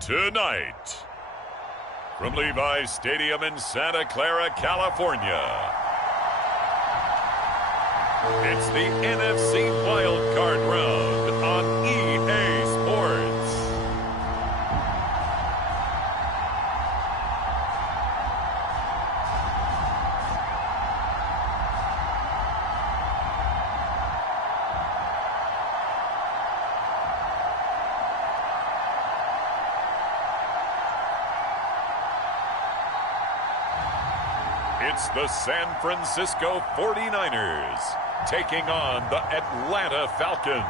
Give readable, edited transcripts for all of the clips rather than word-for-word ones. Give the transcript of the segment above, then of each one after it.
Tonight, from Levi's Stadium in Santa Clara, California, it's the NFC Wild Card Round on EA Sports. It's the San Francisco 49ers taking on the Atlanta Falcons.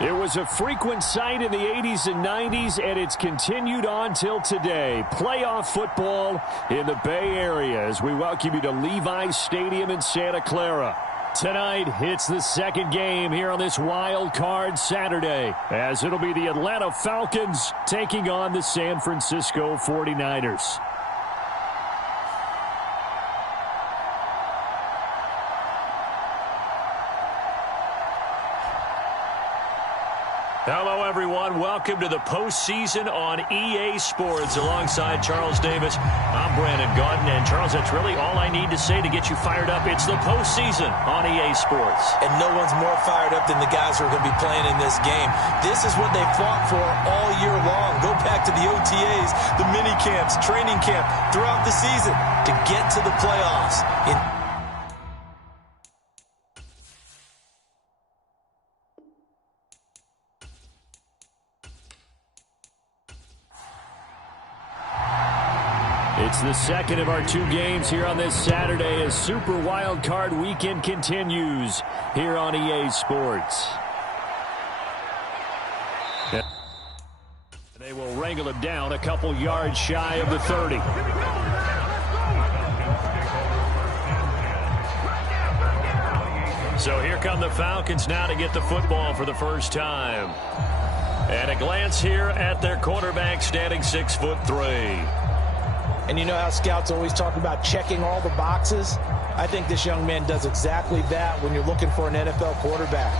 It was a frequent sight in the 80s and 90s, and it's continued on till today. Playoff football in the Bay Area as we welcome you to Levi's Stadium in Santa Clara. Tonight, it's the second game here on this Wild Card Saturday, as it'll be the Atlanta Falcons taking on the San Francisco 49ers. Hello, everyone. Welcome to the postseason on EA Sports. Alongside Charles Davis, I'm Brandon Gaudin. And, Charles, that's really all I need to say to get you fired up. It's the postseason on EA Sports. And no one's more fired up than the guys who are going to be playing in this game. This is what they fought for all year long. Go back to the OTAs, the mini camps, training camp throughout the season to get to the playoffs. It's the second of our two games here on this Saturday as Super Wild Card Weekend continues here on EA Sports. They will wrangle him down a couple yards shy of the 30. So here come the Falcons now to get the football for the first time. And a glance here at their quarterback standing 6'3". And you know how scouts always talk about checking all the boxes? I think this young man does exactly that when you're looking for an NFL quarterback.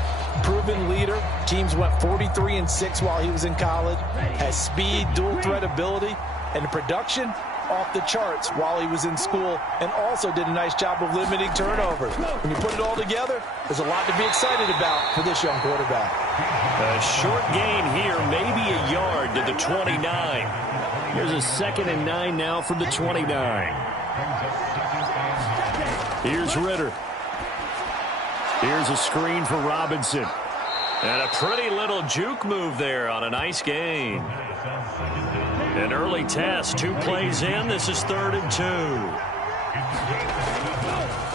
Proven leader. Teams went 43-6 while he was in college. Has speed, dual threat ability, and the production off the charts while he was in school, and also did a nice job of limiting turnovers. When you put it all together, there's a lot to be excited about for this young quarterback. A short gain here, maybe a yard to the 29. Here's a 2nd and 9 now from the 29. Here's Ritter. Here's a screen for Robinson. And a pretty little juke move there on a nice gain. An early test, 2 plays in. This is 3rd and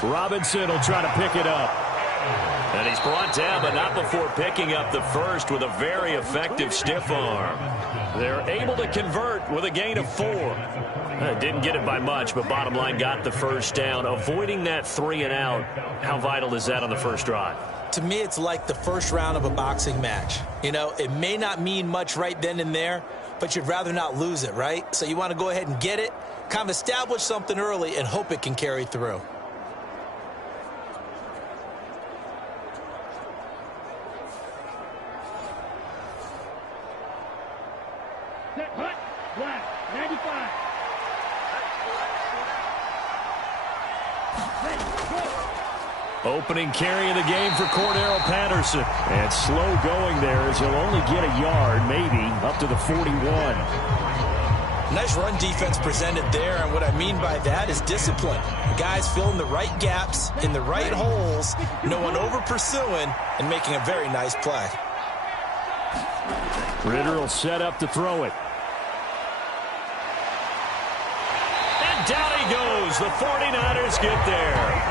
2. Robinson will try to pick it up. And he's brought down, but not before picking up the first with a very effective stiff arm. They're able to convert with a gain of 4. Didn't get it by much, but bottom line got the first down. Avoiding that 3 and out, how vital is that on the first drive? To me, it's like the first round of a boxing match. You know, it may not mean much right then and there, but you'd rather not lose it, right? So you want to go ahead and get it, kind of establish something early, and hope it can carry through. Opening carry of the game for Cordero Patterson. And slow going there as he'll only get a yard, maybe, up to the 41. Nice run defense presented there, and what I mean by that is discipline. The guys filling the right gaps in the right holes, no one over-pursuing, and making a very nice play. Ritter will set up to throw it. And down he goes. The 49ers get there.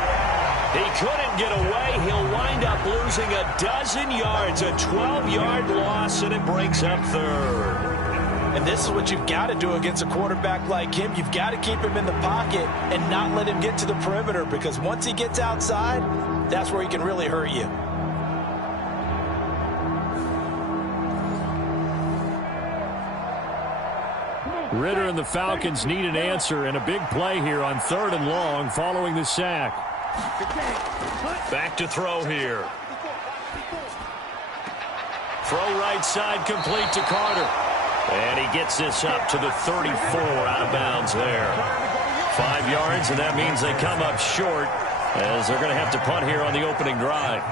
He couldn't get away. He'll wind up losing a dozen yards, a 12-yard loss, and it brings up 3rd. And this is what you've got to do against a quarterback like him. You've got to keep him in the pocket and not let him get to the perimeter, because once he gets outside, that's where he can really hurt you. Ritter and the Falcons need an answer, and a big play here on 3rd and long following the sack. Back to throw here. Throw right side complete to Carter. And he gets this up to the 34 out of bounds there. 5 yards, and that means they come up short as they're going to have to punt here on the opening drive.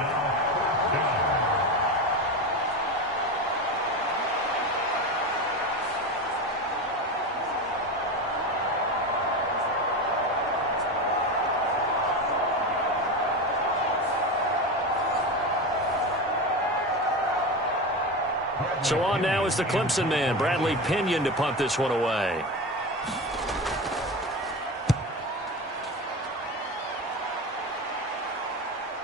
So on now is the Clemson man, Bradley Pinion, to punt this one away.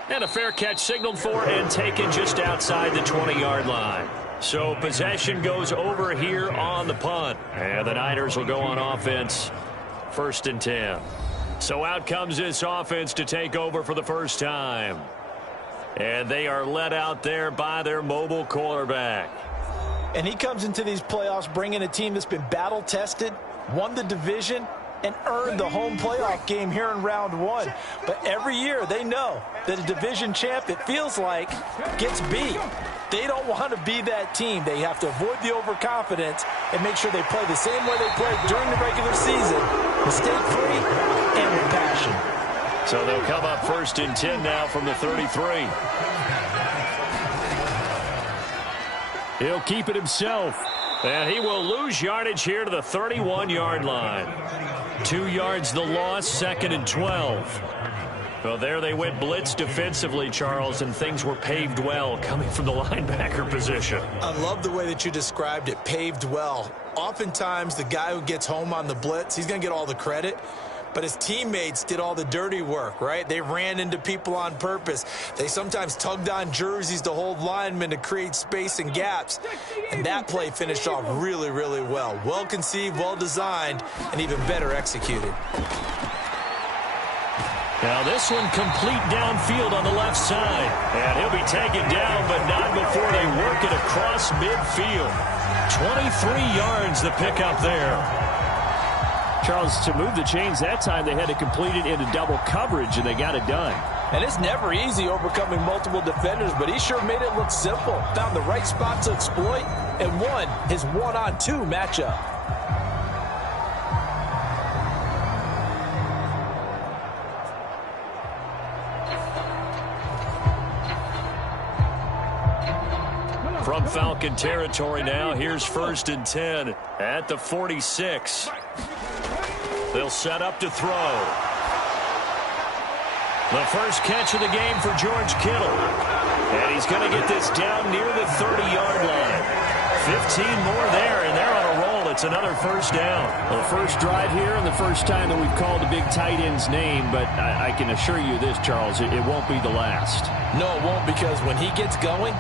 And a fair catch signaled for and taken just outside the 20-yard line. So possession goes over here on the punt. And the Niners will go on offense, 1st and 10. So out comes this offense to take over for the first time. And they are led out there by their mobile quarterback. And he comes into these playoffs bringing a team that's been battle-tested, won the division, and earned the home playoff game here in round 1. But every year they know that a division champ, it feels like, gets beat. They don't want to be that team. They have to avoid the overconfidence and make sure they play the same way they played during the regular season, mistake-free and with passion. So they'll come up 1st and 10 now from the 33. He'll keep it himself. And he will lose yardage here to the 31-yard line. 2 yards the loss, 2nd and 12. Well, there they went blitz defensively, Charles, and things were paved well coming from the linebacker position. I love the way that you described it, paved well. Oftentimes, the guy who gets home on the blitz, he's going to get all the credit. But his teammates did all the dirty work, right? They ran into people on purpose. They sometimes tugged on jerseys to hold linemen to create space and gaps. And that play finished off really, really well. Well conceived, well designed, and even better executed. Now this one complete downfield on the left side. And he'll be taken down, but not before they work it across midfield. 23 yards the pickup there. Charles, to move the chains that time, they had to complete it into double coverage, and they got it done. And it's never easy overcoming multiple defenders, but he sure made it look simple. Found the right spot to exploit and won his 1-on-2 matchup. From Falcon territory now, here's 1st and 10 at the 46. They'll set up to throw. The first catch of the game for George Kittle. And he's going to get this down near the 30-yard line. 15 more there, and they're on a roll. It's another first down. Well, first drive here and the first time that we've called a big tight end's name, but I can assure you this, Charles, it won't be the last. No, it won't, because when he gets going,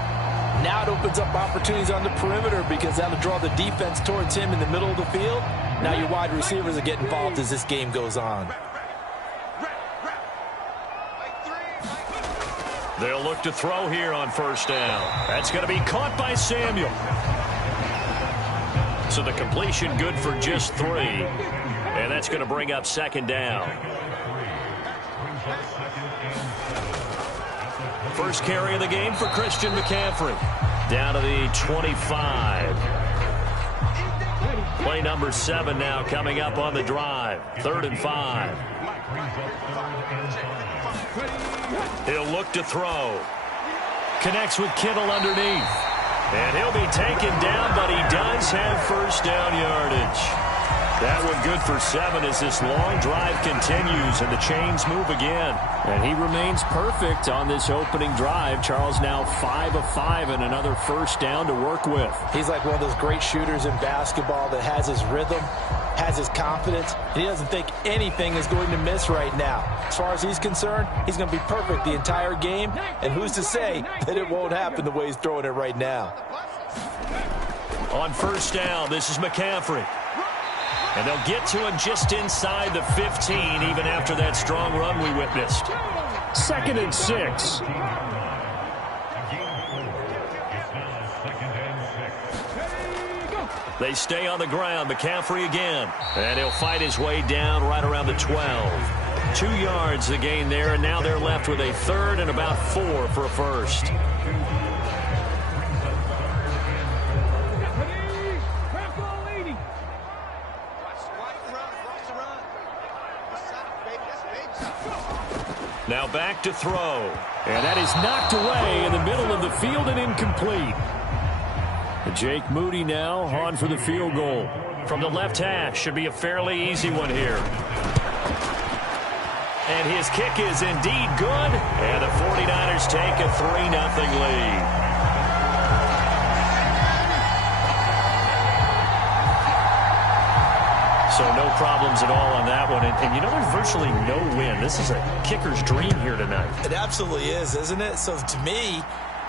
now it opens up opportunities on the perimeter because that'll draw the defense towards him in the middle of the field. Now your wide receivers will get involved as this game goes on. They'll look to throw here on first down. That's going to be caught by Samuel. So the completion good for just 3. And that's going to bring up 2nd down. First carry of the game for Christian McCaffrey. Down to the 25. Play number 7 now coming up on the drive. 3rd and 5. He'll look to throw. Connects with Kittle underneath. And he'll be taken down, but he does have first down yardage. That one good for 7 as this long drive continues and the chains move again. And he remains perfect on this opening drive. Charles now 5 of 5 and another first down to work with. He's like one of those great shooters in basketball that has his rhythm, has his confidence, and he doesn't think anything is going to miss right now. As far as he's concerned, he's going to be perfect the entire game, and who's to say that it won't happen the way he's throwing it right now. On first down, this is McCaffrey. And they'll get to him just inside the 15, even after that strong run we witnessed. 2nd and 6. They stay on the ground. McCaffrey again. And he'll fight his way down right around the 12. 2 yards the gain there, and now they're left with a 3rd and about 4 for a first. Now back to throw. And that is knocked away in the middle of the field and incomplete. Jake Moody now on for the field goal. From the left hash, should be a fairly easy one here. And his kick is indeed good. And the 49ers take a 3-0 lead. So no problems at all on that one. And you know, there's virtually no win. This is a kicker's dream here tonight. It absolutely is, isn't it? So to me,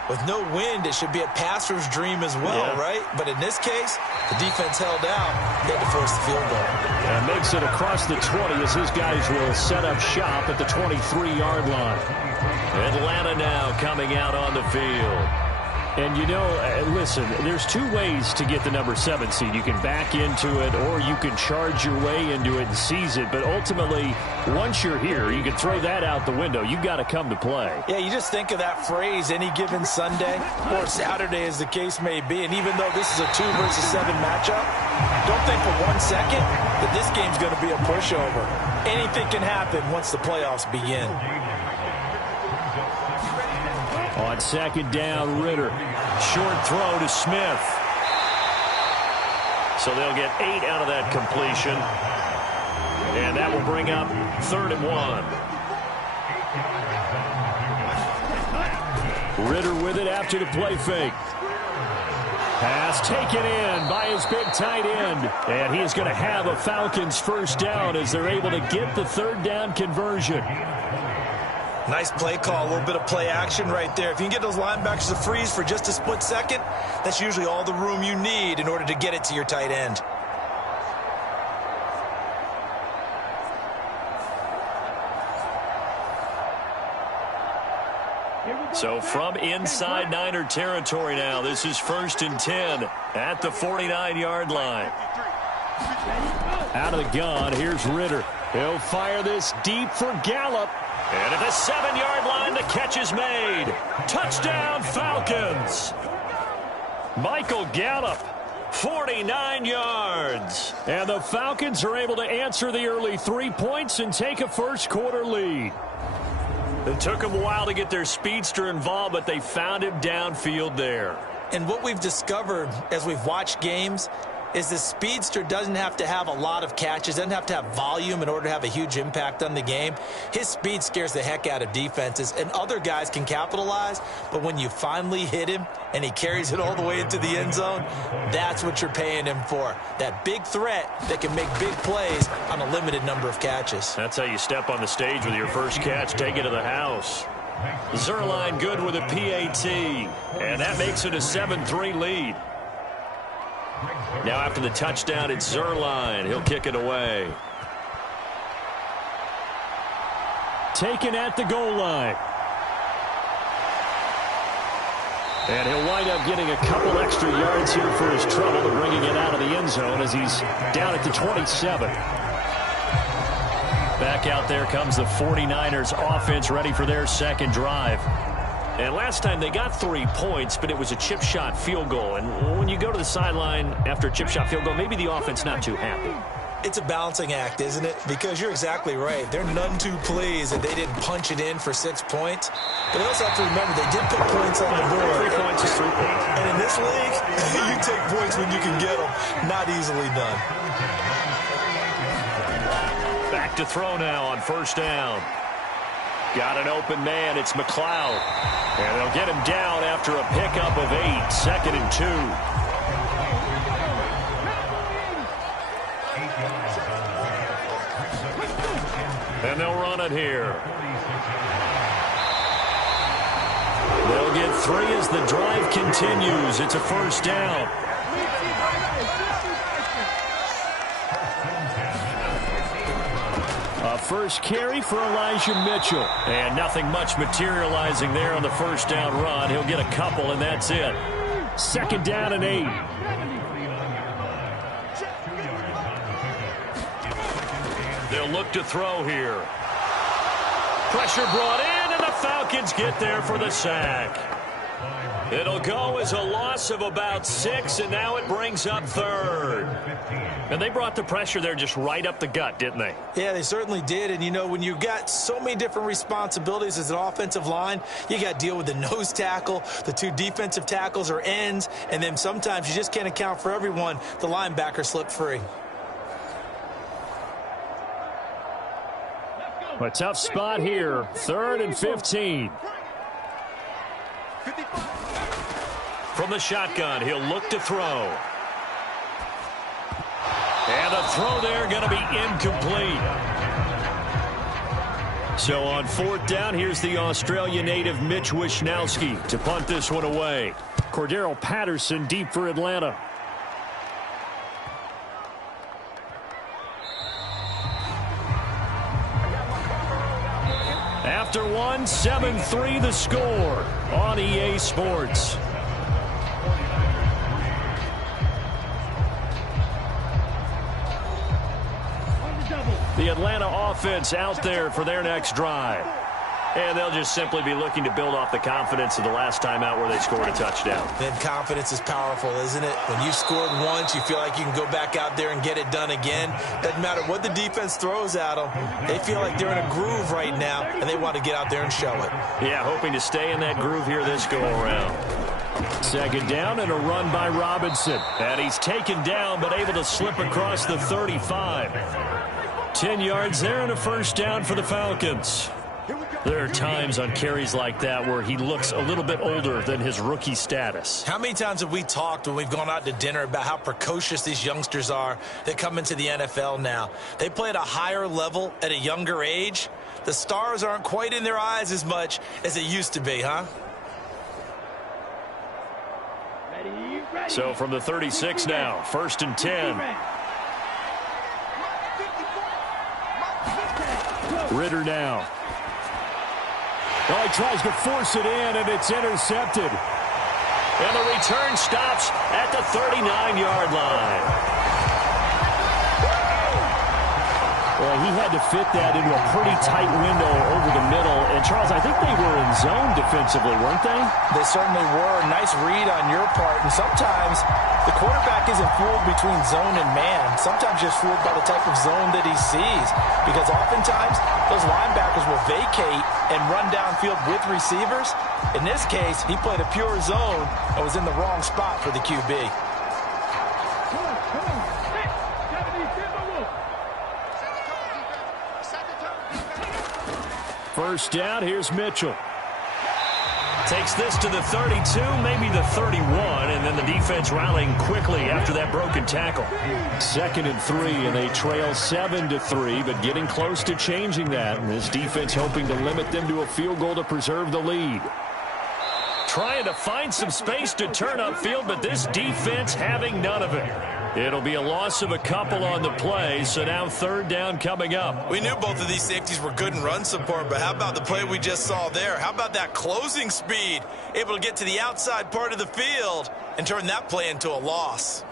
with no wind, it should be a passer's dream as well, right? But in this case, the defense held out. They had to force the field goal. And makes it across the 20 as his guys will set up shop at the 23-yard line. Atlanta now coming out on the field. And, you know, listen, there's two ways to get the number 7 seed. You can back into it or you can charge your way into it and seize it. But ultimately, once you're here, you can throw that out the window. You've got to come to play. Yeah, you just think of that phrase, any given Sunday or Saturday as the case may be. And even though this is a 2 versus 7 matchup, don't think for 1 second that this game's going to be a pushover. Anything can happen once the playoffs begin. On second down, Ritter. Short throw to Smith. So they'll get 8 out of that completion. And that will bring up 3rd and 1. Ritter with it after the play fake. Pass taken in by his big tight end. And he is going to have a Falcons first down as they're able to get the 3rd down conversion. Nice play call, a little bit of play action right there. If you can get those linebackers to freeze for just a split second, that's usually all the room you need in order to get it to your tight end. So from inside Niner territory now, this is 1st and 10 at the 49-yard line. Out of the gun, here's Ritter. He'll fire this deep for Gallup. And at the 7-yard line, the catch is made. Touchdown, Falcons. Michael Gallup, 49 yards. And the Falcons are able to answer the early 3 points and take a first-quarter lead. It took them a while to get their speedster involved, but they found him downfield there. And what we've discovered as we've watched games is the speedster doesn't have to have a lot of catches, doesn't have to have volume in order to have a huge impact on the game. His speed scares the heck out of defenses, and other guys can capitalize, but when you finally hit him and he carries it all the way into the end zone, that's what you're paying him for. That big threat that can make big plays on a limited number of catches. That's how you step on the stage with your first catch, take it to the house. Zerline good with a PAT, and that makes it a 7-3 lead. Now after the touchdown, it's Zerline. He'll kick it away. Taken at the goal line. And he'll wind up getting a couple extra yards here for his trouble and bringing it out of the end zone as he's down at the 27. Back out there comes the 49ers offense ready for their second drive. And last time they got 3 points, but it was a chip shot field goal. And when you go to the sideline after a chip shot field goal, maybe the offense not too happy. It's a balancing act, isn't it? Because you're exactly right. They're none too pleased that they didn't punch it in for 6 points. But they also have to remember they did put points on the board. 3 points is 3 points. And in this league, you take points when you can get them. Not easily done. Back to throw now on first down. Got an open man. It's McLeod. And they'll get him down after a pickup of 8. 2nd and 2. And they'll run it here. They'll get 3 as the drive continues. It's a first down. First carry for Elijah Mitchell. And nothing much materializing there on the first down run. He'll get a couple, and that's it. 2nd down and 8. They'll look to throw here. Pressure brought in, and the Falcons get there for the sack. It'll go as a loss of about 6, and now it brings up third. And they brought the pressure there just right up the gut, didn't they? Yeah, they certainly did. And, you know, when you've got so many different responsibilities as an offensive line, you got to deal with the nose tackle, the 2 defensive tackles or ends, and then sometimes you just can't account for everyone. The linebacker slipped free. A tough spot here. 3rd and 15. From the shotgun, he'll look to throw. And the throw there going to be incomplete. So on 4th down, here's the Australia native Mitch Wishnowski to punt this one away. Cordero Patterson deep for Atlanta. After 1, 7-3 the score on EA Sports. The Atlanta offense out there for their next drive. And they'll just simply be looking to build off the confidence of the last time out where they scored a touchdown. Then confidence is powerful, isn't it? When you've scored once, you feel like you can go back out there and get it done again. Doesn't matter what the defense throws at them. They feel like they're in a groove right now, and they want to get out there and show it. Yeah, hoping to stay in that groove here this go-around. 2nd down and a run by Robinson. And he's taken down, but able to slip across the 35. 10 yards there and a 1st down for the Falcons. There are times on carries like that where he looks a little bit older than his rookie status. How many times have we talked when we've gone out to dinner about how precocious these youngsters are that come into the NFL now? They play at a higher level at a younger age. The stars aren't quite in their eyes as much as it used to be, huh? So from the 36 now, 1st and 10. Ritter now. Oh, he tries to force it in, and it's intercepted. And the return stops at the 39-yard line. Well, he had to fit that into a pretty tight window over the middle. And, Charles, I think they were in zone defensively, weren't they? They certainly were. Nice read on your part. And sometimes the quarterback isn't fooled between zone and man. Sometimes just fooled by the type of zone that he sees. Because oftentimes those linebackers will vacate and run downfield with receivers. In this case, he played a pure zone and was in the wrong spot for the QB. 1st down, here's Mitchell. Takes this to the 32, maybe the 31, and then the defense rallying quickly after that broken tackle. 2nd and 3, and they trail 7-3, but getting close to changing that. And this defense hoping to limit them to a field goal to preserve the lead. Trying to find some space to turn upfield, but this defense having none of it. It'll be a loss of a couple on the play, so now 3rd down coming up. We knew both of these safeties were good in run support, but how about the play we just saw there? How about that closing speed? Able to get to the outside part of the field and turn that play into a loss.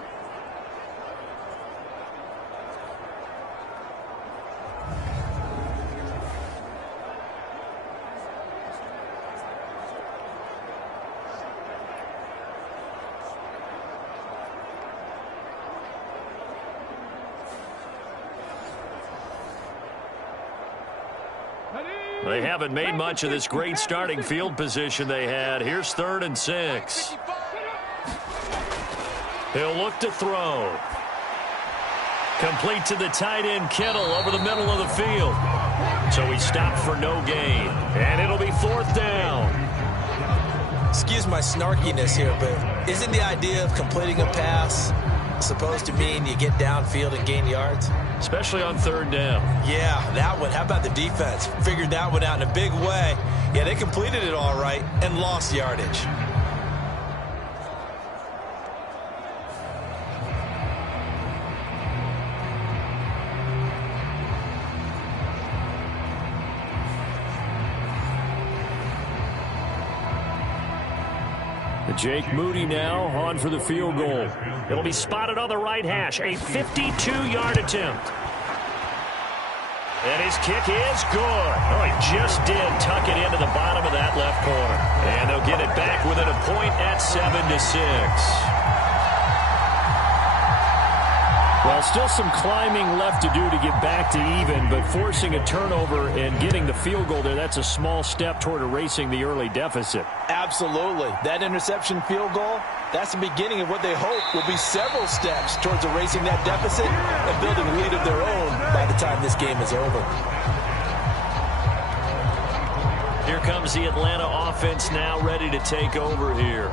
They haven't made much of this great starting field position they had. Here's 3rd and 6. He'll look to throw. Complete to the tight end Kittle over the middle of the field. So he stopped for no gain. And it'll be 4th down. Excuse my snarkiness here, but isn't the idea of completing a pass supposed to mean you get downfield and gain yards? Especially on 3rd down. Yeah, that one. How about the defense? Figured that one out in a big way. Yeah, they completed it all right and lost yardage. Jake Moody now on for the field goal. It'll be spotted on the right hash. A 52-yard attempt. And his kick is good. Oh, he just did tuck it into the bottom of that left corner. And they'll get it back within a point at 7-6. Well, still some climbing left to do to get back to even, but forcing a turnover and getting the field goal there, that's a small step toward erasing the early deficit. Absolutely. That interception field goal, that's the beginning of what they hope will be several steps towards erasing that deficit and building a lead of their own by the time this game is over. Here comes the Atlanta offense now ready to take over here.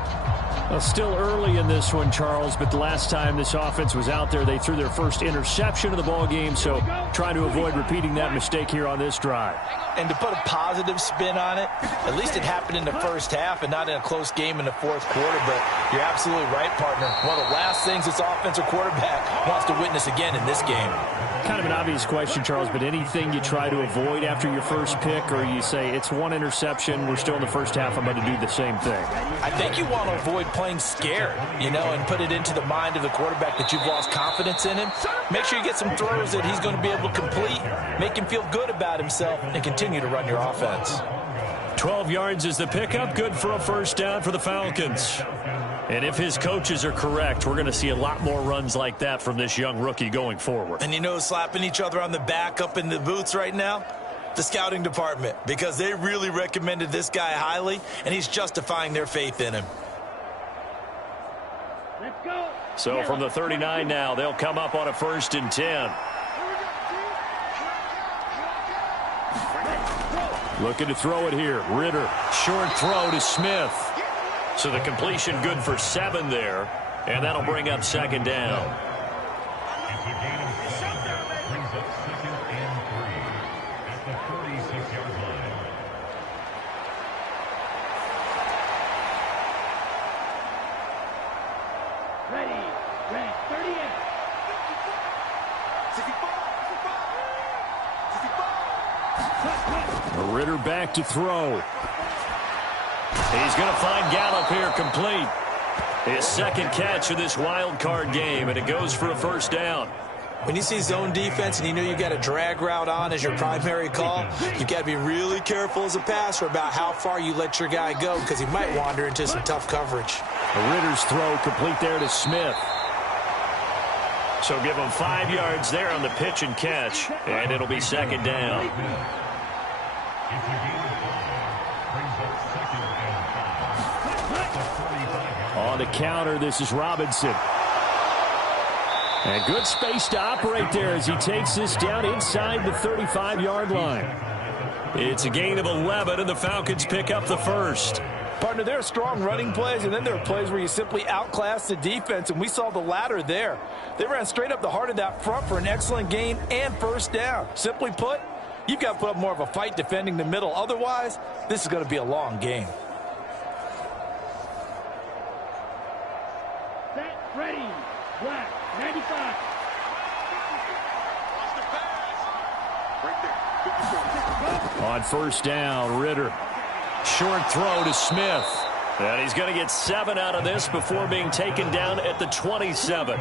Well, still early in this one, Charles, but the last time this offense was out there, they threw their first interception of the ball game, so trying to avoid repeating that mistake here on this drive. And to put a positive spin on it, at least it happened in the first half and not in a close game in the fourth quarter, but you're absolutely right, partner. One of the last things this offensive quarterback wants to witness again in this game. Kind of an obvious question, Charles, but anything you try to avoid after your first pick, or you say it's one interception, we're still in the first half, I'm going to do the same thing? I think you want to avoid playing scared, and put it into the mind of the quarterback that you've lost confidence in him. Make sure you get some throws that he's going to be able to complete, make him feel good about himself, and continue to run your offense. 12 yards is the pickup, good for a first down for the Falcons. And if his coaches are correct, we're going to see a lot more runs like that from this young rookie going forward. And slapping each other on the back up in the booths right now? The scouting department, because they really recommended this guy highly, and he's justifying their faith in him. Let's go. So from the 39 now, they'll come up on a 1st and 10. Looking to throw it here. Ritter. Short throw to Smith. So the completion good for 7 there. And that'll bring up 2nd down. Ready. 38. Ritter back to throw. He's going to find Gallup here complete. His 2nd catch of this wild card game, and it goes for a 1st down. When you see zone defense and you got a drag route on as your primary call, you've got to be really careful as a passer about how far you let your guy go, because he might wander into some tough coverage. Ritter's throw complete there to Smith. So give him 5 yards there on the pitch and catch, and it'll be 2nd down. On the counter, this is Robinson. And good space to operate there as he takes this down inside the 35-yard line. It's a gain of 11, and the Falcons pick up the 1st. Partner, there are strong running plays, and then there are plays where you simply outclass the defense, and we saw the latter there. They ran straight up the heart of that front for an excellent gain and 1st down. Simply put, you've got to put up more of a fight defending the middle. Otherwise, this is going to be a long game. Set. Ready. Black. 95. On 1st down, Ritter. Short throw to Smith. And he's going to get 7 out of this before being taken down at the 27.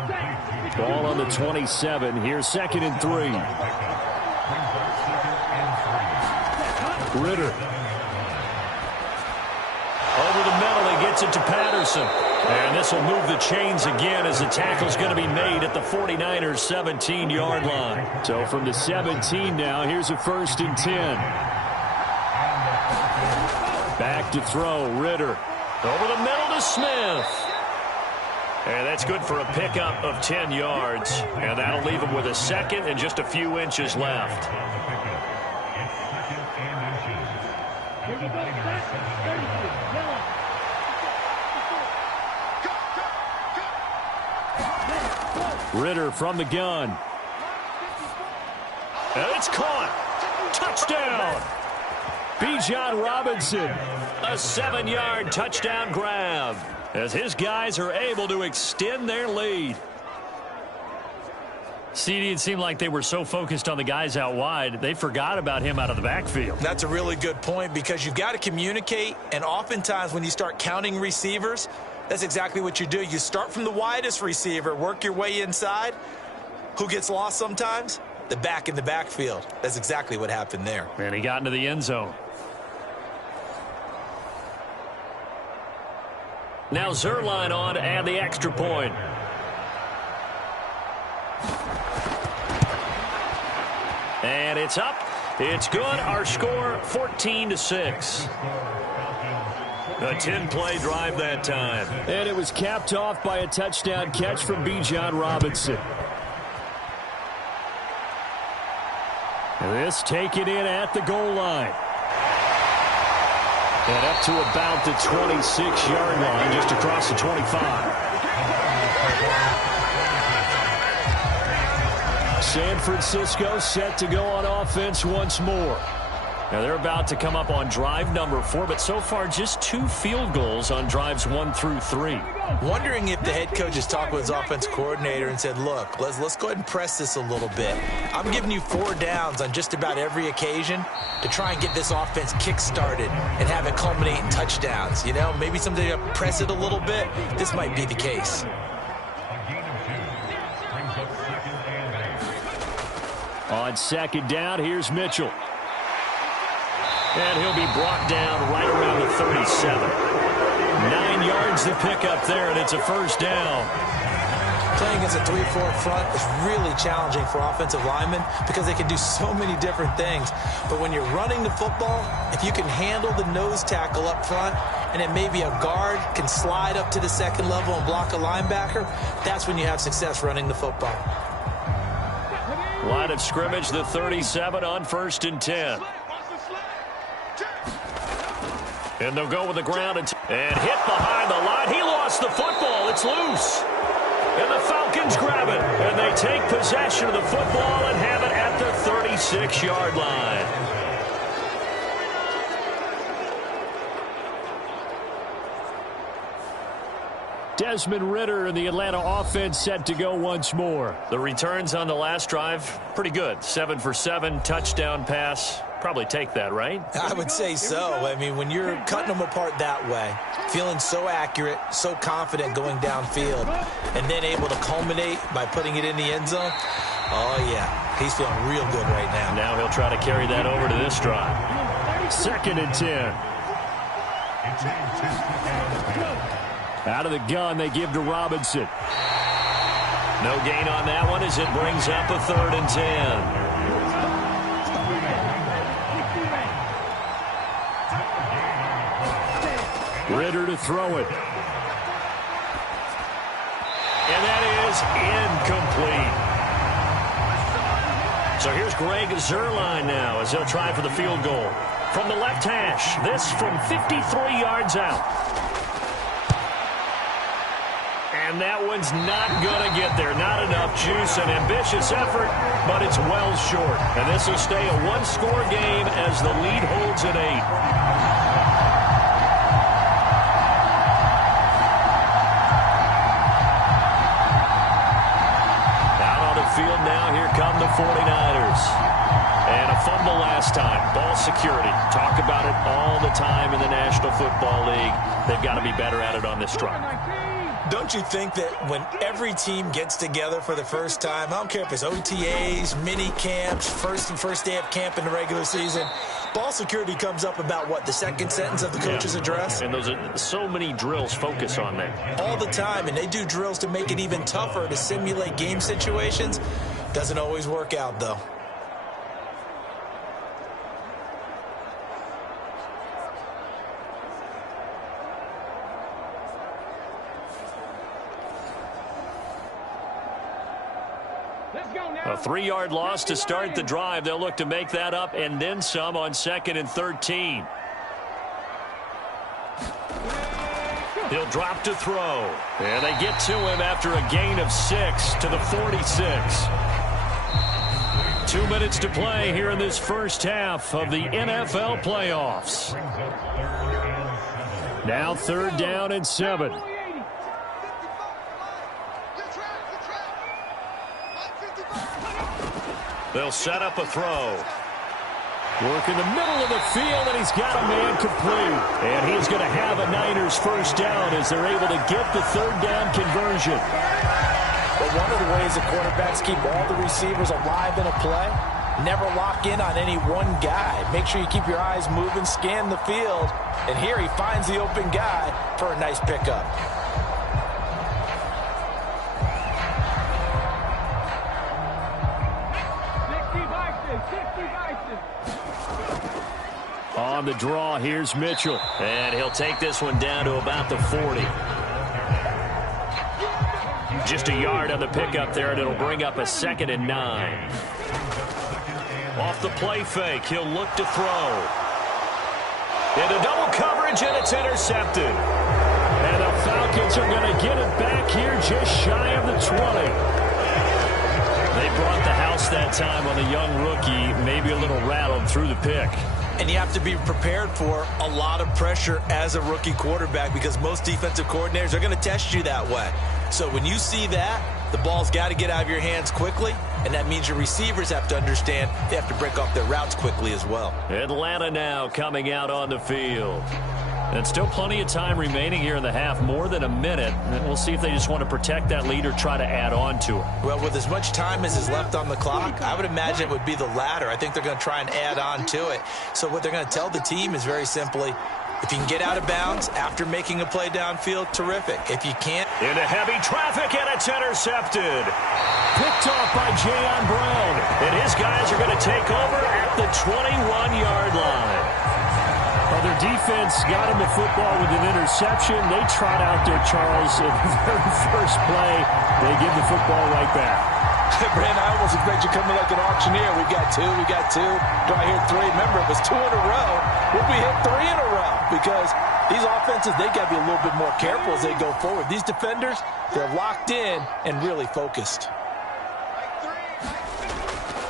Ball on the 27. Here's 2nd and 3. Ritter. Over the middle, he gets it to Patterson. And this will move the chains again as the tackle's going to be made at the 49ers' 17-yard line. So from the 17 now, here's a 1st and 10. Back to throw, Ritter. Over the middle to Smith. And that's good for a pickup of 10 yards. And that'll leave him with a 2nd and just a few inches left. Here we go. Set. 32. Yellow. Ritter from the gun. And it's caught. Touchdown. Bijan Robinson. A 7-yard touchdown grab as his guys are able to extend their lead. CD, it seemed like they were so focused on the guys out wide, they forgot about him out of the backfield. That's a really good point, because you've got to communicate, and oftentimes when you start counting receivers, that's exactly what you do. You start from the widest receiver, work your way inside. Who gets lost sometimes? The back in the backfield. That's exactly what happened there. And he got into the end zone. Now Zerline on to add the extra point. And it's up. It's good. Our score, 14-6. A 10-play drive that time. And it was capped off by a touchdown catch from Bijan Robinson. And this taken in at the goal line. And up to about the 26-yard line, just across the 25. San Francisco set to go on offense once more. Now they're about to come up on drive number 4, but so far just 2 field goals on drives 1 through 3. Wondering if the head coach has talked with his offense coordinator and said, look, let's go ahead and press this a little bit. I'm giving you 4 downs on just about every occasion to try and get this offense kick-started and have it culminate in touchdowns. You know, maybe someday you press it a little bit. This might be the case. On second down, here's Mitchell. And he'll be brought down right around the 37. 9 yards to pick up there, and it's a first down. Playing against a 3-4 front is really challenging for offensive linemen because they can do so many different things. But when you're running the football, if you can handle the nose tackle up front, and then maybe a guard can slide up to the second level and block a linebacker, that's when you have success running the football. Line of scrimmage, the 37 on 1st and 10. And they'll go with the ground and hit behind the line. He lost the football. It's loose. And the Falcons grab it. And they take possession of the football and have it at the 36-yard line. Desmond Ridder and the Atlanta offense set to go once more. The returns on the last drive, pretty good. 7 for 7, touchdown pass. Probably take that, right? I would say so. I mean, when you're cutting them apart that way, feeling so accurate, so confident going downfield, and then able to culminate by putting it in the end zone, oh, yeah, he's feeling real good right now. Now he'll try to carry that over to this drive. 2nd and 10. Out of the gun, they give to Robinson. No gain on that one as it brings up a 3rd and 10. Ridder to throw it. And that is incomplete. So here's Greg Zerline now as he'll try for the field goal. From the left hash, this from 53 yards out. And that one's not going to get there. Not enough juice. An ambitious effort, but it's well short. And this will stay a 1-score game as the lead holds at 8. Field now, here come the 49ers. And a fumble last time. Ball security. Talk about it all the time in the National Football League. They've got to be better at it on this drive. Don't you think that when every team gets together for the first time, I don't care if it's OTAs, mini camps, first day of camp in the regular season, ball security comes up about what, the second sentence of the coach's address? And those are so many drills focus on that. All the time, and they do drills to make it even tougher to simulate game situations. Doesn't always work out, though. A 3-yard loss to start the drive. They'll look to make that up and then some on 2nd and 13. He'll drop to throw. And they get to him after a gain of 6 to the 46. 2 minutes to play here in this first half of the NFL playoffs. Now 3rd down and 7. They'll set up a throw. Work in the middle of the field, and he's got a man complete. And he's going to have a Niners first down as they're able to get the 3rd down conversion. But one of the ways the quarterbacks keep all the receivers alive in a play Never lock in on any one guy. Make sure you keep your eyes moving, scan the field, and here he finds the open guy for a nice pickup. On the draw, here's Mitchell. And he'll take this one down to about the 40. Just a yard on the pickup there, and it'll bring up a 2nd and 9. Off the play fake, he'll look to throw. Into double coverage, and it's intercepted. And the Falcons are going to get it back here just shy of the 20. They brought the house that time on the young rookie, maybe a little rattled through the pick. And you have to be prepared for a lot of pressure as a rookie quarterback because most defensive coordinators are going to test you that way. So when you see that, the ball's got to get out of your hands quickly, and that means your receivers have to understand they have to break off their routes quickly as well. Atlanta now coming out on the field. And still plenty of time remaining here in the half, more than a minute. And we'll see if they just want to protect that lead or try to add on to it. Well, with as much time as is left on the clock, I would imagine it would be the latter. I think they're going to try and add on to it. So what they're going to tell the team is very simply, if you can get out of bounds after making a play downfield, terrific. If you can't... Into heavy traffic, and it's intercepted. Picked off by Jayon Brown. And his guys are going to take over at the 21-yard line. Well, their defense got him the football with an interception. They trot out there, Charles, in the very first play. They give the football right back. Brandon, I almost expect you coming like an auctioneer. We got two. Do I hear 3? Remember, it was 2 in a row. Will we hit 3 in a row? Because these offenses, they got to be a little bit more careful as they go forward. These defenders, they're locked in and really focused.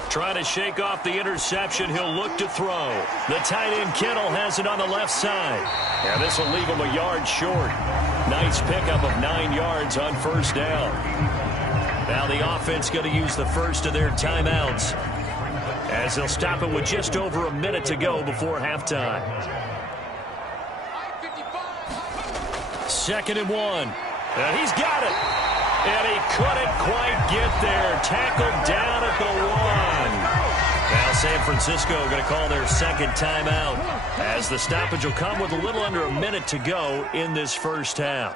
Trying to shake off the interception. He'll look to throw. The tight end Kittle has it on the left side. And this will leave him a yard short. Nice pickup of 9 yards on first down. Now the offense going to use the first of their timeouts as they'll stop it with just over a minute to go before halftime. 2nd and 1. And he's got it. And he couldn't quite get there. Tackled down at the 1. Now San Francisco going to call their second timeout as the stoppage will come with a little under a minute to go in this first half.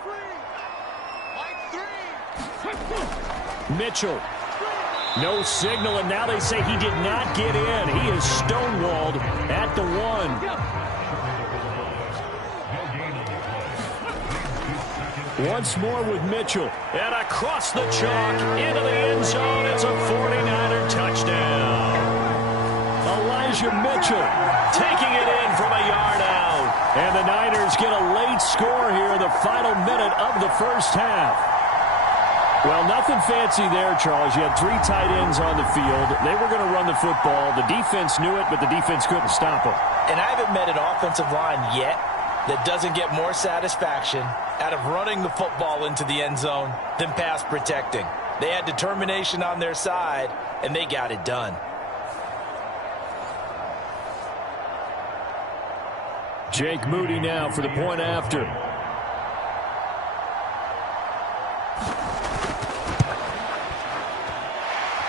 Mitchell. No signal, and now they say he did not get in. He is stonewalled at the 1. Once more with Mitchell. And across the chalk into the end zone. It's a 49er touchdown. Elijah Mitchell taking it in from a yard out. And the Niners get a late score here in the final minute of the first half. Well, nothing fancy there, Charles. You had 3 tight ends on the field. They were going to run the football. The defense knew it, but the defense couldn't stop them. And I haven't met an offensive line yet that doesn't get more satisfaction out of running the football into the end zone than pass protecting. They had determination on their side, and they got it done. Jake Moody now for the point after.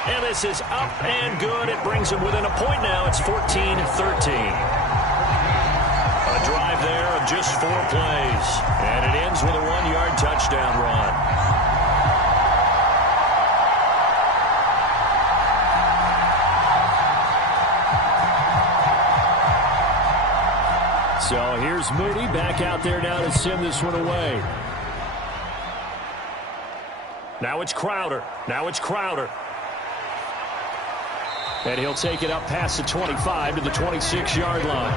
And this is up and good. It brings them within a point now. It's 14-13. A drive there of just 4 plays. And it ends with a 1-yard touchdown run. So here's Moody back out there now to send this one away. Now it's Crowder. And he'll take it up past the 25 to the 26-yard line.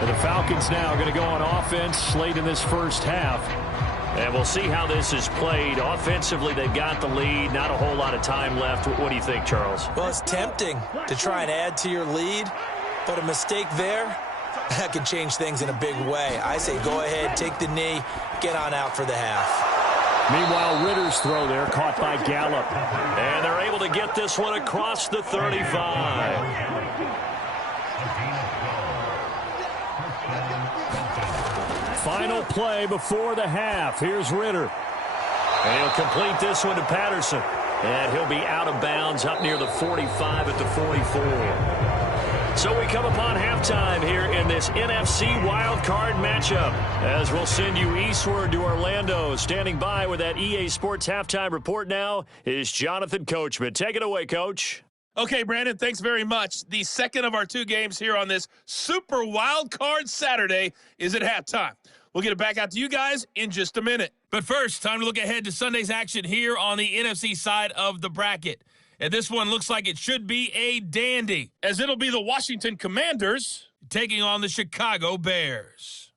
And the Falcons now are going to go on offense late in this first half. And we'll see how this is played. Offensively, they've got the lead. Not a whole lot of time left. What do you think, Charles? Well, it's tempting to try and add to your lead, but a mistake there, that can change things in a big way. I say go ahead, take the knee, get on out for the half. Meanwhile, Ritter's throw there caught by Gallup. And they're able to get this one across the 35. Final play before the half. Here's Ritter. And he'll complete this one to Patterson. And he'll be out of bounds up near the 45 at the 44. So we come upon halftime here in this NFC wildcard matchup, as we'll send you eastward to Orlando. Standing by with that EA Sports halftime report now is Jonathan Coachman. Take it away, Coach. Okay, Brandon, thanks very much. The second of our two games here on this Super Wild Card Saturday is at halftime. We'll get it back out to you guys in just a minute. But first, time to look ahead to Sunday's action here on the NFC side of the bracket. And this one looks like it should be a dandy, as it'll be the Washington Commanders taking on the Chicago Bears.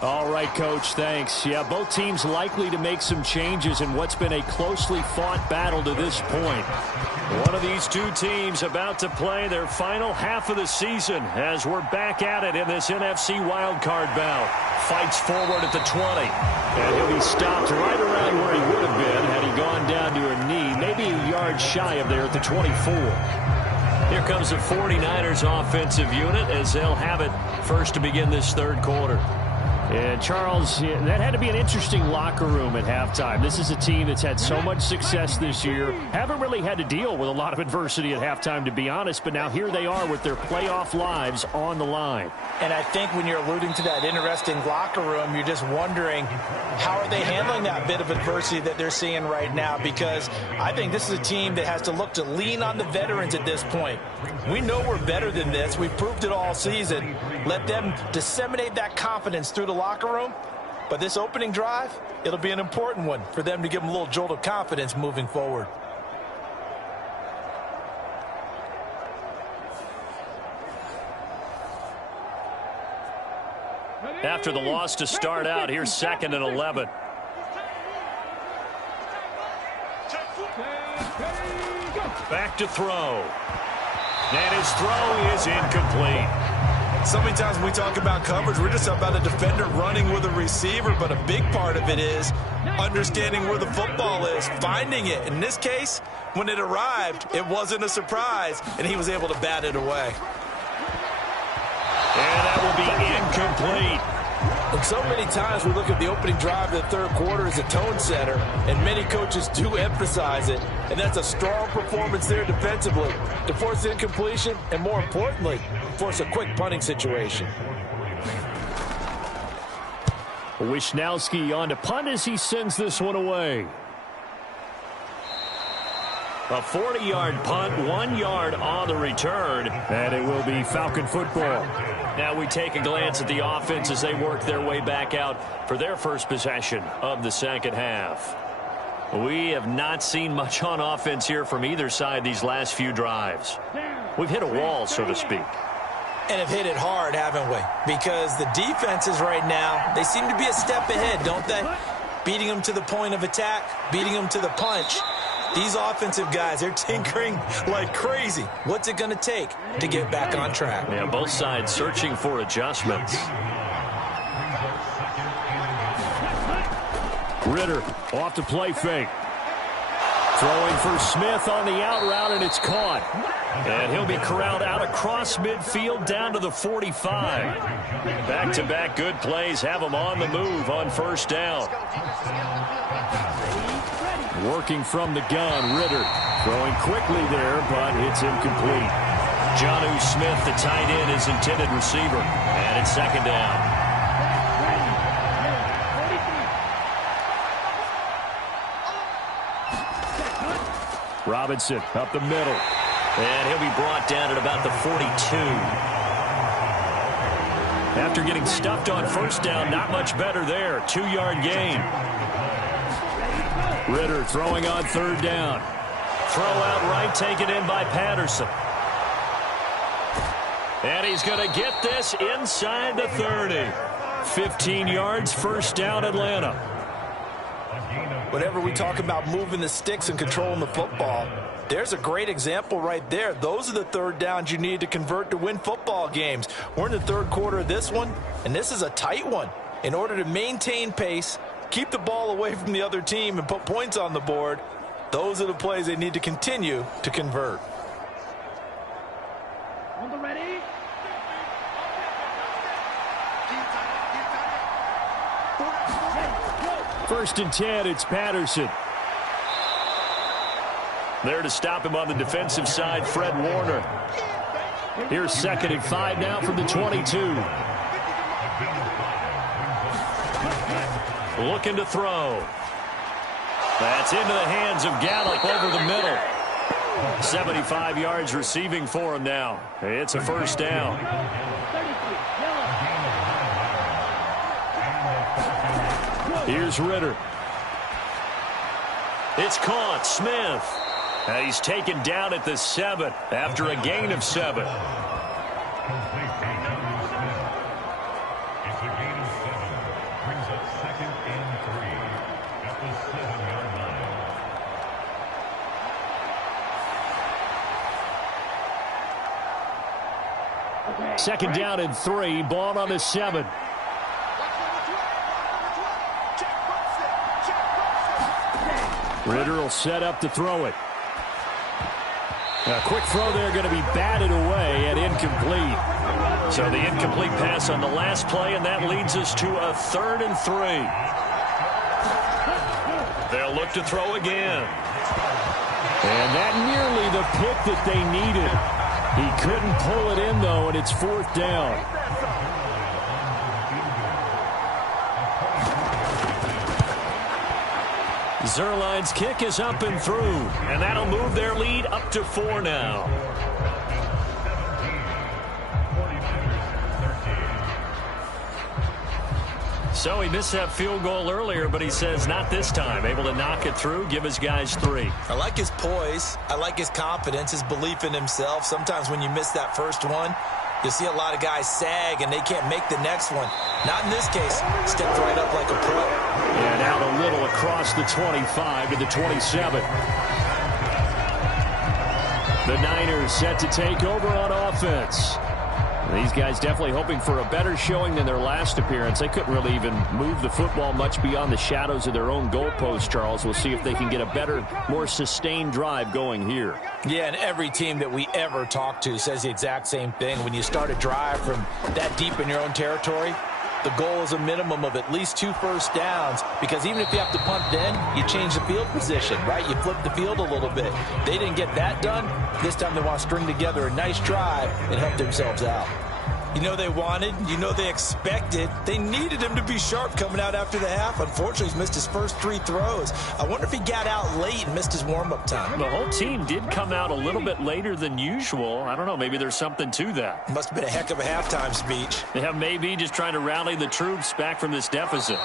All right, Coach, thanks. Yeah, both teams likely to make some changes in what's been a closely fought battle to this point. One of these two teams about to play their final half of the season as we're back at it in this NFC wildcard bout. Fights forward at the 20. And he'll be stopped right around where he would have been had he gone down to a knee, maybe a yard shy of there at the 24. Here comes the 49ers offensive unit as they'll have it first to begin this third quarter. And, Charles, that had to be an interesting locker room at halftime. This is a team that's had so much success this year. Haven't really had to deal with a lot of adversity at halftime, to be honest, but now here they are with their playoff lives on the line. And I think when you're alluding to that interesting locker room, you're just wondering how are they handling that bit of adversity that they're seeing right now, because I think this is a team that has to look to lean on the veterans at this point. We know we're better than this. We've proved it all season. Let them disseminate that confidence through the locker room. But this opening drive, it'll be an important one for them to give them a little jolt of confidence moving forward. After the loss to start out, here's 2nd and 11. Back to throw. And his throw is incomplete. So many times when we talk about coverage, we're just about a defender running with a receiver, but a big part of it is understanding where the football is, finding it. In this case, when it arrived, it wasn't a surprise, and he was able to bat it away. And that will be incomplete. And so many times we look at the opening drive of the third quarter as a tone setter, and many coaches do emphasize it, and that's a strong performance there defensively to force incompletion and, more importantly, force a quick punting situation. Wishnowski on to punt as he sends this one away. A 40-yard punt, 1 yard on the return. And it will be Falcon football. Now we take a glance at the offense as they work their way back out for their first possession of the second half. We have not seen much on offense here from either side these last few drives. We've hit a wall, so to speak. And have hit it hard, haven't we? Because the defenses right now, they seem to be a step ahead, don't they? Beating them to the point of attack, beating them to the punch. These offensive guys, they're tinkering like crazy. What's it going to take to get back on track? Yeah, both sides searching for adjustments. Ritter off to play fake. Throwing for Smith on the out route, and it's caught. And he'll be corralled out across midfield down to the 45. Back-to-back good plays have him on the move on first down. Working from the gun, Ritter throwing quickly there, but it's incomplete. Jonnu Smith, the tight end, is intended receiver. And it's second down. Robinson up the middle. And he'll be brought down at about the 42. After getting stuffed on first down, not much better there. 2-yard gain. Ritter throwing on third down. Throw out right, taken in by Patterson. And he's going to get this inside the 30. 15 yards, first down, Atlanta. Whenever we talk about moving the sticks and controlling the football, there's a great example right there. Those are the third downs you need to convert to win football games. We're in the third quarter of this one, and this is a tight one. In order to maintain pace, keep the ball away from the other team, and put points on the board, Those are the plays they need to continue to convert. On the ready. First and 10, it's Patterson. There to stop him on the defensive side, Fred Warner. Here's 2nd and 5 now from the 22. Looking to throw. That's into the hands of Gallup over the middle. 75 yards receiving for him now. It's a first down. Here's Ritter. It's caught. Smith. He's taken down at the 7 after a gain of 7. It's a gain of 7. Brings up 2nd and 3 at the 7-yard line. Second down and 3. Ball on the 7. Ritter will set up to throw it. A quick throw there going to be batted away and incomplete. So the incomplete pass on the last play, and that leads us to a 3rd and 3. They'll look to throw again. And that nearly the pick that they needed. He couldn't pull it in, though, and it's 4th down. Zerline's kick is up and through, and that'll move their lead up to 4 now. So he missed that field goal earlier, but he says not this time. Able to knock it through, give his guys 3. I like his poise. I like his confidence, his belief in himself. Sometimes when you miss that first one, you see a lot of guys sag and they can't make the next one. Not in this case. Stepped right up like a pro. And out a little across the 25 to the 27. The Niners set to take over on offense. These guys definitely hoping for a better showing than their last appearance. They couldn't really even move the football much beyond the shadows of their own goalpost, Charles. We'll see if they can get a better, more sustained drive going here. Yeah, and every team that we ever talk to says the exact same thing. When you start a drive from that deep in your own territory, the goal is a minimum of at least 2 first downs, because even if you have to punt then, you change the field position, right? You flip the field a little bit. They didn't get that done. This time they want to string together a nice drive and help themselves out. You know they wanted, you know they expected. They needed him to be sharp coming out after the half. Unfortunately, he's missed his first 3 throws. I wonder if he got out late and missed his warm-up time. The whole team did come out a little bit later than usual. I don't know, maybe there's something to that. Must have been a heck of a halftime speech. Yeah, maybe just trying to rally the troops back from this deficit.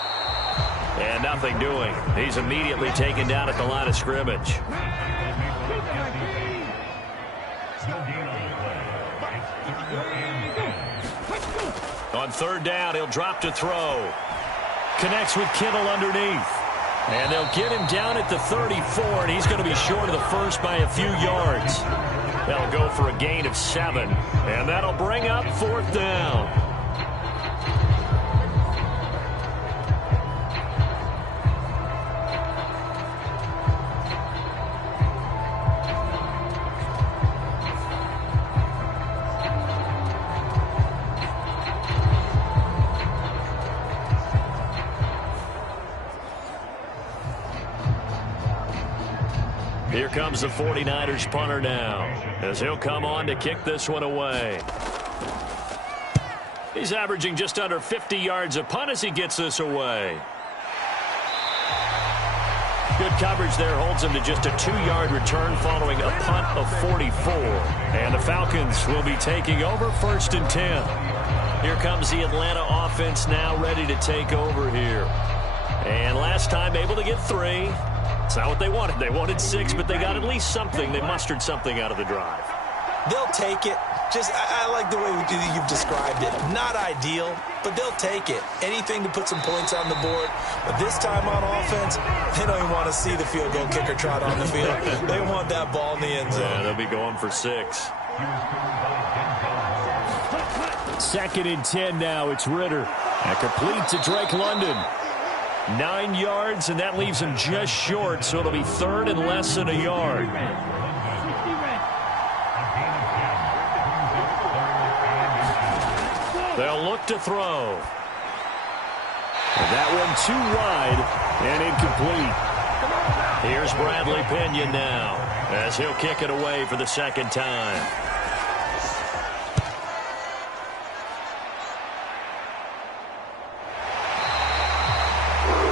And nothing doing. He's immediately taken down at the line of scrimmage. On 3rd down, he'll drop to throw. Connects with Kittle underneath. And they'll get him down at the 34, and he's going to be short of the first by a few yards. They'll go for a gain of 7, and that'll bring up 4th down. Here comes the 49ers punter now, as he'll come on to kick this one away. He's averaging just under 50 yards a punt as he gets this away. Good coverage there holds him to just a 2-yard return following a punt of 44. And the Falcons will be taking over 1st and 10. Here comes the Atlanta offense now ready to take over here. And last time able to get 3. It's not what they wanted. They wanted 6, but they got at least something. They mustered something out of the drive. They'll take it. Just, I like the way you've described it. Not ideal, but they'll take it. Anything to put some points on the board. But this time on offense, they don't even want to see the field goal kicker trot on the field. They want that ball in the end zone. Yeah, they'll be going for 6. 2nd and 10 now. It's Ritter. And complete to Drake London. 9 yards, and that leaves him just short, so it'll be 3rd and less than a yard. They'll look to throw. And that one too wide and incomplete. Here's Bradley Pinion now as he'll kick it away for the second time.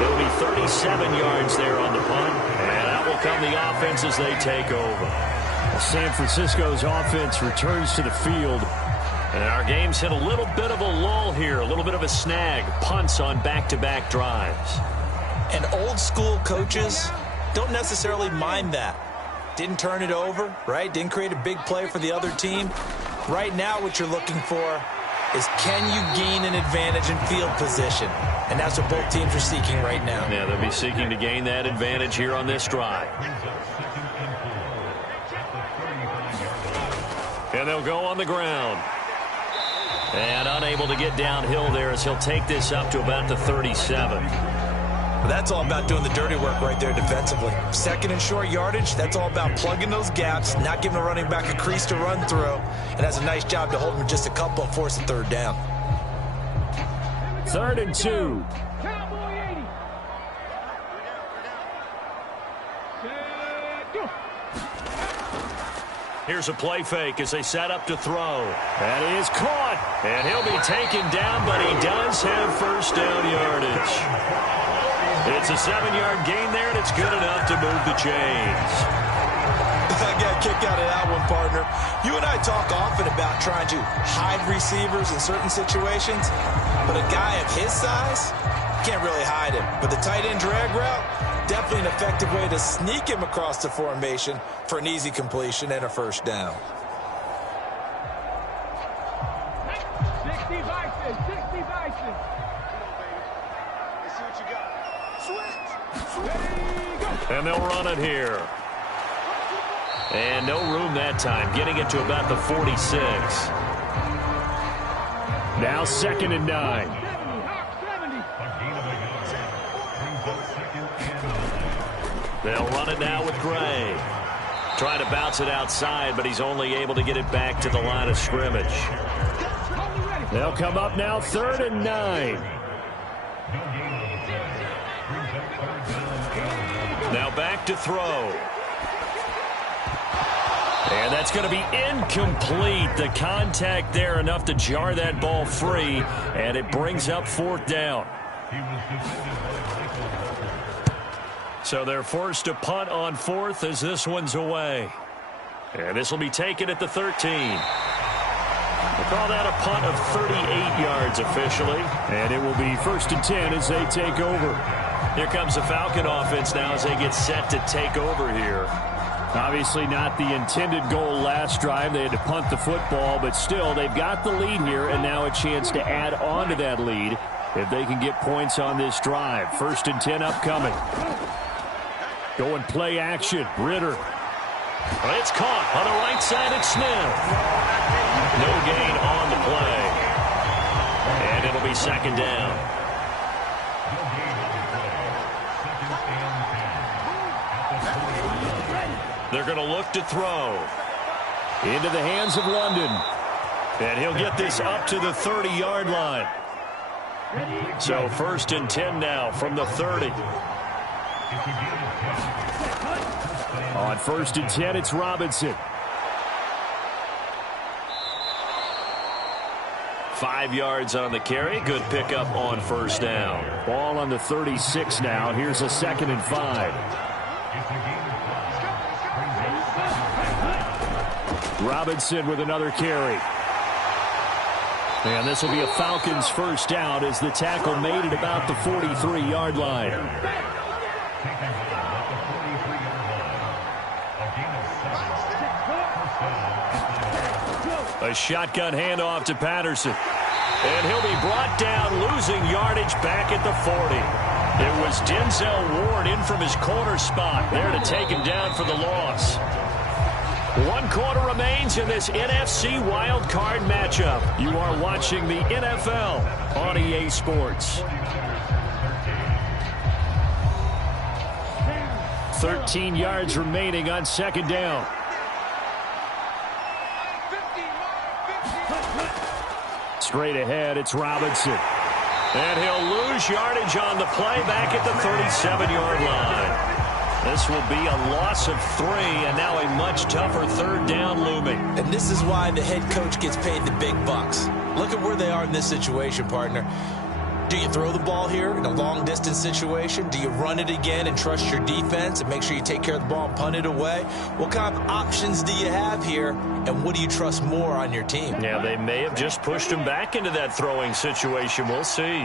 It'll be 37 yards there on the punt, and that will come the offense as they take over. San Francisco's offense returns to the field. And our game's hit a little bit of a lull here, a little bit of a snag. Punts on back-to-back drives. And old-school coaches don't necessarily mind that. Didn't turn it over, right? Didn't create a big play for the other team. Right now what you're looking for is, can you gain an advantage in field position? And that's what both teams are seeking right now. Yeah, they'll be seeking to gain that advantage here on this drive. And they'll go on the ground. And unable to get downhill there as he'll take this up to about the 37. But that's all about doing the dirty work right there defensively. Second and short yardage, that's all about plugging those gaps, not giving a running back a crease to run through, and has a nice job to hold him just a couple and force a 3rd down. 3rd and 2. Here's a play fake as they set up to throw. That is caught. And he'll be taken down, but he does have first down yardage. It's a 7-yard gain there, and it's good enough to move the chains. I got a kick out of that one, partner. You and I talk often about trying to hide receivers in certain situations, but a guy of his size can't really hide him. But the tight end drag route, definitely an effective way to sneak him across the formation for an easy completion and a first down. 60 Bison, 60 Bison. Let's see what you got. And they'll run it here. And no room that time, getting it to about the 46. Now 2nd and 9. They'll run it now with Gray. Trying to bounce it outside, but he's only able to get it back to the line of scrimmage. They'll come up now 3rd and 9. Now back to throw. And that's going to be incomplete. The contact there enough to jar that ball free, and it brings up 4th down. So they're forced to punt on 4th as this one's away. And this will be taken at the 13. We'll call that a punt of 38 yards officially. And it will be 1st and 10 as they take over. Here comes the Falcon offense now as they get set to take over here. Obviously not the intended goal last drive. They had to punt the football, but still they've got the lead here and now a chance to add on to that lead if they can get points on this drive. 1st and 10 upcoming. Going play action. Ritter. Well, it's caught on the right side at Smith. No gain on the play. And it'll be 2nd down. They're going to look to throw. Into the hands of London. And he'll get this up to the 30-yard line. So 1st and 10 now from the 30. On 1st and 10, it's Robinson. 5 yards on the carry. Good pickup on 1st down. Ball on the 36 now. Here's a 2nd and 5. Robinson with another carry. And this will be a Falcons first down as the tackle made at about the 43-yard line. A shotgun handoff to Patterson. And he'll be brought down, losing yardage back at the 40. It was Denzel Ward in from his corner spot there to take him down for the loss. 1 quarter remains in this NFC Wild Card matchup. You are watching the NFL on EA Sports. 13 yards remaining on second down. Straight ahead, it's Robinson. And he'll lose yardage on the play back at the 37-yard line. This will be a loss of 3, and now a much tougher third down looming. And this is why the head coach gets paid the big bucks. Look at where they are in this situation, partner. Do you throw the ball here in a long-distance situation? Do you run it again and trust your defense and make sure you take care of the ball and punt it away? What kind of options do you have here, and what do you trust more on your team? Yeah, they may have just pushed him back into that throwing situation. We'll see.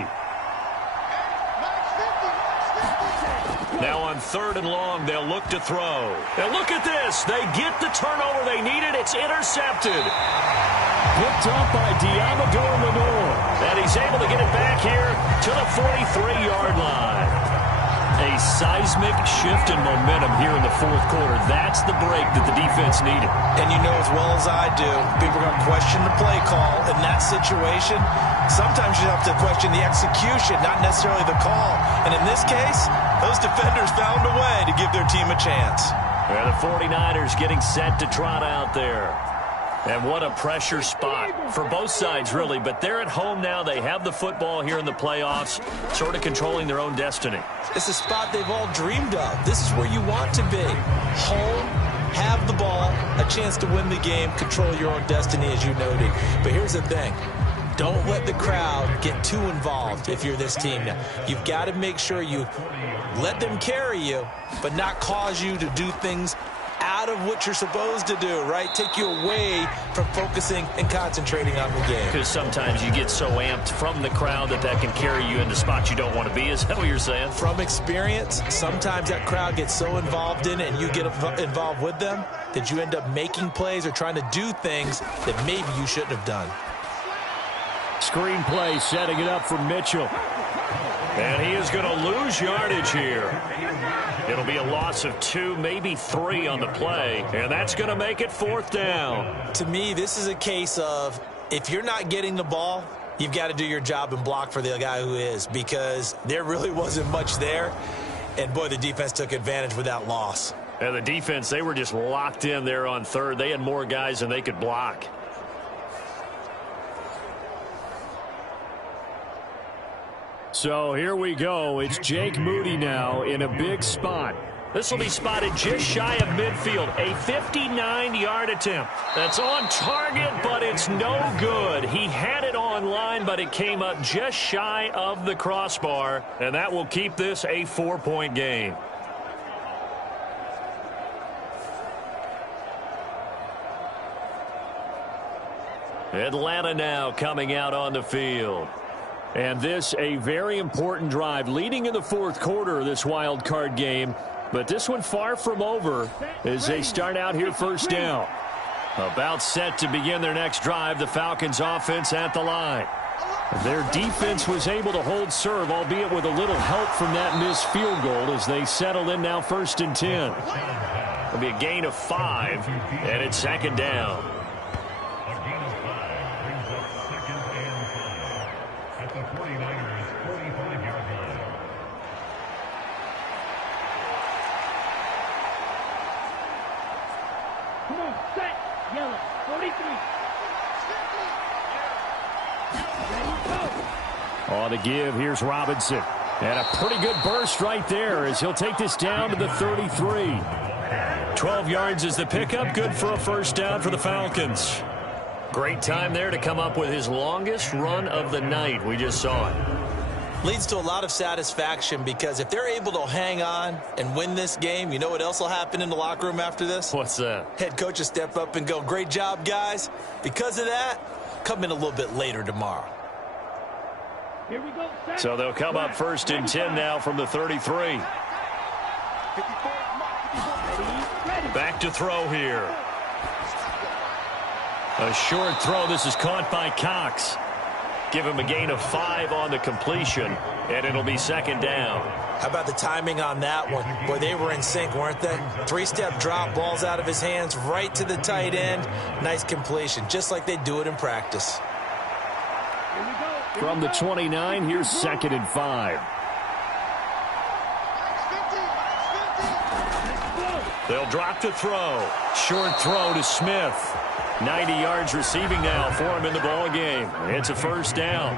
Now on 3rd and long, they'll look to throw. And look at this. They get the turnover they needed. It's intercepted. Picked up by Diamador Lenore. And he's able to get it back here to the 43-yard line. A seismic shift in momentum here in the fourth quarter. That's the break that the defense needed. And you know as well as I do, people are going to question the play call in that situation. Sometimes you have to question the execution, not necessarily the call. And in this case, those defenders found a way to give their team a chance. And the 49ers getting set to trot out there. And what a pressure spot for both sides, really. But they're at home now. They have the football here in the playoffs, sort of controlling their own destiny. It's a spot they've all dreamed of. This is where you want to be. Home, have the ball, a chance to win the game, control your own destiny, as you noted. But here's the thing. Don't let the crowd get too involved if you're this team now. You've got to make sure you let them carry you, but not cause you to do things out of what you're supposed to do, right? Take you away from focusing and concentrating on the game. Because sometimes you get so amped from the crowd that can carry you into spots you don't want to be. Is that what you're saying? From experience, sometimes that crowd gets so involved in it and you get involved with them that you end up making plays or trying to do things that maybe you shouldn't have done. Screen play setting it up for Mitchell. And he is going to lose yardage here. It'll be a loss of 2, maybe 3 on the play, and that's going to make it 4th down. To me, this is a case of if you're not getting the ball, you've got to do your job and block for the guy who is, because there really wasn't much there, and boy, the defense took advantage with that loss. And the defense, they were just locked in there on 3rd. They had more guys than they could block. So here we go. It's Jake Moody now in a big spot. This will be spotted just shy of midfield. A 59-yard attempt. That's on target, but it's no good. He had it on line, but it came up just shy of the crossbar, and that will keep this a 4-point game. Atlanta now coming out on the field. And this a very important drive leading in the fourth quarter of this wild card game. But this one far from over as they start out here 1st down. About set to begin their next drive, the Falcons offense at the line. Their defense was able to hold serve, albeit with a little help from that missed field goal as they settle in now 1st and 10. It'll be a gain of 5, and it's 2nd down. On the give, here's Robinson. And a pretty good burst right there as he'll take this down to the 33. 12 yards is the pickup. Good for a 1st down for the Falcons. Great time there to come up with his longest run of the night. We just saw it. Leads to a lot of satisfaction because if they're able to hang on and win this game, you know what else will happen in the locker room after this? What's that? Head coach will step up and go, great job, guys. Because of that, come in a little bit later tomorrow. Here we go. So they'll come up 1st and 10 now from the 33. Back to throw here. A short throw. This is caught by Cox. Give him a gain of 5 on the completion, and it'll be 2nd down. How about the timing on that one? Boy, they were in sync, weren't they? 3-step drop, balls out of his hands, right to the tight end. Nice completion, just like they do it in practice. From the 29, here's 2nd and 5. They'll drop to throw. Short throw to Smith. 90 yards receiving now for him in the ball game. It's a first down.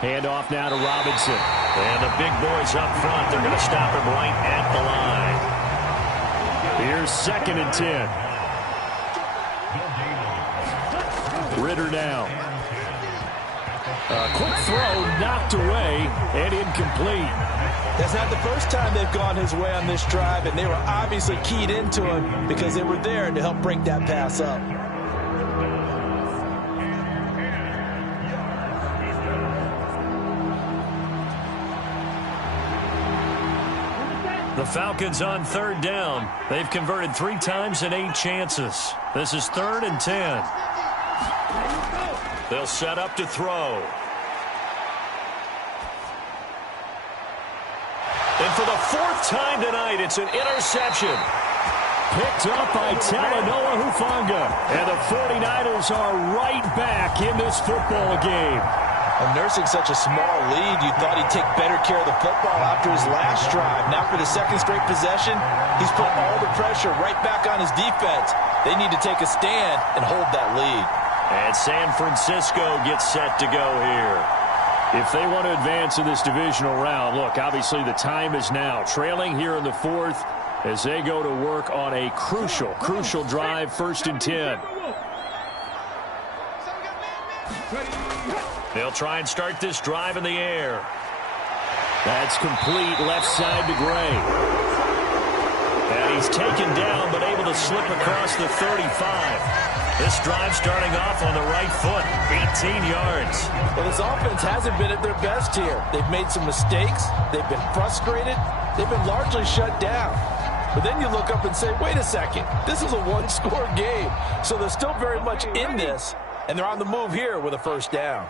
Hand off now to Robinson. And the big boys up front, they're going to stop him right at the line. Here's 2nd and 10. Ritter now. A quick throw knocked away and incomplete. That's not the first time they've gone his way on this drive, and they were obviously keyed into him because they were there to help break that pass up. The Falcons on 3rd down. They've converted 3 times in 8 chances. This is 3rd and 10. They'll set up to throw. And for the 4th time tonight, it's an interception. Picked up by Talanoa Hufanga. And the 49ers are right back in this football game. And nursing such a small lead, you thought he'd take better care of the football after his last drive. Now for the 2nd straight possession, he's put all the pressure right back on his defense. They need to take a stand and hold that lead. And San Francisco gets set to go here. If they want to advance in this divisional round, look, obviously the time is now. Trailing here in the 4th as they go to work on a crucial drive, 1st and 10. They'll try and start this drive in the air. That's complete left side to Gray. And he's taken down but able to slip across the 35. This drive starting off on the right foot, 18 yards. Well, this offense hasn't been at their best here. They've made some mistakes. They've been frustrated. They've been largely shut down. But then you look up and say, wait a second, this is a one-score game. So they're still very much in this, and they're on the move here with a 1st down.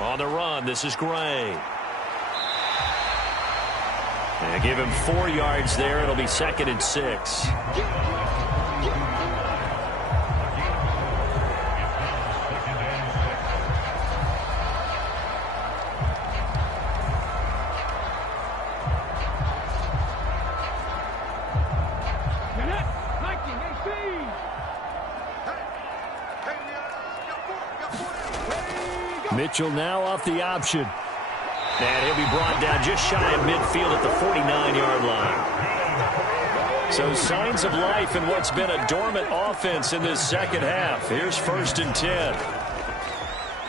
On the run, this is Gray. And give him 4 yards there. It'll be 2nd and 6. Mitchell now off the option. And he'll be brought down just shy of midfield at the 49-yard line. So signs of life in what's been a dormant offense in this 2nd half. Here's 1st and 10.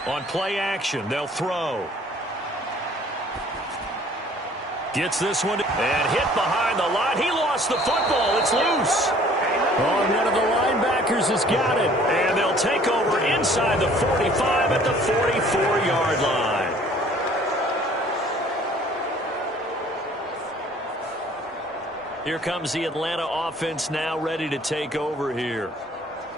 On play action, they'll throw. Gets this one and hit behind the line. He lost the football. It's loose. Oh, one of the linebackers has got it. And they'll take over inside the 45 at the 44-yard line. Here comes the Atlanta offense now ready to take over here.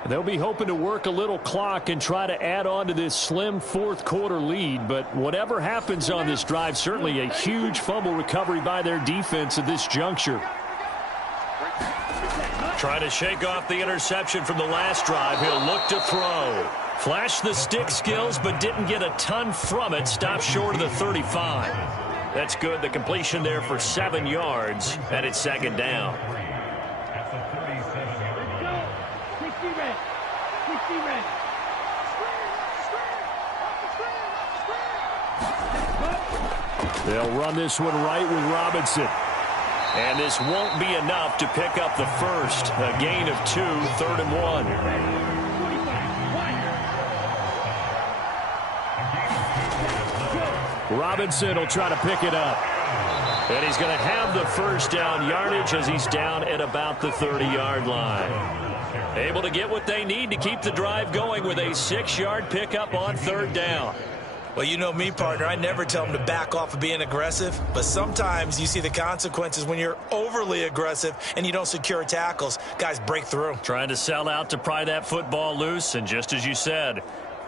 They'll be hoping to work a little clock and try to add on to this slim 4th quarter lead. But whatever happens on this drive, certainly a huge fumble recovery by their defense at this juncture. Trying to shake off the interception from the last drive. He'll look to throw. Flashed the stick skills, but didn't get a ton from it. Stopped short of the 35. That's good. The completion there for 7 yards, and it's 2nd down. They'll run this one right with Robinson. And this won't be enough to pick up the first. A gain of 2, 3rd and 1. Robinson will try to pick it up. And he's going to have the first down yardage as he's down at about the 30-yard line. Able to get what they need to keep the drive going with a 6-yard pickup on 3rd down. Well, you know me, partner. I never tell them to back off of being aggressive, but sometimes you see the consequences when you're overly aggressive and you don't secure tackles. Guys break through. Trying to sell out to pry that football loose, and just as you said,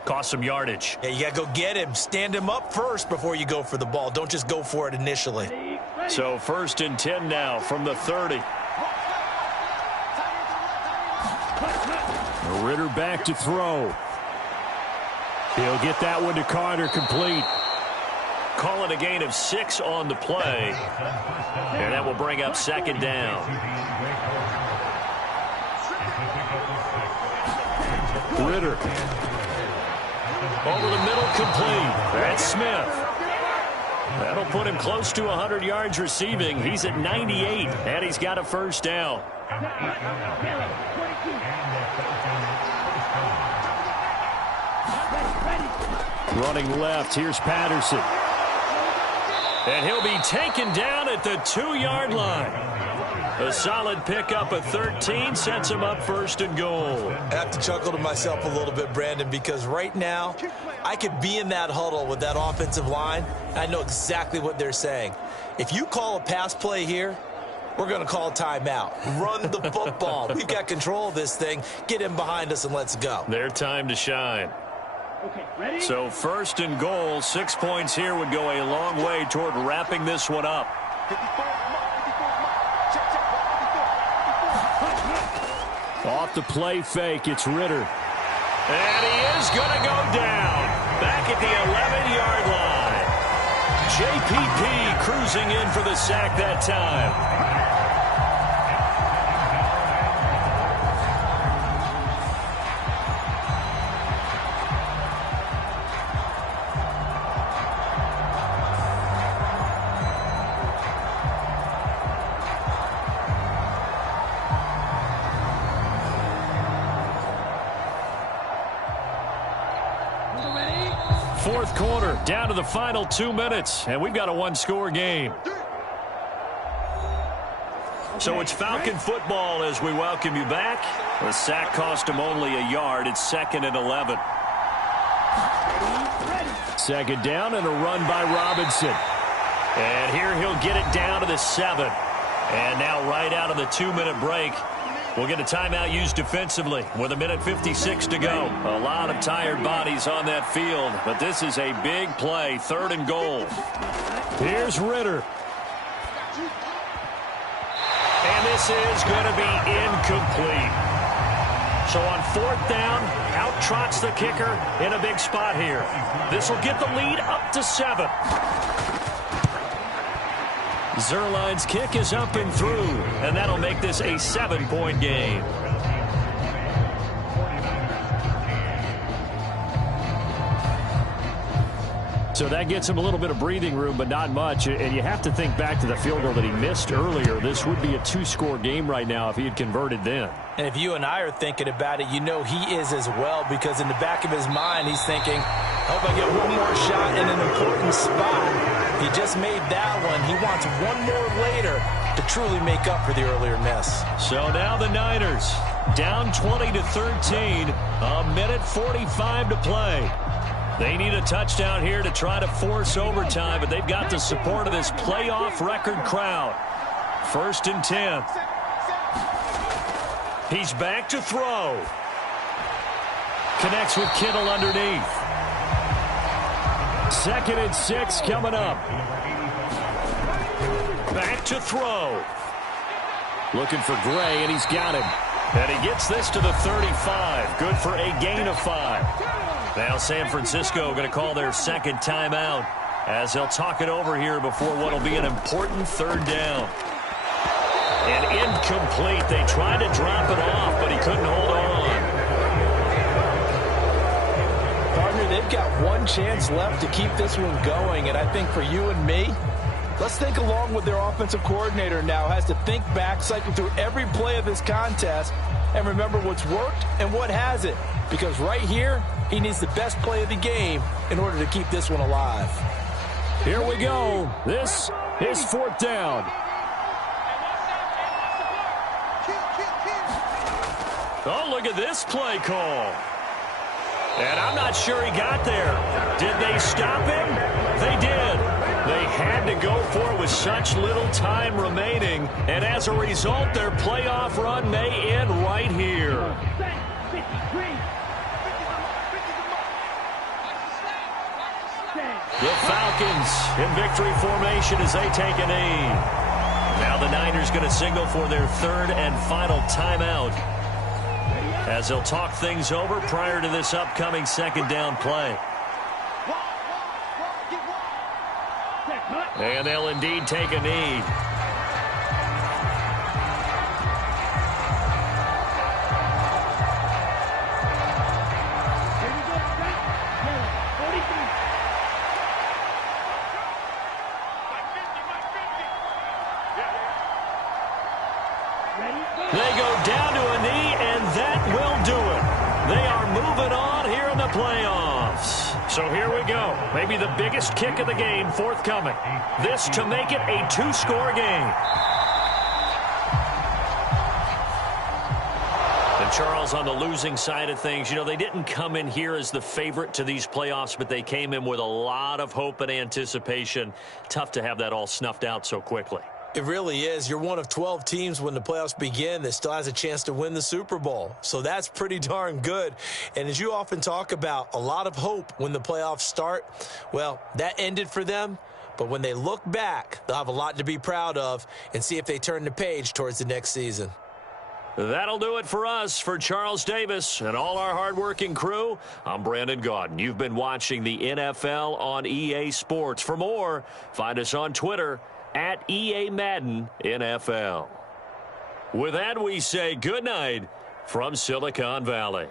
cost some yardage. Yeah, you got to go get him. Stand him up first before you go for the ball. Don't just go for it initially. So 1st and 10 now from the 30. Ritter back to throw. He'll get that one to Carter, complete. Call it a gain of 6 on the play. And that will bring up second down. Ritter. Over the middle, complete. That's Smith. That'll put him close to 100 yards receiving. He's at 98, and he's got a first down. Running left, here's Patterson. And he'll be taken down at the 2-yard line. A solid pickup of 13 sets him up first and goal. I have to chuckle to myself a little bit, Brandon, because right now I could be in that huddle with that offensive line. I know exactly what they're saying. If you call a pass play here, we're going to call timeout. Run the football. We've got control of this thing. Get in behind us and let's go. Their time to shine. So first and goal, 6 points here would go a long way toward wrapping this one up. Off the play fake, it's Ritter. And he is going to go down. Back at the 11-yard line. JPP cruising in for the sack that time. Fourth quarter, down to the final 2 minutes, and we've got a one-score game. So it's Falcon football as we welcome you back. The sack cost him only a yard. It's 2nd and 11. Second down and a run by Robinson. And here he'll get it down to the 7. And now right out of the 2-minute break, we'll get a timeout used defensively with 1:56 to go. A lot of tired bodies on that field, but this is a big play, 3rd and goal. Here's Ritter. And this is going to be incomplete. So on 4th down, out trots the kicker in a big spot here. This will get the lead up to 7. Zerline's kick is up and through, and that'll make this a 7-point game. So that gets him a little bit of breathing room, but not much. And you have to think back to the field goal that he missed earlier. This would be a 2-score game right now if he had converted then. And if you and I are thinking about it, you know he is as well, because in the back of his mind, he's thinking, I hope I get one more shot in an important spot. He just made that one. He wants one more later to truly make up for the earlier miss. So now the Niners down 20-13, 1:45 to play. They need a touchdown here to try to force overtime, but they've got the support of this playoff record crowd. 1st and 10. He's back to throw. Connects with Kittle underneath. 2nd and 6 coming up. Back to throw. Looking for Gray, and he's got him. And he gets this to the 35. Good for a gain of 5. Now San Francisco going to call their second timeout as they'll talk it over here before what will be an important 3rd down. And incomplete. They tried to drop it off, but he couldn't hold on. Partner, they've got one chance left to keep this one going, and I think for you and me, let's think along with their offensive coordinator now. Has to think back, cycle through every play of this contest, and remember what's worked and what hasn't. Because right here, he needs the best play of the game in order to keep this one alive. Here we go. This is 4th down. Oh, look at this play call. And I'm not sure he got there. Did they stop him? They did. They had to go for it with such little time remaining. And as a result, their playoff run may end right here. The Falcons in victory formation as they take a knee. Now the Niners going to signal for their 3rd and final timeout. as they'll talk things over prior to this upcoming second down play. And they'll indeed take a knee. They go down to a knee, and that will do it. They are moving on here in the playoffs. So here we go. Maybe the biggest kick of the game forthcoming. This to make it a 2-score game. And Charles, on the losing side of things, you know, they didn't come in here as the favorite to these playoffs, but they came in with a lot of hope and anticipation. Tough to have that all snuffed out so quickly. It really is. You're one of 12 teams when the playoffs begin that still has a chance to win the Super Bowl. So that's pretty darn good. And as you often talk about, a lot of hope when the playoffs start. Well, that ended for them. But when they look back, they'll have a lot to be proud of and see if they turn the page towards the next season. That'll do it for us. For Charles Davis and all our hardworking crew, I'm Brandon Gaudin. You've been watching the NFL on EA Sports. For more, find us on Twitter at EA Madden NFL. With that, we say good night from Silicon Valley.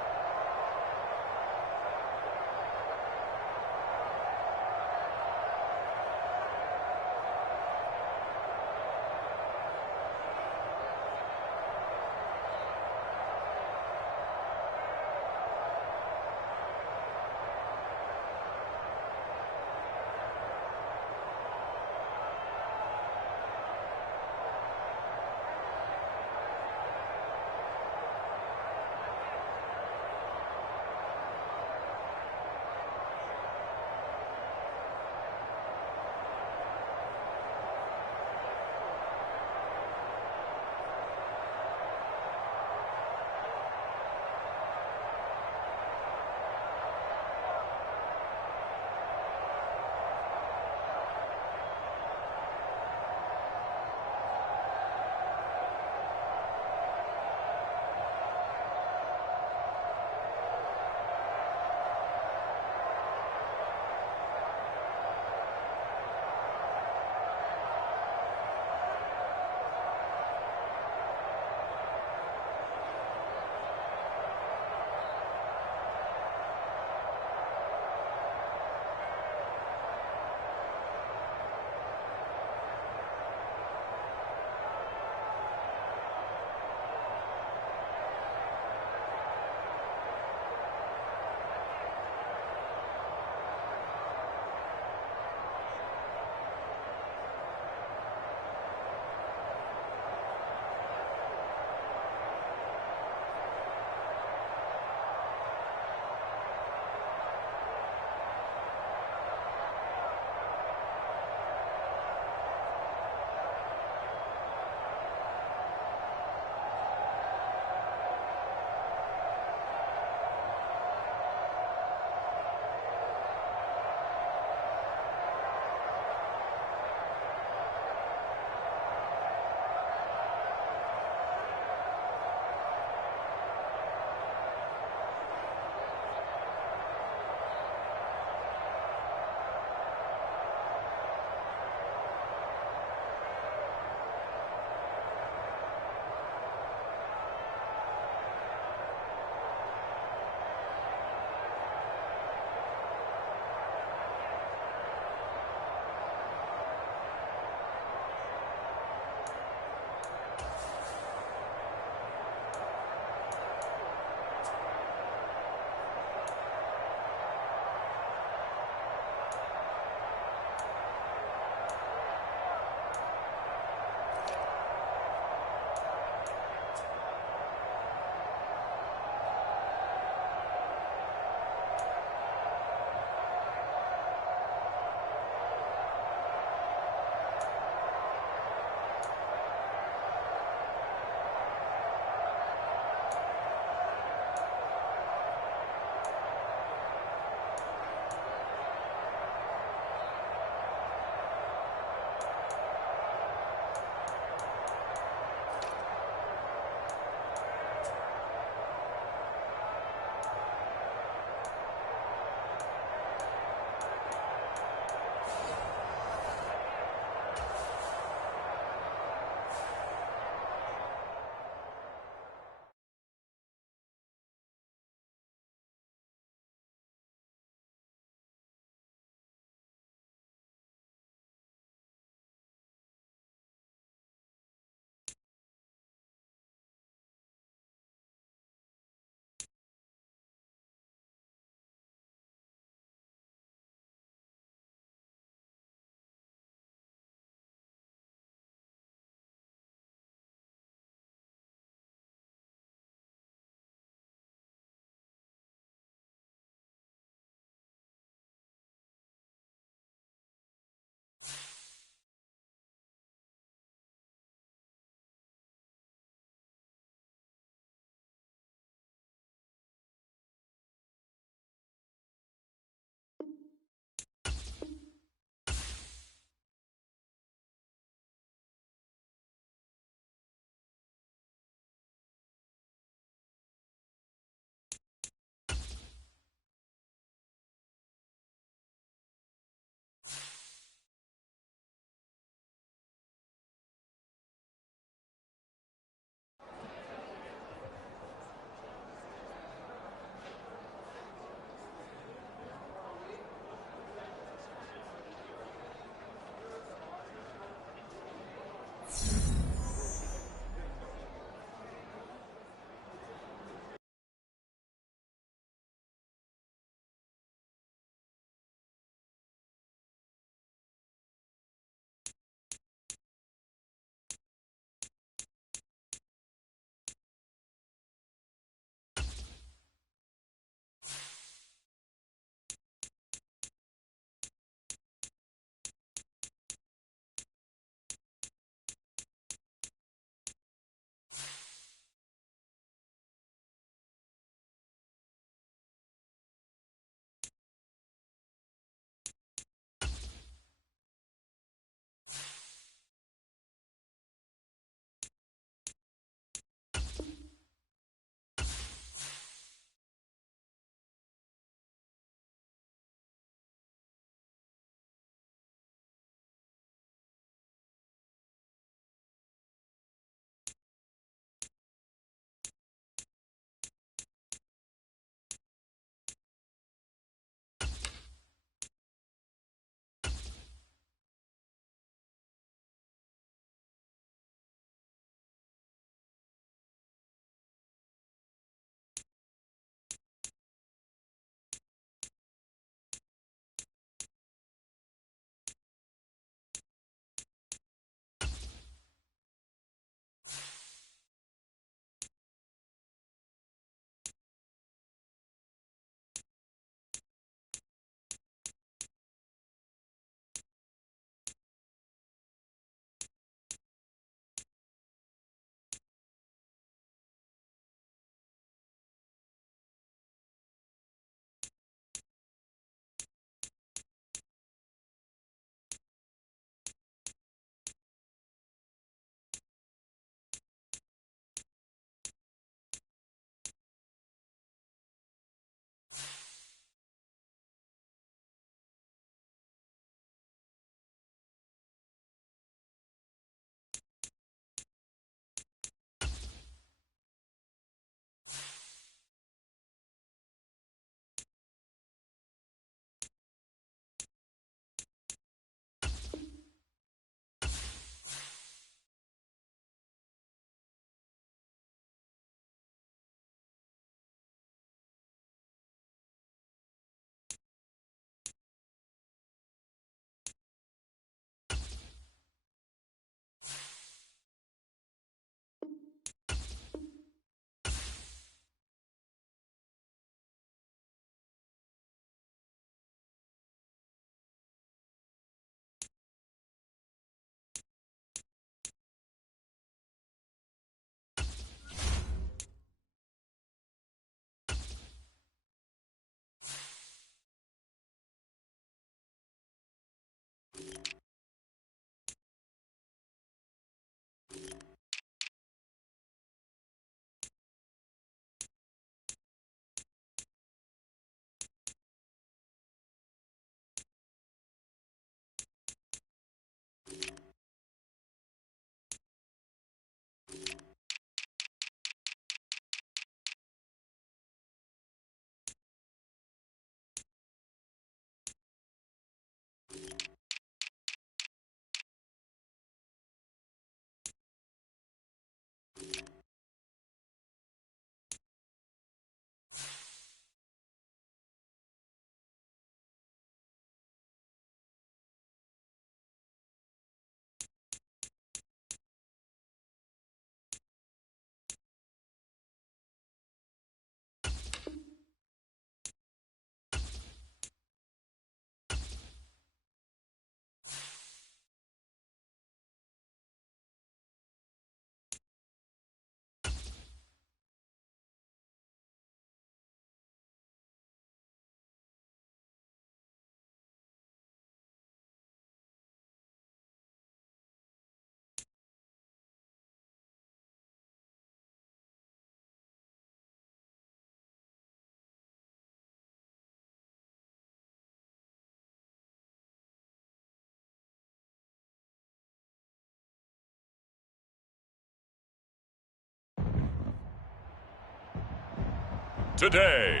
today.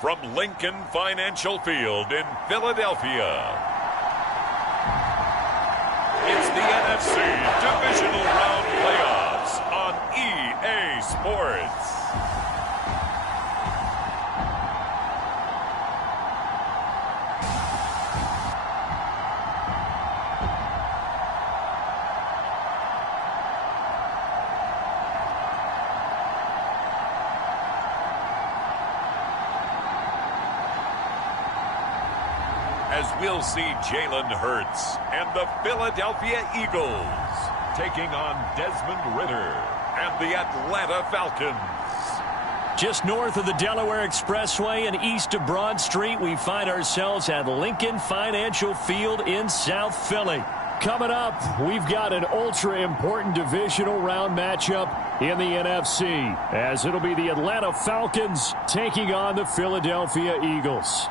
From Lincoln Financial Field in Philadelphia, it's the NFC Divisional Round Playoffs on EA Sports. As we'll see Jalen Hurts and the Philadelphia Eagles taking on Desmond Ridder and the Atlanta Falcons. Just north of the Delaware Expressway and east of Broad Street, we find ourselves at Lincoln Financial Field in South Philly. Coming up, we've got an ultra-important divisional round matchup in the NFC, as it'll be the Atlanta Falcons taking on the Philadelphia Eagles.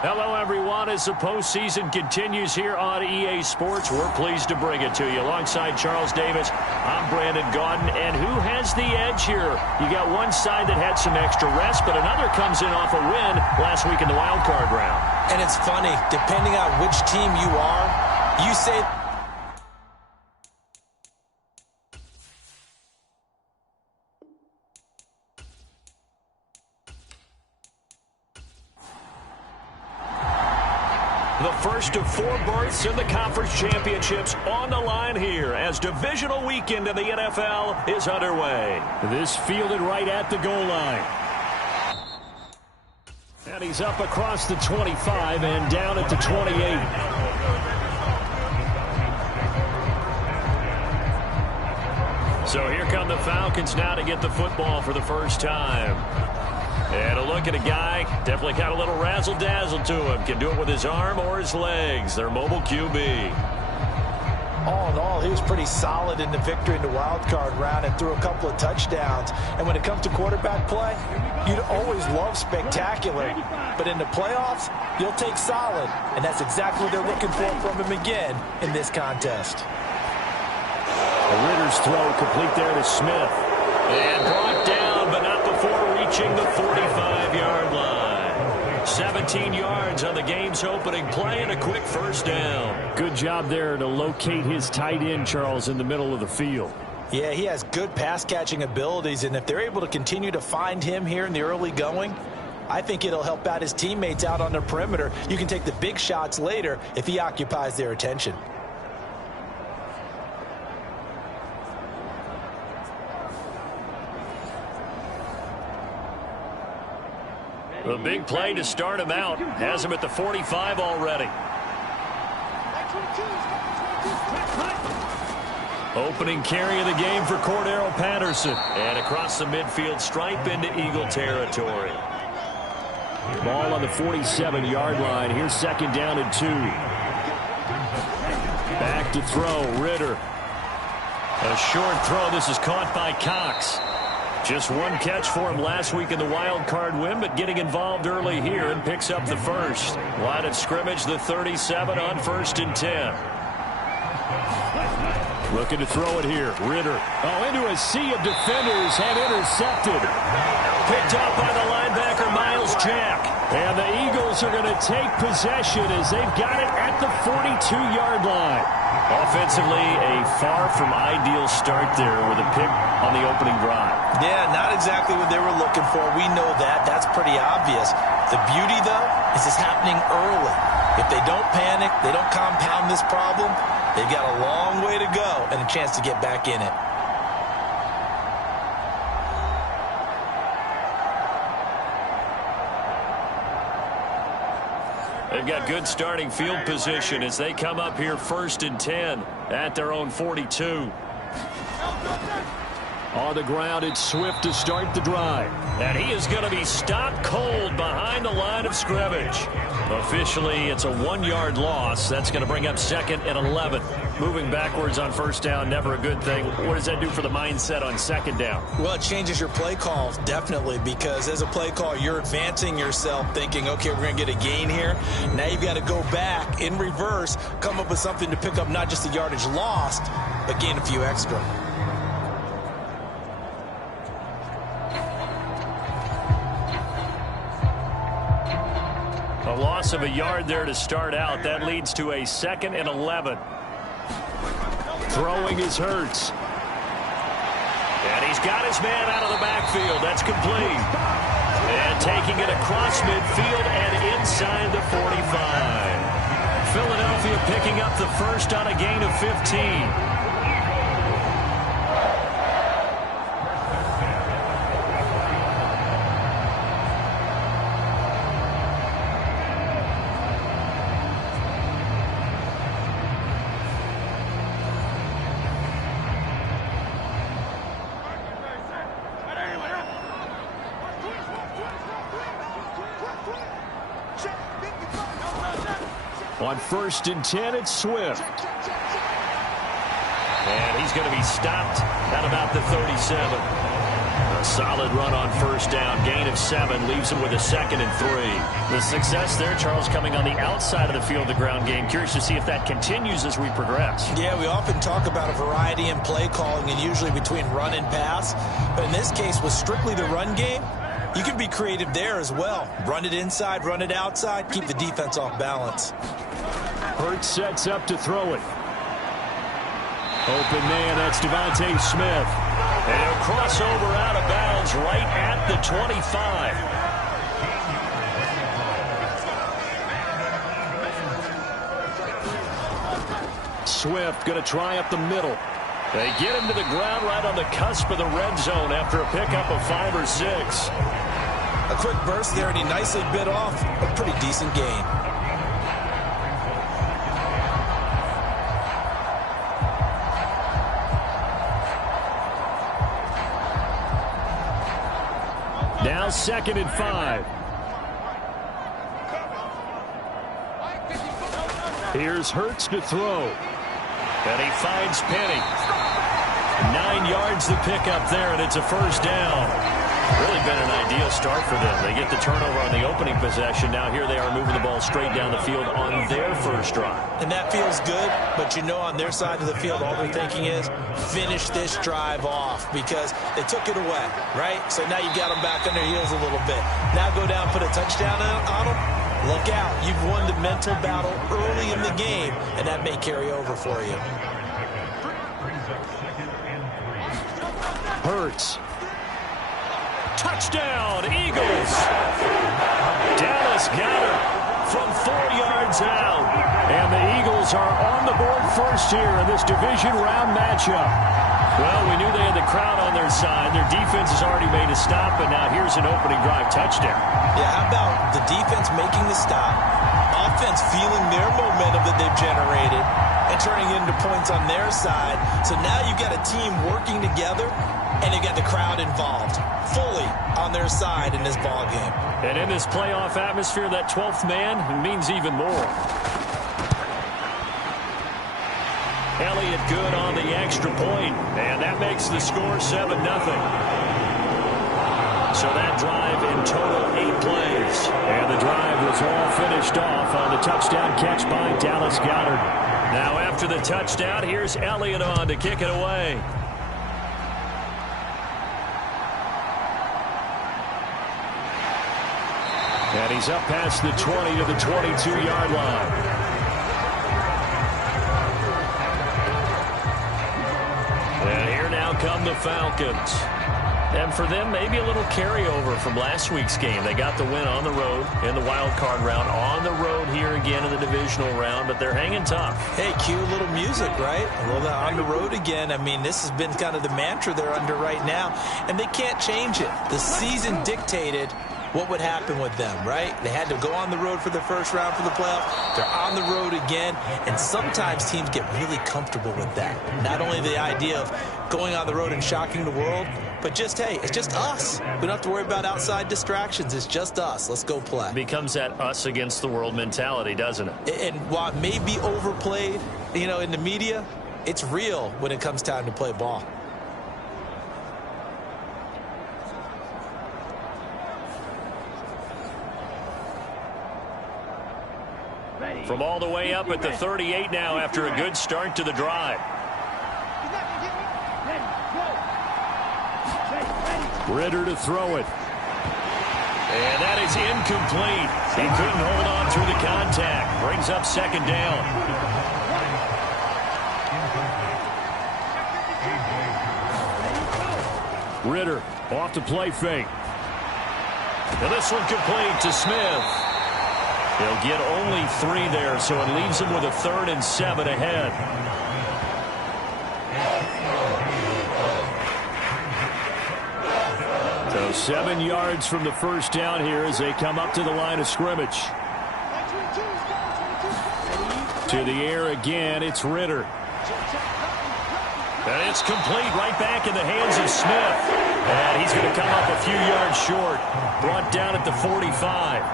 Hello, everyone. As the postseason continues here on EA Sports, we're pleased to bring it to you. Alongside Charles Davis, I'm Brandon Gaudin. And who has the edge here? You got one side that had some extra rest, but another comes in off a win last week in the wild card round. And it's funny, depending on which team you are, you say... The first of 4 berths in the conference championships on the line here as divisional weekend in the NFL is underway. This fielded right at the goal line. And he's up across the 25 and down at the 28. So here come the Falcons now to get the football for the first time. And a look at a guy, definitely got a little razzle-dazzle to him. Can do it with his arm or his legs. Their mobile QB. All in all, he was pretty solid in the victory in the wild card round and threw a couple of touchdowns. And when it comes to quarterback play, you'd always love spectacular. But in the playoffs, you'll take solid. And that's exactly what they're looking for from him again in this contest. Ritter's throw complete there to Smith. And brought down, but not before reaching the 45-yard line. 17 yards on the game's opening play and a quick first down. Good job there to locate his tight end, Charles, in the middle of the field. Yeah, he has good pass-catching abilities, and if they're able to continue to find him here in the early going, I think it'll help out his teammates out on the perimeter. You can take the big shots later if he occupies their attention. The big play to start him out. Has him at the 45 already. Opening carry of the game for Cordero Patterson. And across the midfield stripe into Eagle territory. Ball on the 47-yard line. Here's second down and 2. Back to throw, Ridder. A short throw. This is caught by Cox. Just one catch for him last week in the wild card win, but getting involved early here and picks up the first. Line of scrimmage, the 37 on 1st and 10. Looking to throw it here. Ridder. Oh, into a sea of defenders and intercepted. Picked up by the linebacker, Miles Jack. And the Eagles are going to take possession as they've got it at the 42-yard line. Offensively, a far from ideal start there with a pick on the opening drive. Yeah, not exactly what they were looking for. We know that. That's pretty obvious. The beauty, though, is it's happening early. If they don't panic, they don't compound this problem, they've got a long way to go and a chance to get back in it. They've got good starting field position as they come up here 1st and 10 at their own 42. On the ground, it's Swift to start the drive. And he is going to be stopped cold behind the line of scrimmage. Officially, it's a 1-yard loss. That's going to bring up 2nd and 11. moving backwards on first down, never a good thing. What does that do for the mindset on second down? Well, it changes your play call, definitely, because as a play call, you're advancing yourself thinking, okay, we're going to get a gain here. Now you've got to go back in reverse, come up with something to pick up not just the yardage lost, but gain a few extra. A loss of a yard there to start out. That leads to a 2nd and 11. Throwing is Hurts. And he's got his man out of the backfield. That's complete. And taking it across midfield and inside the 45. Philadelphia picking up the first on a gain of 15. On 1st and 10, it's Swift. And he's going to be stopped at about the 37. A solid run on first down. Gain of 7 leaves him with a 2nd and 3. The success there, Charles, coming on the outside of the field, the ground game. Curious to see if that continues as we progress. Yeah, we often talk about a variety in play calling and usually between run and pass. But in this case, with strictly the run game, you can be creative there as well. Run it inside, run it outside, keep the defense off balance. Hurts sets up to throw it. Open man, that's Devontae Smith. And a crossover out of bounds right at the 25. Swift going to try up the middle. They get him to the ground right on the cusp of the red zone after a pickup of 5 or 6. A quick burst there, and he nicely bit off a pretty decent gain. Now 2nd and 5. Here's Hurts to throw. And he finds Penny. 9 yards the pickup there, and it's a first down. Really been an ideal start for them. They get the turnover on the opening possession. Now here they are moving the ball straight down the field on their first drive. And that feels good, but you know on their side of the field, all they're thinking is finish this drive off because they took it away, right? So now you got them back on their heels a little bit. Now go down, put a touchdown on them. Look out. You've won the mental battle early in the game, and that may carry over for you. Hurts. Touchdown, Eagles. Dallas Goedert from 4 yards out. And the Eagles are on the board first here in this division round matchup. Well, we knew they had the crowd on their side. Their defense has already made a stop, and now here's an opening drive touchdown. Yeah, how about the defense making the stop, offense feeling their momentum that they've generated, and turning into points on their side. So now you've got a team working together, and you got the crowd involved fully on their side in this ball game. And in this playoff atmosphere, that 12th man means even more. Elliott good on the extra point, and that makes the score 7-0. So that drive in total 8 plays. And the drive was all finished off on the touchdown catch by Dallas Goedert. Now after the touchdown, here's Elliott on to kick it away. And he's up past the 20 to the 22-yard line. And here now come the Falcons. And for them, maybe a little carryover from last week's game. They got the win on the road in the wild card round, on the road here again in the divisional round, but they're hanging tough. Hey, cue a little music, right? A little on the road again. I mean, this has been kind of the mantra they're under right now, and they can't change it. The season dictated what would happen with them, right? They had to go on the road for the first round for the playoff. They're on the road again, and sometimes teams get really comfortable with that. Not only the idea of going on the road and shocking the world, but just, hey, it's just us. We don't have to worry about outside distractions. It's just us. Let's go play. Becomes that us against the world mentality, doesn't it? And while it may be overplayed, you know, in the media, it's real when it comes time to play ball. From all the way up at the 38 now after a good start to the drive. Ritter to throw it. And that is incomplete. He couldn't hold on through the contact. Brings up second down. Ritter off to play fake. And this one complete to Smith. He'll get only 3 there, so it leaves him with a 3rd and 7 ahead. So 7 yards from the first down here as they come up to the line of scrimmage. To the air again, it's Ritter. And it's complete right back in the hands of Smith. And he's going to come up a few yards short. Brought down at the 45.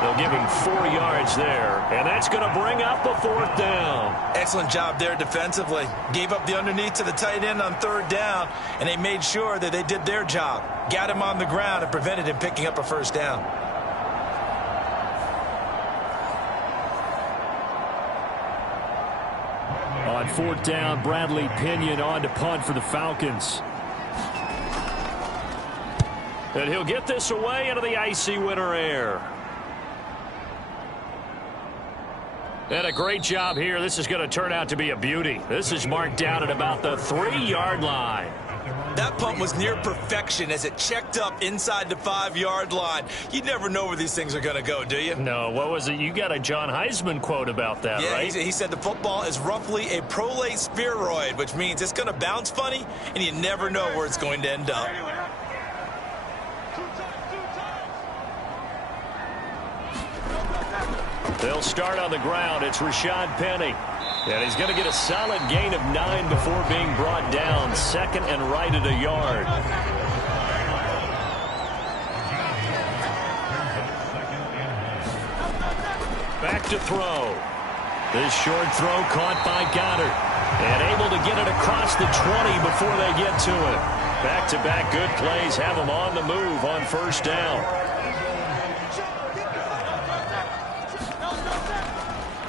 They'll give him 4 yards there. And that's going to bring up a 4th down. Excellent job there defensively. Gave up the underneath to the tight end on 3rd down, and they made sure that they did their job. Got him on the ground and prevented him picking up a 1st down. On 4th down, Bradley Pinion on to punt for the Falcons. And he'll get this away into the icy winter air. And a great job here. This is going to turn out to be a beauty. This is marked down at about the 3-yard line. That punt was near perfection as it checked up inside the 5-yard line. You never know where these things are going to go, do you? No, what was it? You got a John Heisman quote about that, right? Yeah, he said the football is roughly a prolate spheroid, which means it's going to bounce funny, and you never know where it's going to end up. They'll start on the ground. It's Rashad Penny. And he's going to get a solid gain of 9 before being brought down. 2nd and right at a yard. Back to throw. This short throw caught by Goddard. And able to get it across the 20 before they get to it. Back-to-back good plays have him on the move on 1st down.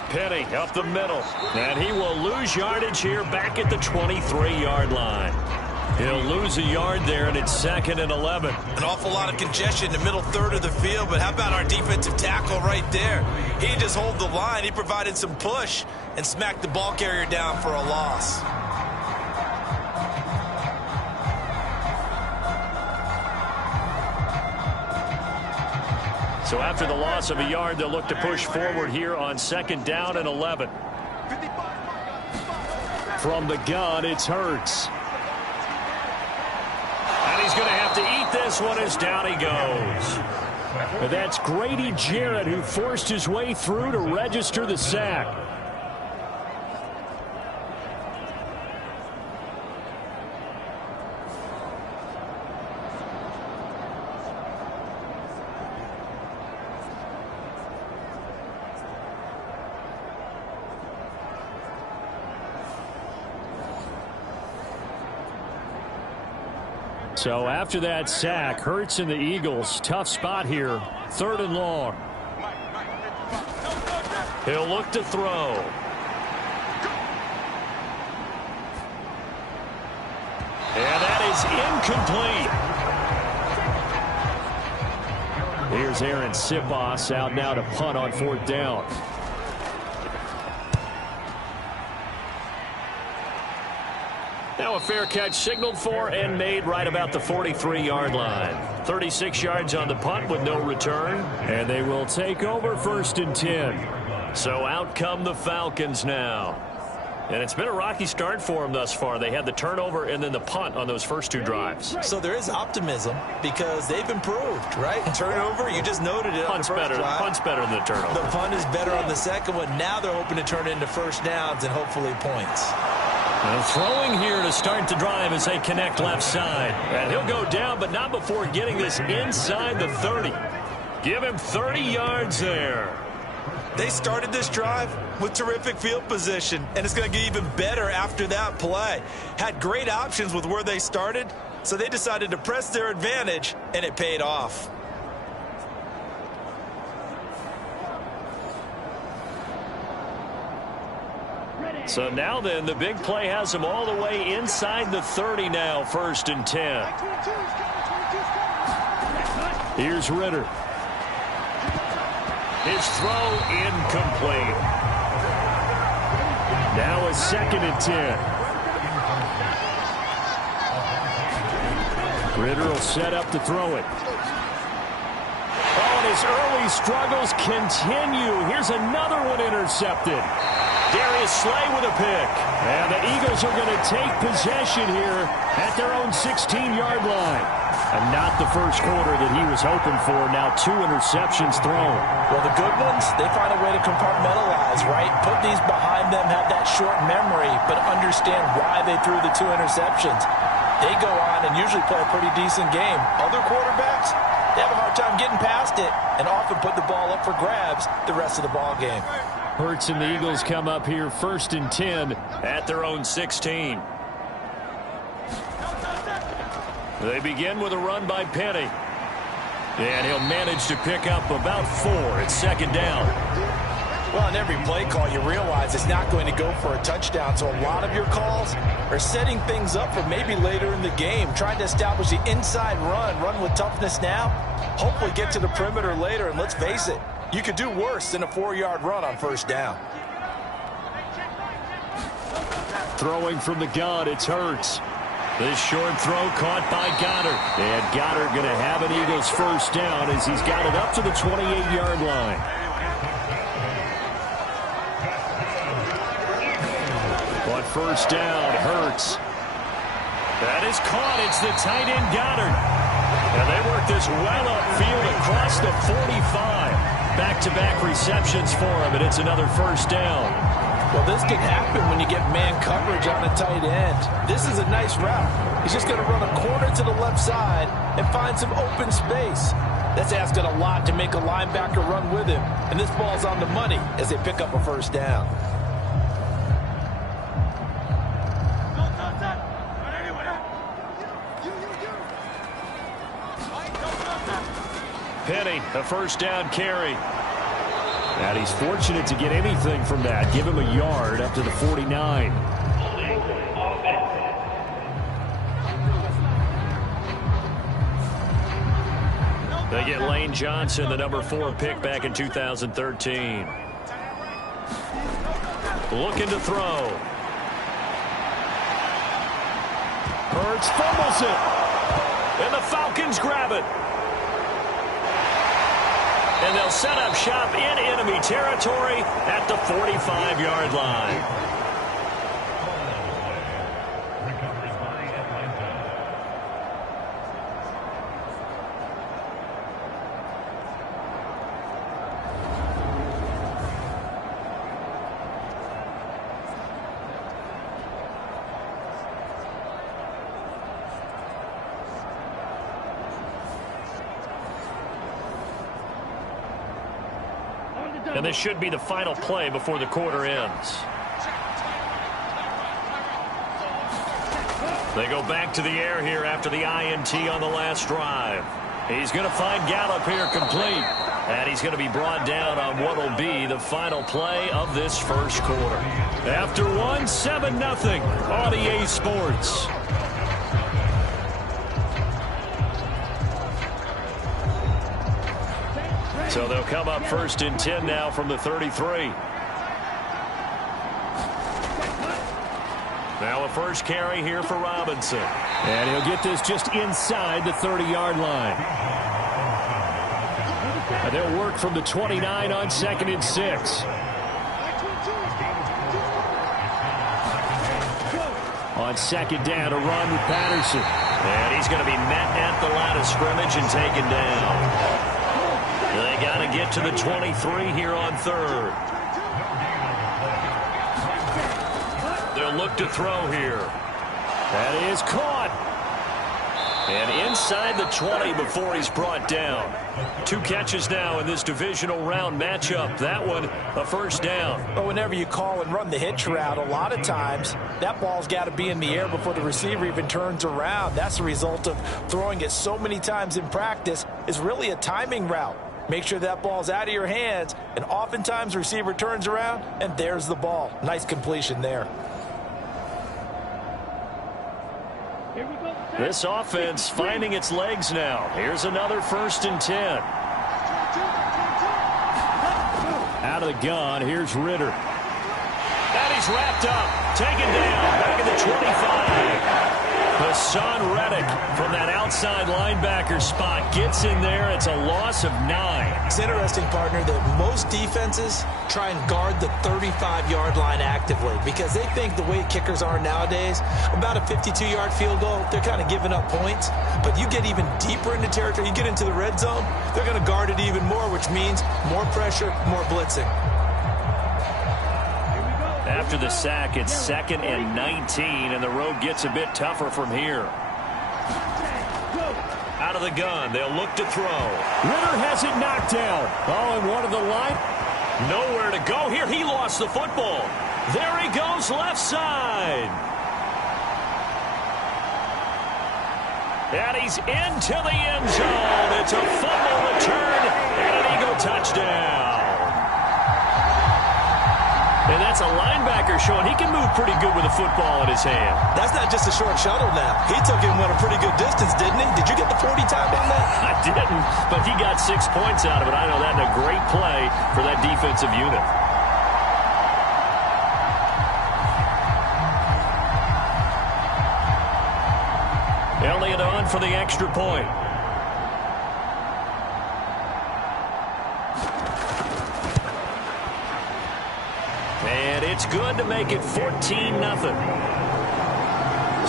Penny up the middle, and he will lose yardage here back at the 23-yard line. He'll lose a yard there, and it's 2nd and 11. An awful lot of congestion in the middle 3rd of the field, but how about our defensive tackle right there? He didn't just hold the line. He provided some push and smacked the ball carrier down for a loss. So after the loss of a yard, they'll look to push forward here on 2nd down and 11. From the gun, it's Hurts. And he's going to have to eat this one as down he goes. And that's Grady Jarrett who forced his way through to register the sack. So after that sack, Hurts and the Eagles, tough spot here. 3rd and long. He'll look to throw. And that is incomplete. Here's Aaron Sipos out now to punt on 4th down. Now a fair catch signaled for and made right about the 43-yard line. 36 yards on the punt with no return. And they will take over 1st and 10. So out come the Falcons now. And it's been a rocky start for them thus far. They had the turnover and then the punt on those first 2 drives. So there is optimism because they've improved, right? Turnover, you just noted it. Punt's better. Punt's better than the turnover. The punt is better on the second one. Now they're hoping to turn it into 1st downs and hopefully points. Now throwing here to start the drive as they connect left side. And he'll go down, but not before getting this inside the 30. Give him 30 yards there. They started this drive with terrific field position, and it's going to get even better after that play. Had great options with where they started, so they decided to press their advantage, and it paid off. So now then, the big play has them all the way inside the 30 now, 1st and 10. Here's Ritter. His throw incomplete. Now a 2nd and 10. Ritter will set up to throw it. Oh, and his early struggles continue. Here's another one intercepted. Darius Slay with a pick. And the Eagles are going to take possession here at their own 16-yard line. And not the first quarter that he was hoping for. Now 2 interceptions thrown. Well, the good ones, they find a way to compartmentalize, right? Put these behind them, have that short memory, but understand why they threw the 2 interceptions. They go on and usually play a pretty decent game. Other quarterbacks, they have a hard time getting past it and often put the ball up for grabs the rest of the ball game. Hurts and the Eagles come up here 1st and 10 at their own 16. They begin with a run by Penny. And he'll manage to pick up about 4 at 2nd down. Well, in every play call, you realize it's not going to go for a touchdown. So a lot of your calls are setting things up for maybe later in the game, trying to establish the inside run with toughness now, hopefully get to the perimeter later. And let's face it, you could do worse than a 4-yard run on 1st down. Throwing from the gun, it's Hurts. This short throw caught by Goddard. And Goddard going to have an Eagles 1st down as he's got it up to the 28-yard line. But 1st down, Hurts. That is caught. It's the tight end Goddard. And they work this well upfield across the 45. Back-to-back receptions for him, and it's another 1st down. Well, this can happen when you get man coverage on a tight end. This is a nice route. He's just going to run a corner to the left side and find some open space. That's asking a lot to make a linebacker run with him. And this ball's on the money as they pick up a 1st down. Penny, a 1st down carry. And he's fortunate to get anything from that. Give him a yard up to the 49. They get Lane Johnson, the number 4 pick back in 2013. Looking to throw. Hurts fumbles it. And the Falcons grab it. And they'll set up shop in enemy territory at the 45-yard line. And this should be the final play before the quarter ends. They go back to the air here after the INT on the last drive. He's going to find Gallup here complete. And he's going to be brought down on what will be the final play of this 1st quarter. After 7-0 on EA Sports. So they'll come up 1st and 10 now from the 33. Now a 1st carry here for Robinson. And he'll get this just inside the 30-yard line. And they'll work from the 29 on 2nd and 6. On 2nd down, a run with Patterson. And he's going to be met at the line of scrimmage and taken down. They got to get to the 23 here on 3rd. They'll look to throw here. That is caught. And inside the 20 before he's brought down. 2 catches now in this divisional round matchup. That one, a first down. But whenever you call and run the hitch route, a lot of times that ball's got to be in the air before the receiver even turns around. That's the result of throwing it so many times in practice. It's really a timing route. Make sure that ball's out of your hands, and oftentimes the receiver turns around, and there's the ball. Nice completion there. This offense finding its legs now. Here's another 1st and 10. Out of the gun, here's Ritter. And he's wrapped up, taken down, back at the 25. Hassan Reddick from that outside linebacker spot gets in there. It's a loss of 9. It's interesting, partner, that most defenses try and guard the 35-yard line actively because they think the way kickers are nowadays, about a 52-yard field goal, they're kind of giving up points. But you get even deeper into territory, you get into the red zone, they're going to guard it even more, which means more pressure, more blitzing. After the sack, it's 2nd and 19, and the road gets a bit tougher from here. Out of the gun, they'll look to throw. Ritter has it knocked down. Oh, and one of the line. Nowhere to go here. He lost the football. There he goes, left side. And he's into the end zone. It's a fumble return and an Eagle touchdown. And that's a linebacker showing he can move pretty good with a football in his hand. That's not just a short shuttle now. He took him at a pretty good distance, didn't he? Did you get the 40 time on that? I didn't, but he got 6 points out of it. I know that, and a great play for that defensive unit. Elliott on for the extra point. And it's good to make it 14-0.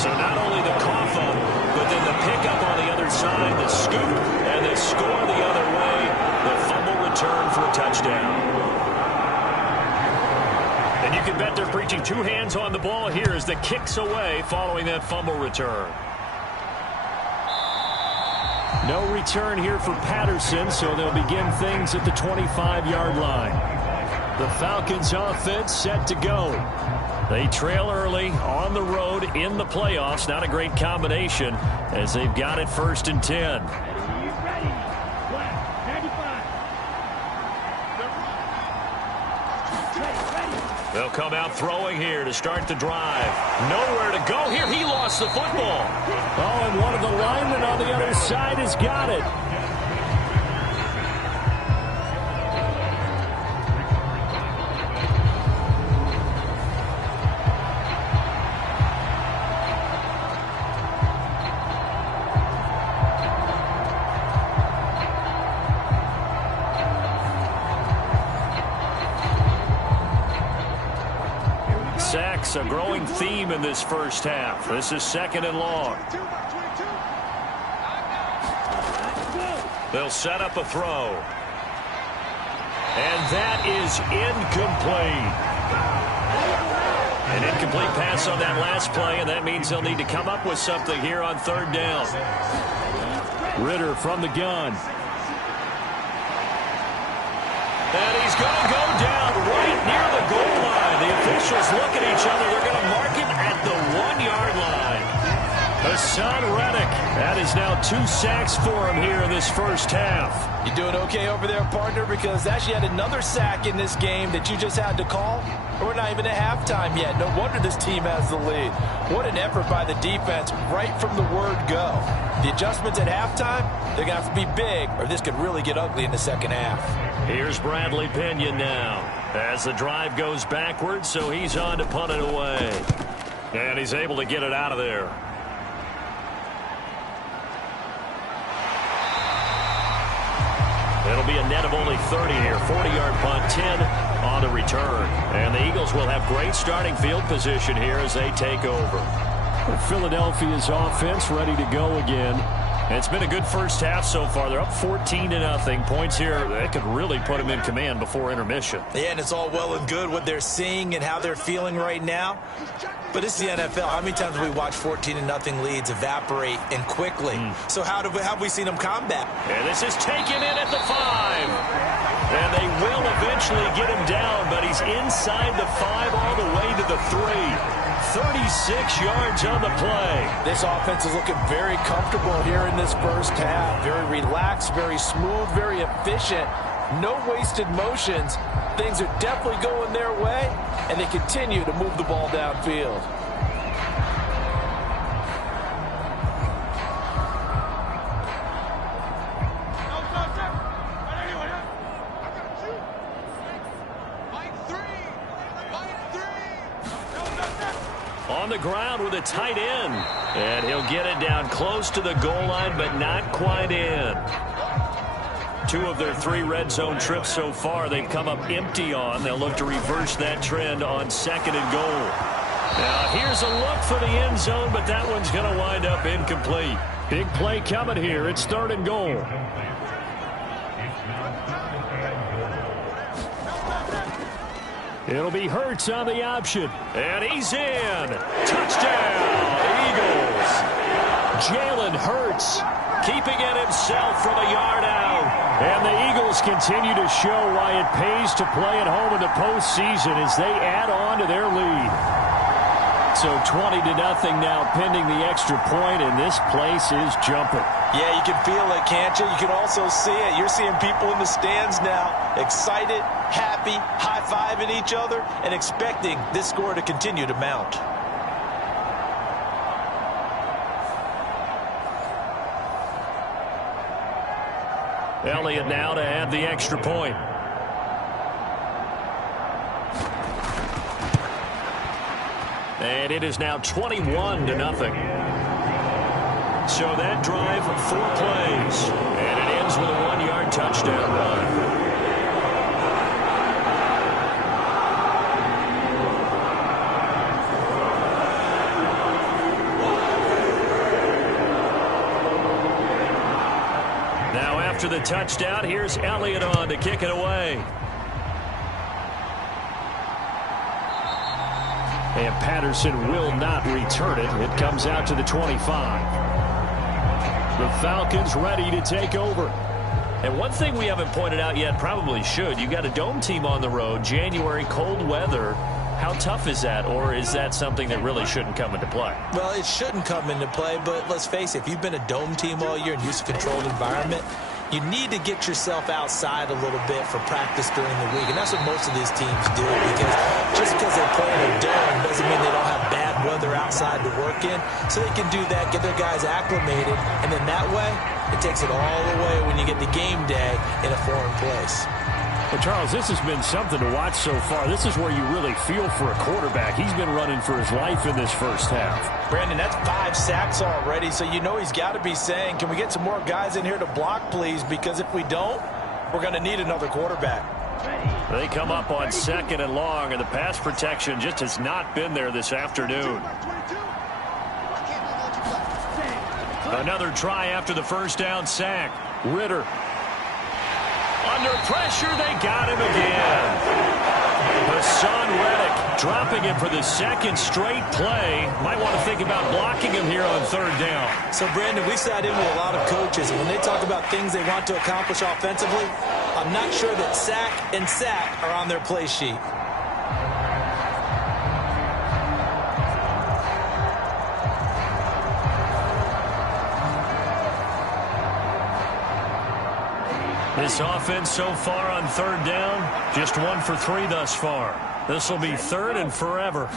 So not only the cough up, but then the pickup on the other side, the scoop, and the score the other way, the fumble return for a touchdown. And you can bet they're preaching 2 hands on the ball here as the kick's away following that fumble return. No return here for Patterson, so they'll begin things at the 25-yard line. The Falcons offense set to go. They trail early on the road in the playoffs. Not a great combination as they've got it 1st and 10. They'll come out throwing here to start the drive. Nowhere to go here. He lost the football. Oh, and one of the linemen on the other side has got it. Sacks, a growing theme in this first half. This is 2nd and long. They'll set up a throw. And that is incomplete. An incomplete pass on that last play, and that means they'll need to come up with something here on 3rd down. Ritter from the gun. And he's going to go down right near the goal line. The officials look at each other. They're going to mark him at the 1-yard line. Hassan Reddick. That is now 2 sacks for him here in this first half. You doing okay over there, partner? Because actually had another sack in this game that you just had to call. We're not even at halftime yet. No wonder this team has the lead. What an effort by the defense right from the word go. The adjustments at halftime, they're going to have to be big, or this could really get ugly in the second half. Here's Bradley Pinion now as the drive goes backwards, so he's on to punt it away. And he's able to get it out of there. It'll be a net of only 30 here. 40-yard punt, 10 on the return. And the Eagles will have great starting field position here as they take over. Philadelphia's offense ready to go again. It's been a good first half so far. They're up 14-0. Points here, they could really put them in command before intermission. Yeah, and it's all well and good what they're seeing and how they're feeling right now. But it's the NFL. How many times have we watched 14-0 leads evaporate and quickly? So how have we seen them combat? And this is taken in at the 5. And they will eventually get him down, but he's inside the 5 all the way to the 3. 36 yards on the play. This offense is looking very comfortable here in this first half. Very relaxed, very smooth, very efficient. No wasted motions. Things are definitely going their way, and they continue to move the ball downfield. On the ground with a tight end. And he'll get it down close to the goal line, but not quite in. 2 of their 3 red zone trips so far, they've come up empty on. They'll look to reverse that trend on 2nd and goal. Now, here's a look for the end zone, but that one's going to wind up incomplete. Big play coming here. It's 3rd and goal. It'll be Hurts on the option. And he's in. Touchdown, Eagles. Jalen Hurts keeping it himself from a yard out. And the Eagles continue to show why it pays to play at home in the postseason as they add on to their lead. So 20-0 now pending the extra point, and this place is jumping. Yeah, you can feel it, can't you? You can also see it. You're seeing people in the stands now, excited, happy, high-fiving each other, and expecting this score to continue to mount. Elliott now to add the extra point. And it is now 21-0. So that drive, 4 plays. And it ends with a 1-yard touchdown run. Now after the touchdown, here's Elliott on to kick it away. And Patterson will not return it. It comes out to the 25. The Falcons ready to take over. And one thing we haven't pointed out yet, probably should, you got a dome team on the road, January, cold weather. How tough is that, or is that something that really shouldn't come into play? Well, it shouldn't come into play, but let's face it, if you've been a dome team all year and used to a controlled environment, you need to get yourself outside a little bit for practice during the week. And that's what most of these teams do, because just because they play in a dome doesn't mean they don't have bad weather outside to work in. So they can do that, get their guys acclimated, and then that way, it takes it all away when you get to game day in a foreign place. Well, Charles, this has been something to watch so far. This is where you really feel for a quarterback. He's been running for his life in this first half. Brandon, that's 5 sacks already, so you know he's got to be saying, can we get some more guys in here to block, please? Because if we don't, we're going to need another quarterback. They come up on 2nd and long, and the pass protection just has not been there this afternoon. Another try after the first down sack. Ritter. Under pressure, they got him again. Hassan Reddick dropping him for the 2nd straight play. Might want to think about blocking him here on 3rd down. So, Brandon, we sat in with a lot of coaches, and when they talk about things they want to accomplish offensively, I'm not sure that sack and sack are on their play sheet. This offense so far on 3rd down, just 1 for 3 thus far. This will be 3rd and forever.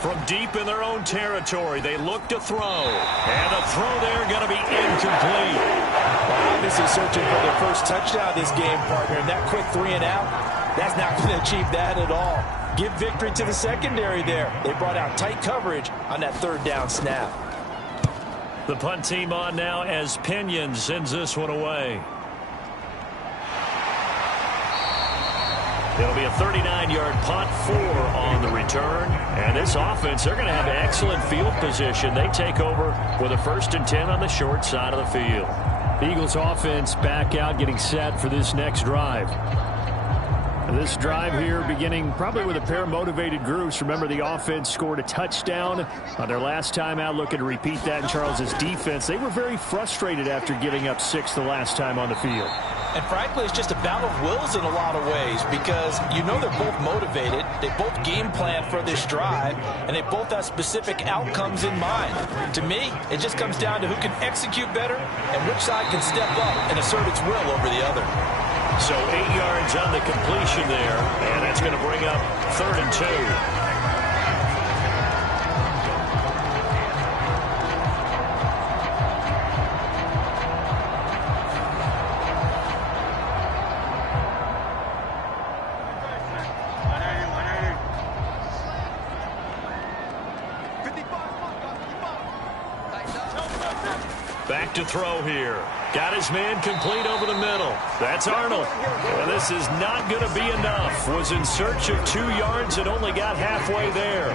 From deep in their own territory, they look to throw. And the throw there going to be incomplete. Well, obviously searching for their first touchdown this game, partner. And that quick 3 and out, that's not going to achieve that at all. Give victory to the secondary there. They brought out tight coverage on that 3rd down snap. The punt team on now as Pinion sends this one away. It'll be a 39-yard punt, 4 on the return. And this offense, they're going to have excellent field position. They take over with a 1st and 10 on the short side of the field. The Eagles offense back out, getting set for this next drive. This drive here beginning probably with a pair of motivated groups. Remember, the offense scored a touchdown on their last time out, looking to repeat that in Charles's defense. They were very frustrated after giving up 6 the last time on the field. And frankly, it's just a battle of wills in a lot of ways because you know they're both motivated. They both game plan for this drive, and they both have specific outcomes in mind. To me, it just comes down to who can execute better and which side can step up and assert its will over the other. So 8 yards on the completion there, and that's going to bring up 3rd and 2. Back to throw here. Got his man complete over the middle. That's Arnold. And this is not going to be enough. Was in search of 2 yards and only got halfway there.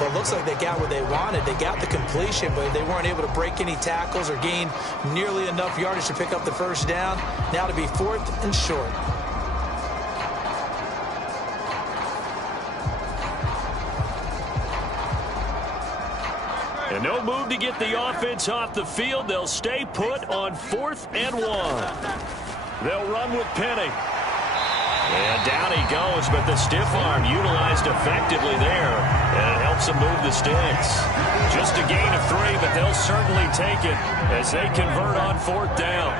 Well, it looks like they got what they wanted. They got the completion, but they weren't able to break any tackles or gain nearly enough yardage to pick up the first down. Now to be 4th and short. And no move to get the offense off the field. They'll stay put on 4th and 1. They'll run with Penny. And down he goes, but the stiff arm utilized effectively there. And it helps them move the sticks. Just a gain of 3, but they'll certainly take it as they convert on 4th down.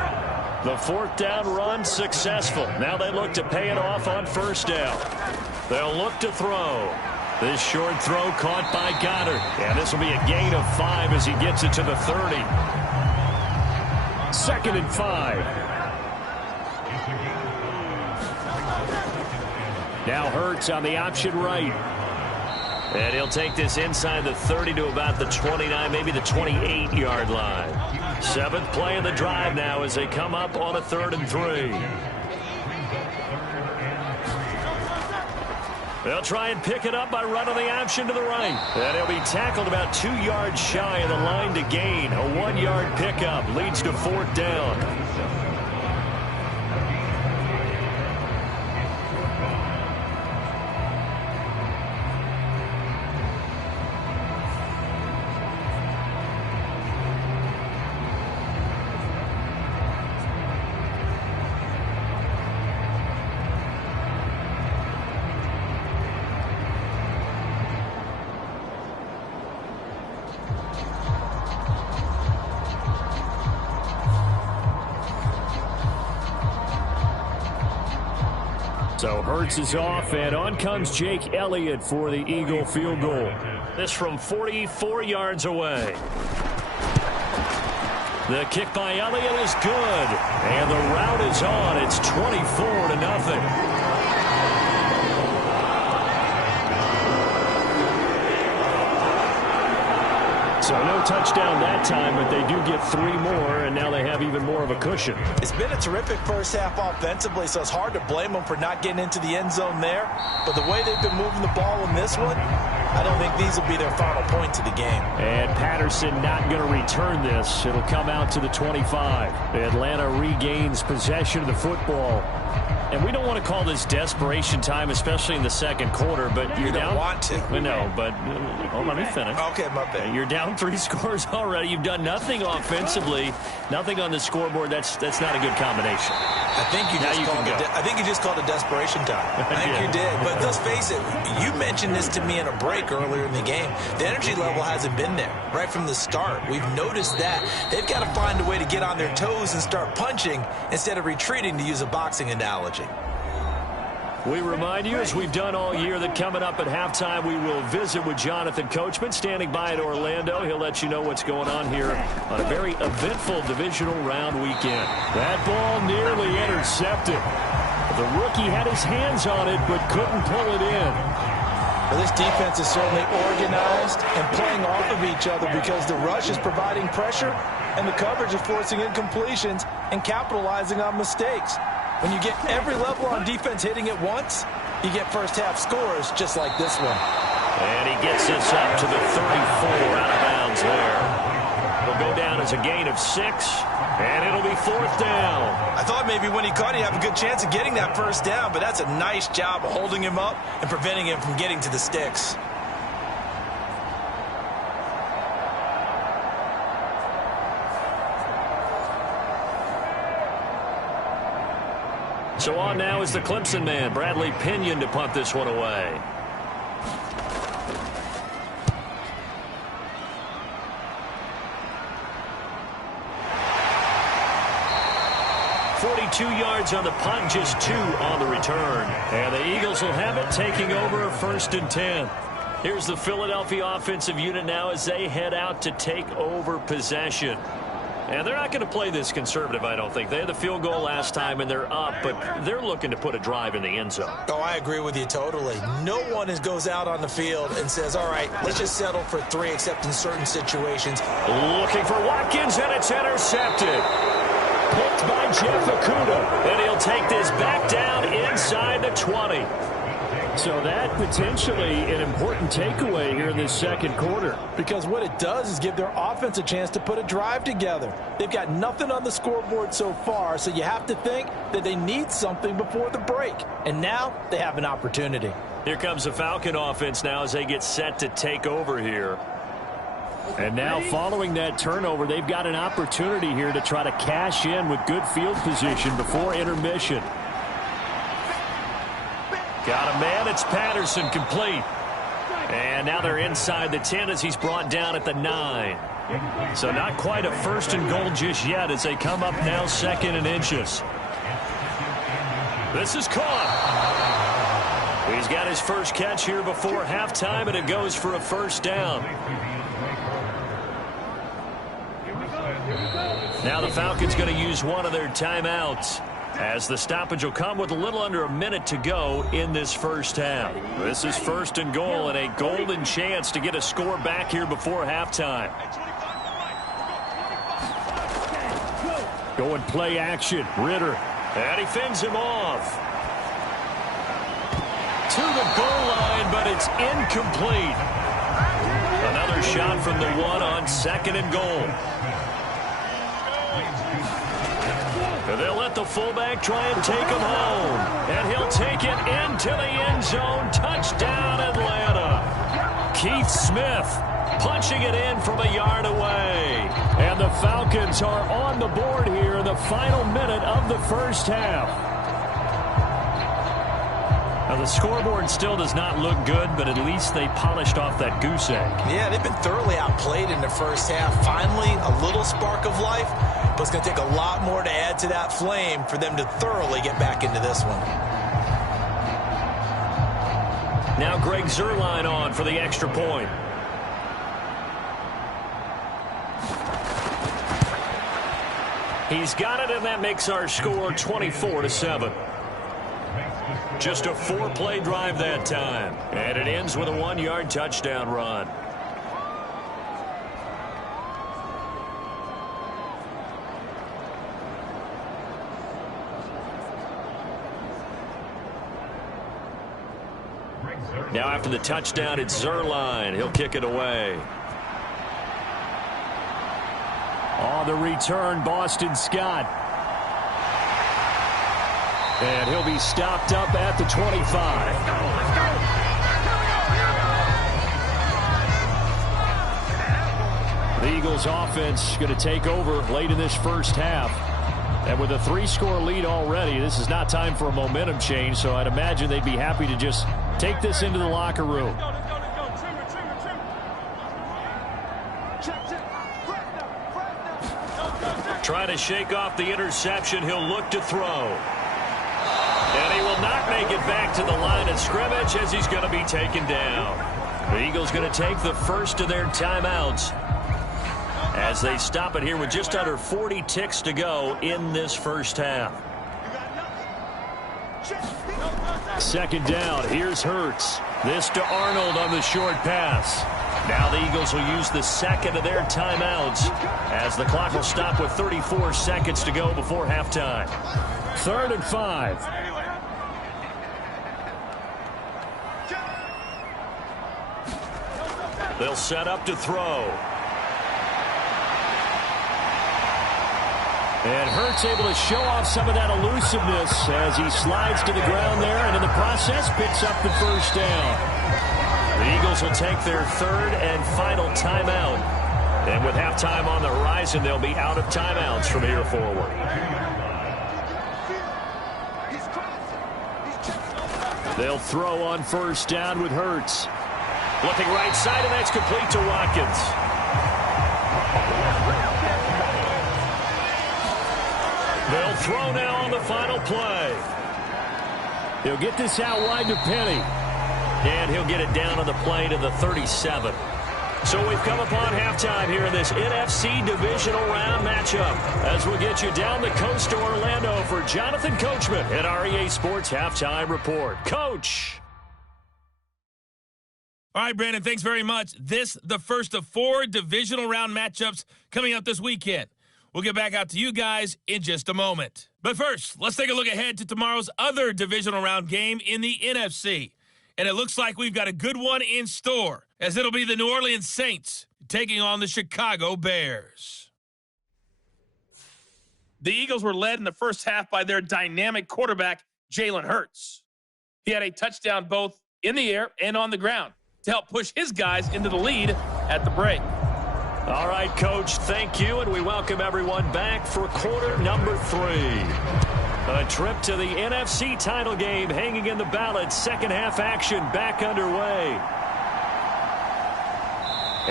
The 4th down run successful. Now they look to pay it off on 1st down. They'll look to throw. This short throw caught by Goddard. And this will be a gain of 5 as he gets it to the 30. 2nd and 5. Now Hurts on the option right. And he'll take this inside the 30 to about the 29, maybe the 28-yard line. 7th play of the drive now as they come up on a 3rd and 3. They'll try and pick it up by running the option to the right. And he'll be tackled about 2 yards shy of the line to gain. A 1-yard pickup leads to 4th down. So Hurts is off, and on comes Jake Elliott for the Eagle field goal. This from 44 yards away. The kick by Elliott is good, and the route is on. It's 24-0. So no touchdown that time, but they do get 3 more, and now they have even more of a cushion. It's been a terrific first half offensively, so it's hard to blame them for not getting into the end zone there. But the way they've been moving the ball in this one, I don't think these will be their final points of the game. And Patterson not going to return this. It'll come out to the 25. Atlanta regains possession of the football. And we don't want to call this desperation time, especially in the second quarter, but you're down. You don't want to. We know, but let me finish. Okay, my bad. You're down 3 scores already. You've done nothing offensively, nothing on the scoreboard. That's not a good combination. I think you just called it desperation time. I think you did. But let's face it, you mentioned this to me in a break earlier in the game. The energy level hasn't been there right from the start. We've noticed that. They've got to find a way to get on their toes and start punching instead of retreating, to use a boxing analogy. We remind you, as we've done all year, that coming up at halftime, we will visit with Jonathan Coachman, standing by at Orlando. He'll let you know what's going on here on a very eventful divisional round weekend. That ball nearly intercepted. The rookie had his hands on it, but couldn't pull it in. Well, this defense is certainly organized and playing off of each other because the rush is providing pressure and the coverage is forcing incompletions and capitalizing on mistakes. When you get every level on defense hitting at once, you get first half scores just like this one. And he gets this up to the 34, out of bounds there. It'll go down as a gain of 6, and it'll be 4th down. I thought maybe when he caught, he'd have a good chance of getting that first down, but that's a nice job of holding him up and preventing him from getting to the sticks. So on now is the Clemson man, Bradley Pinion, to punt this one away. .42 yards on the punt, just 2 on the return. And the Eagles will have it, taking over 1st and 10. Here's the Philadelphia offensive unit now as they head out to take over possession. And they're not going to play this conservative, I don't think. They had the field goal last time, and they're up, but they're looking to put a drive in the end zone. Oh, I agree with you totally. No one goes out on the field and says, all right, let's just settle for 3, except in certain situations. Looking for Watkins, and it's intercepted. Picked by Jeff Okudah, and he'll take this back down inside the 20. So that potentially an important takeaway here in this second quarter. Because what it does is give their offense a chance to put a drive together. They've got nothing on the scoreboard so far, so you have to think that they need something before the break. And now they have an opportunity. Here comes the Falcon offense now as they get set to take over here. And now following that turnover, they've got an opportunity here to try to cash in with good field position before intermission. Got a man, it's Patterson, complete. And now they're inside the 10 as he's brought down at the 9. So not quite a 1st and goal just yet as they come up now 2nd and inches. This is caught. He's got his first catch here before halftime, and it goes for a 1st down. Now the Falcons going to use one of their timeouts, as the stoppage will come with a little under a minute to go in this first half. This is 1st and goal and a golden chance to get a score back here before halftime. Going play action, Ritter. And he fends him off. To the goal line, but it's incomplete. Another shot from the 1 on 2nd and goal. They'll let the fullback try and take him home. And he'll take it into the end zone. Touchdown, Atlanta. Keith Smith punching it in from a yard away. And the Falcons are on the board here in the final minute of the first half. Now, the scoreboard still does not look good, but at least they polished off that goose egg. Yeah, they've been thoroughly outplayed in the first half. Finally, a little spark of life, but it's going to take a lot more to add to that flame for them to thoroughly get back into this one. Now Greg Zuerlein on for the extra point. He's got it, and that makes our score 24-7. Just a 4-play drive that time. And it ends with a 1-yard touchdown run. Now after the touchdown, it's Zuerlein. He'll kick it away. On the return, Boston Scott. And he'll be stopped up at the 25. The Eagles offense going to take over late in this first half. And with a 3-score lead already, this is not time for a momentum change, so I'd imagine they'd be happy to just take this into the locker room. Trying to shake off the interception. He'll look to throw. And he will not make it back to the line of scrimmage as he's going to be taken down. The Eagles going to take the first of their timeouts as they stop it here with just under 40 ticks to go in this first half. Second down, here's Hurts. This to Arnold on the short pass. Now the Eagles will use the second of their timeouts as the clock will stop with 34 seconds to go before halftime. 3rd and 5. They'll set up to throw. And Hurts able to show off some of that elusiveness as he slides to the ground there, and in the process picks up the first down. The Eagles will take their 3rd and final timeout. And with halftime on the horizon, they'll be out of timeouts from here forward. They'll throw on 1st down with Hurts. Looking right side, and that's complete to Watkins. They'll throw now on the final play. He'll get this out wide to Penny. And he'll get it down on the play to the 37. So we've come upon halftime here in this NFC divisional round matchup as we'll get you down the coast to Orlando for Jonathan Coachman at our EA Sports Halftime Report. Coach. All right, Brandon, thanks very much. This, the first of 4 divisional round matchups coming up this weekend. We'll get back out to you guys in just a moment. But first, let's take a look ahead to tomorrow's other divisional round game in the NFC. And it looks like we've got a good one in store, as it'll be the New Orleans Saints taking on the Chicago Bears. The Eagles were led in the first half by their dynamic quarterback, Jalen Hurts. He had a touchdown both in the air and on the ground to help push his guys into the lead at the break. All right, Coach, thank you, and we welcome everyone back for quarter number 3. A trip to the NFC title game hanging in the balance. Second half action back underway.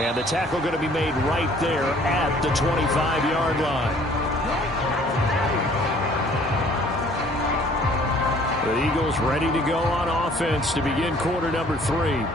And the tackle going to be made right there at the 25-yard line. The Eagles ready to go on offense to begin quarter number 3.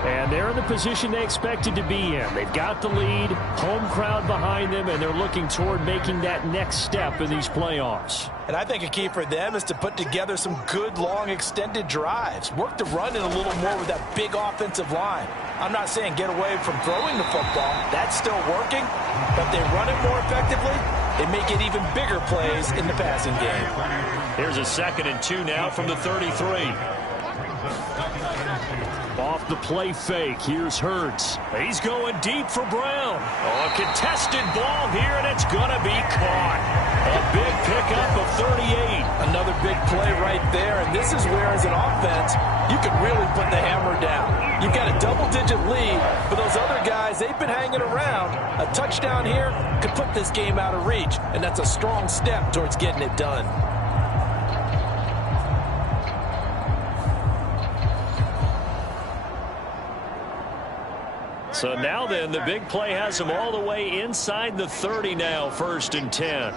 And they're in the position they expected to be in. They've got the lead, home crowd behind them, and they're looking toward making that next step in these playoffs. And I think a key for them is to put together some good, long, extended drives. Work the run in a little more with that big offensive line. I'm not saying get away from throwing the football. That's still working. But they run it more effectively. They make it even bigger plays in the passing game. Here's a 2nd and 2 now from the 33. Off the play fake, here's Hurts. He's going deep for Brown. Oh, a contested ball here, and it's going to be caught. A big pickup of 38. Another big play right there, and this is where, as an offense, you can really put the hammer down. You've got a double-digit lead, but those other guys, they've been hanging around. A touchdown here could put this game out of reach, and that's a strong step towards getting it done. So now then, the big play has him all the way inside the 30 now, 1st and 10.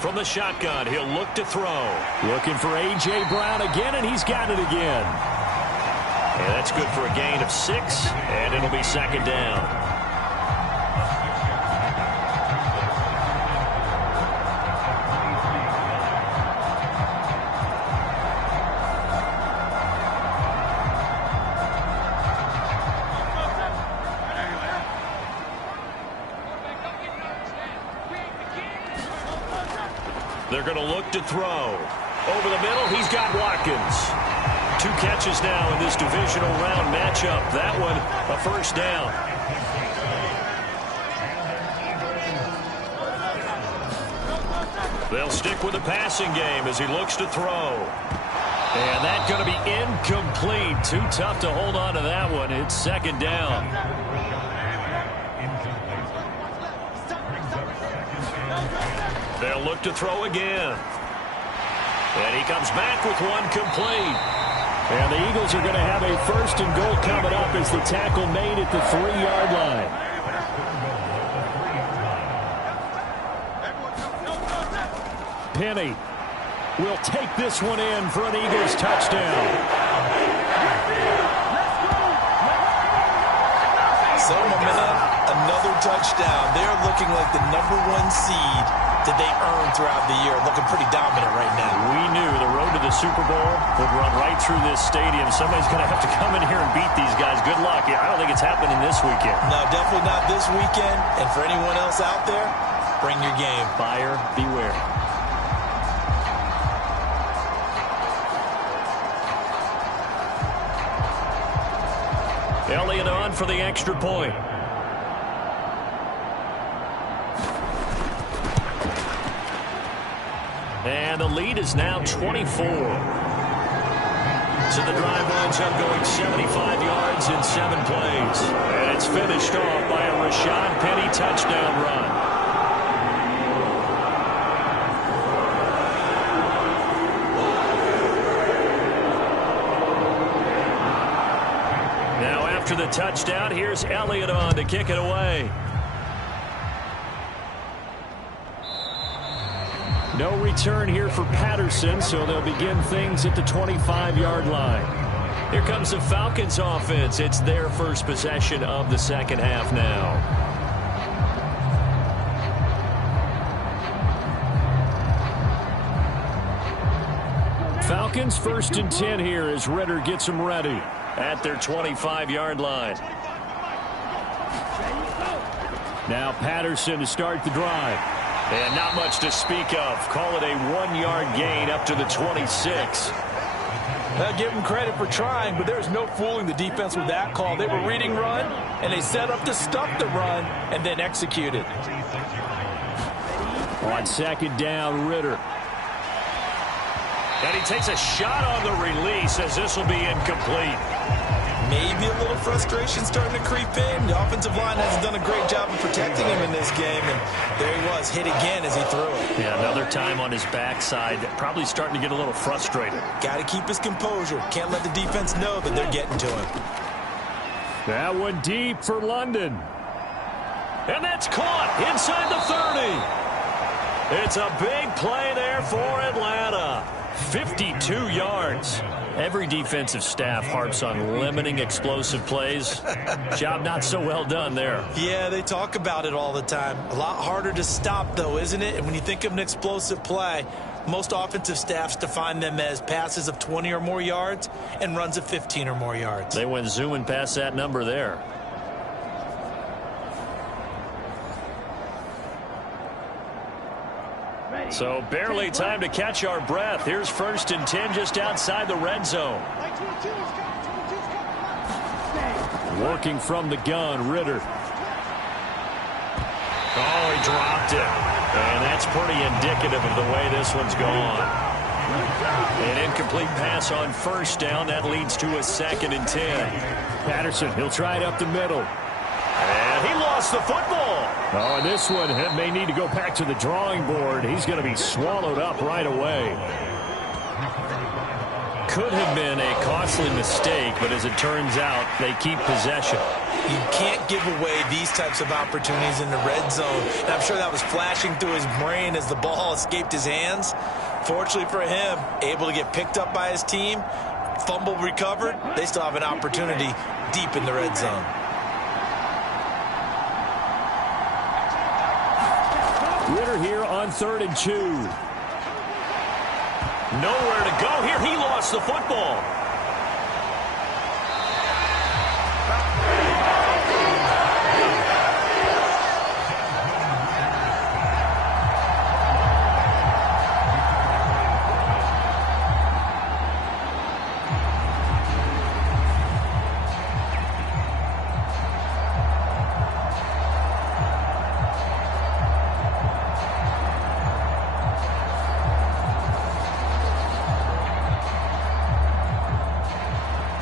From the shotgun, he'll look to throw. Looking for A.J. Brown again, and he's got it again. And that's good for a gain of 6, and it'll be 2nd down. They're going to look to throw. Over the middle, he's got Watkins. 2 catches now in this divisional round matchup. That one, a 1st down. They'll stick with the passing game as he looks to throw. And that's going to be incomplete. Too tough to hold on to that one. It's 2nd down. They'll look to throw again. And he comes back with one complete. And the Eagles are going to have a 1st and goal coming up as the tackle made at the 3-yard line. Penny will take this one in for an Eagles touchdown. So momentum, another touchdown. They're looking like the #1 seed that they earned throughout the year. Looking pretty dominant right now. We knew the road to the Super Bowl would run right through this stadium. Somebody's going to have to come in here and beat these guys. Good luck. I don't think it's happening this weekend. No, definitely not this weekend. And for anyone else out there, bring your game. Buyer beware. Elliott on for the extra point. And the lead is now 24. So the drive winds up going 75 yards in 7 plays. And it's finished off by a Rashad Penny touchdown run. Now after the touchdown, here's Elliott on to kick it away. No return here for Patterson, so they'll begin things at the 25-yard line. Here comes the Falcons offense. It's their first possession of the second half now. Falcons 1st and 10 here as Ritter gets them ready. At their 25-yard line. Now Patterson to start the drive. And not much to speak of. Call it a 1-yard gain up to the 26. I'll give them credit for trying, but there's no fooling the defense with that call. They were reading run, and they set up to stuff the run and then executed. On 2nd down, Ritter. And he takes a shot on the release as this will be incomplete. Maybe a little frustration starting to creep in. The offensive line hasn't done a great job of protecting him in this game, and there he was, hit again as he threw it. Yeah, another time on his backside, probably starting to get a little frustrated. Got to keep his composure. Can't let the defense know that they're getting to him. That one deep for London. And that's caught inside the 30. It's a big play there for Atlanta. 52 yards. Every defensive staff harps on limiting explosive plays. Job not so well done there. Yeah, they talk about it all the time. A lot harder to stop, though, isn't it? And when you think of an explosive play, most offensive staffs define them as passes of 20 or more yards and runs of 15 or more yards. They went zooming past that number there. So barely time to catch our breath. Here's 1st and 10 just outside the red zone. Working from the gun, Ritter. Oh, he dropped it. And that's pretty indicative of the way this one's gone. An incomplete pass on 1st down. That leads to a 2nd and 10. Patterson, he'll try it up the middle. And he lost the football. Oh, and this one may need to go back to the drawing board. He's going to be swallowed up right away. Could have been a costly mistake, but as it turns out, they keep possession. You can't give away these types of opportunities in the red zone. And I'm sure that was flashing through his brain as the ball escaped his hands. Fortunately for him, able to get picked up by his team, fumble recovered. They still have an opportunity deep in the red zone. Ritter here on 3rd and 2. Nowhere to go here. He lost the football.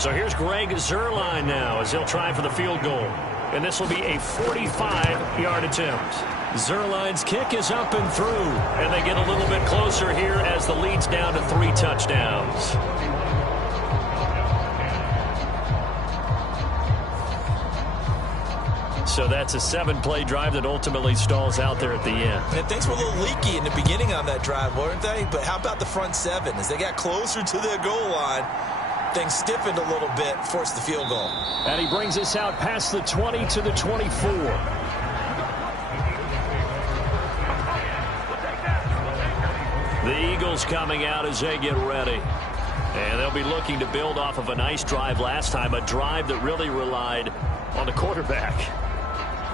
So here's Greg Zuerlein now as he'll try for the field goal. And this will be a 45-yard attempt. Zuerlein's kick is up and through. And they get a little bit closer here as the lead's down to 3 touchdowns. So that's a 7-play drive that ultimately stalls out there at the end. And things were a little leaky in the beginning on that drive, weren't they? But how about the front 7? As they got closer to their goal line, things stiffened a little bit, forced the field goal. And he brings us out past the 20 to the 24. The Eagles coming out as they get ready. And they'll be looking to build off of a nice drive last time, a drive that really relied on the quarterback.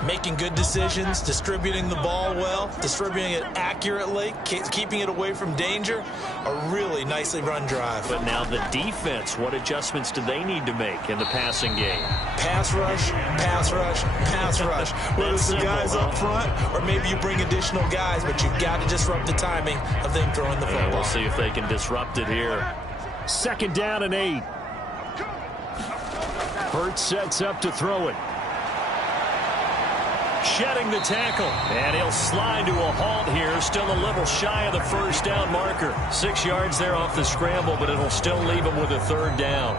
Making good decisions, distributing the ball well, distributing it accurately, keeping it away from danger. A really nicely run drive. But now the defense, what adjustments do they need to make in the passing game? Pass rush, pass rush, pass rush. Whether it's the guys up front or maybe you bring additional guys, but you've got to disrupt the timing of them throwing the football. We'll see if they can disrupt it here. 2nd down and 8. Hurts sets up to throw it. Shedding the tackle, and he'll slide to a halt here, still a little shy of the first down marker. 6 yards there off the scramble, but it'll still leave him with a 3rd down.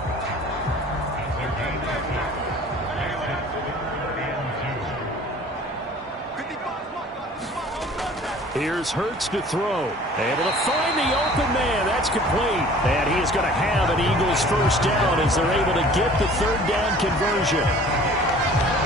Here's Hurts to throw. Able to find the open man. That's complete. And he is going to have an Eagles 1st down as they're able to get the 3rd down conversion.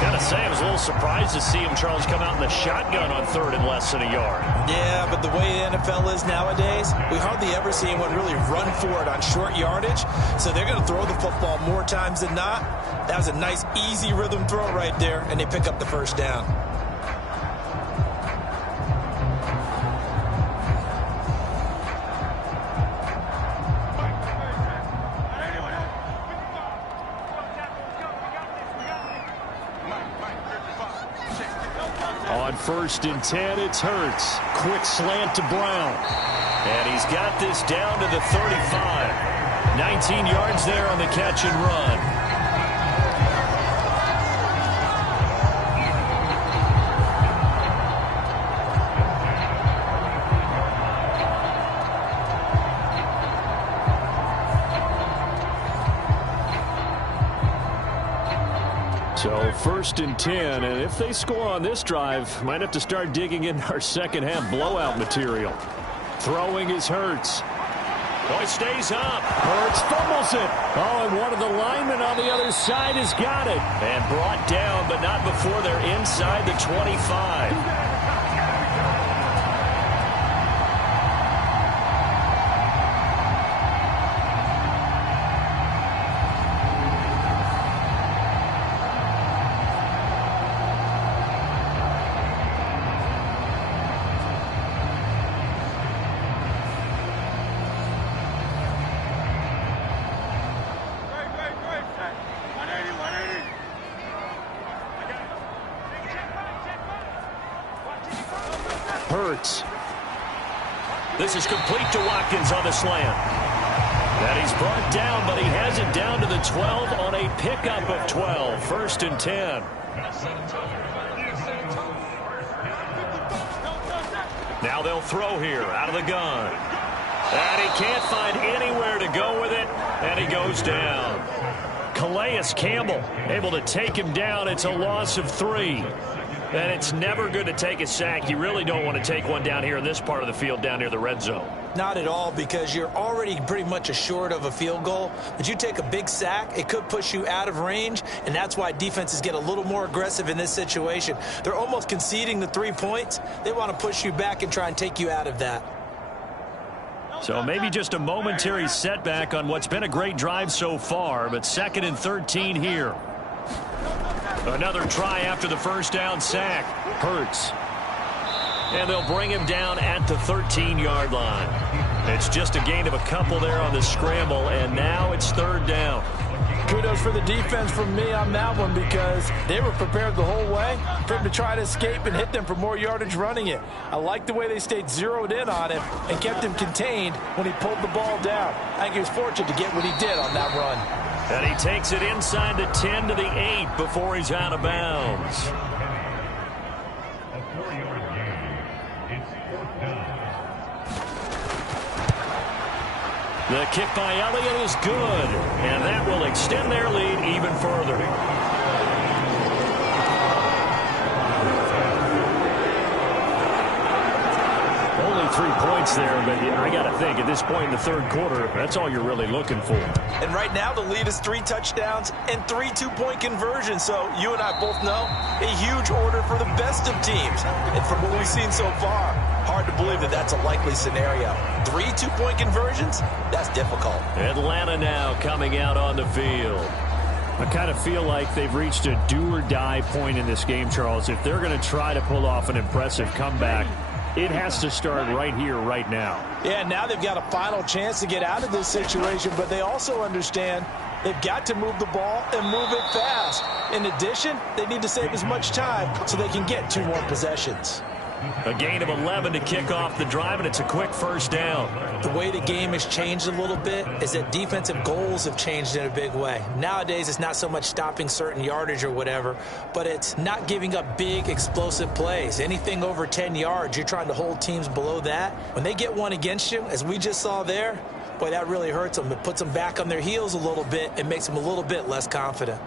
Gotta say, I was a little surprised to see him, Charles, come out in the shotgun on 3rd and less than a yard. Yeah, but the way the NFL is nowadays, we hardly ever see anyone really run for it on short yardage. So they're going to throw the football more times than not. That was a nice, easy rhythm throw right there, and they pick up the 1st down. On 1st and 10, it's Hurts. Quick slant to Brown. And he's got this down to the 35. 19 yards there on the catch and run. So 1st and 10, and if they score on this drive, might have to start digging in our second half blowout material. Throwing is Hurts. Boy, stays up. Hurts fumbles it. Oh, and one of the linemen on the other side has got it. And brought down, but not before they're inside the 25. Hurts. This is complete to Watkins on the slant. And he's brought down, but he has it down to the 12 on a pickup of 12. 1st and 10. Now they'll throw here out of the gun. And he can't find anywhere to go with it, and he goes down. Calais Campbell able to take him down. It's a loss of 3. And it's never good to take a sack. You really don't want to take one down here in this part of the field down near the red zone. Not at all, because you're already pretty much assured of a field goal. But you take a big sack, it could push you out of range, and that's why defenses get a little more aggressive in this situation. They're almost conceding the 3 points. They want to push you back and try and take you out of that. So maybe just a momentary setback on what's been a great drive so far, but 2nd and 13 here. Another try after the 1st down sack. Hurts. And they'll bring him down at the 13-yard line. It's just a gain of a couple there on the scramble, and now it's 3rd down. Kudos for the defense from me on that one, because they were prepared the whole way for him to try to escape and hit them for more yardage running it. I like the way they stayed zeroed in on him and kept him contained when he pulled the ball down. I think he was fortunate to get what he did on that run. And he takes it inside the 10 to the 8 before he's out of bounds. The kick by Elliott is good, and that will extend their lead even further. Only 3 points there, but I got to think at this point in the third quarter, that's all you're really looking for. And right now the lead is 3 touchdowns and 3 2-point conversions. So you and I both know a huge order for the best of teams. And from what we've seen so far, hard to believe that that's a likely scenario. 3 2-point conversions? That's difficult. Atlanta now coming out on the field. I kind of feel like they've reached a do-or-die point in this game, Charles. If they're going to try to pull off an impressive comeback, it has to start right here, right now. Yeah, now they've got a final chance to get out of this situation, but they also understand they've got to move the ball and move it fast. In addition, they need to save as much time so they can get 2 more possessions. A gain of 11 to kick off the drive, and it's a quick first down. The way the game has changed a little bit is that defensive goals have changed in a big way. Nowadays, it's not so much stopping certain yardage or whatever, but it's not giving up big, explosive plays. Anything over 10 yards, you're trying to hold teams below that. When they get one against you, as we just saw there, boy, that really hurts them. It puts them back on their heels a little bit and makes them a little bit less confident.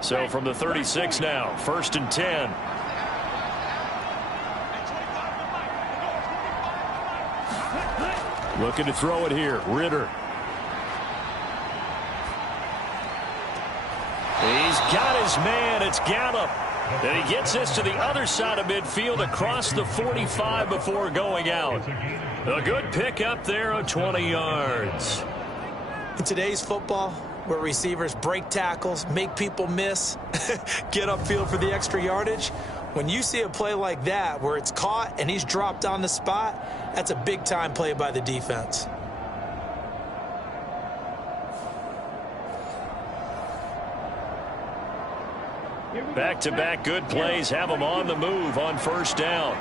So from the 36 now, 1st and 10. Looking to throw it here. Ritter. He's got his man. It's Gallup. And he gets this to the other side of midfield across the 45 before going out. A good pick up there of 20 yards. In today's football, where receivers break tackles, make people miss, get upfield for the extra yardage, when you see a play like that where it's caught and he's dropped on the spot, that's a big-time play by the defense. Back-to-back good plays have him on the move on first down.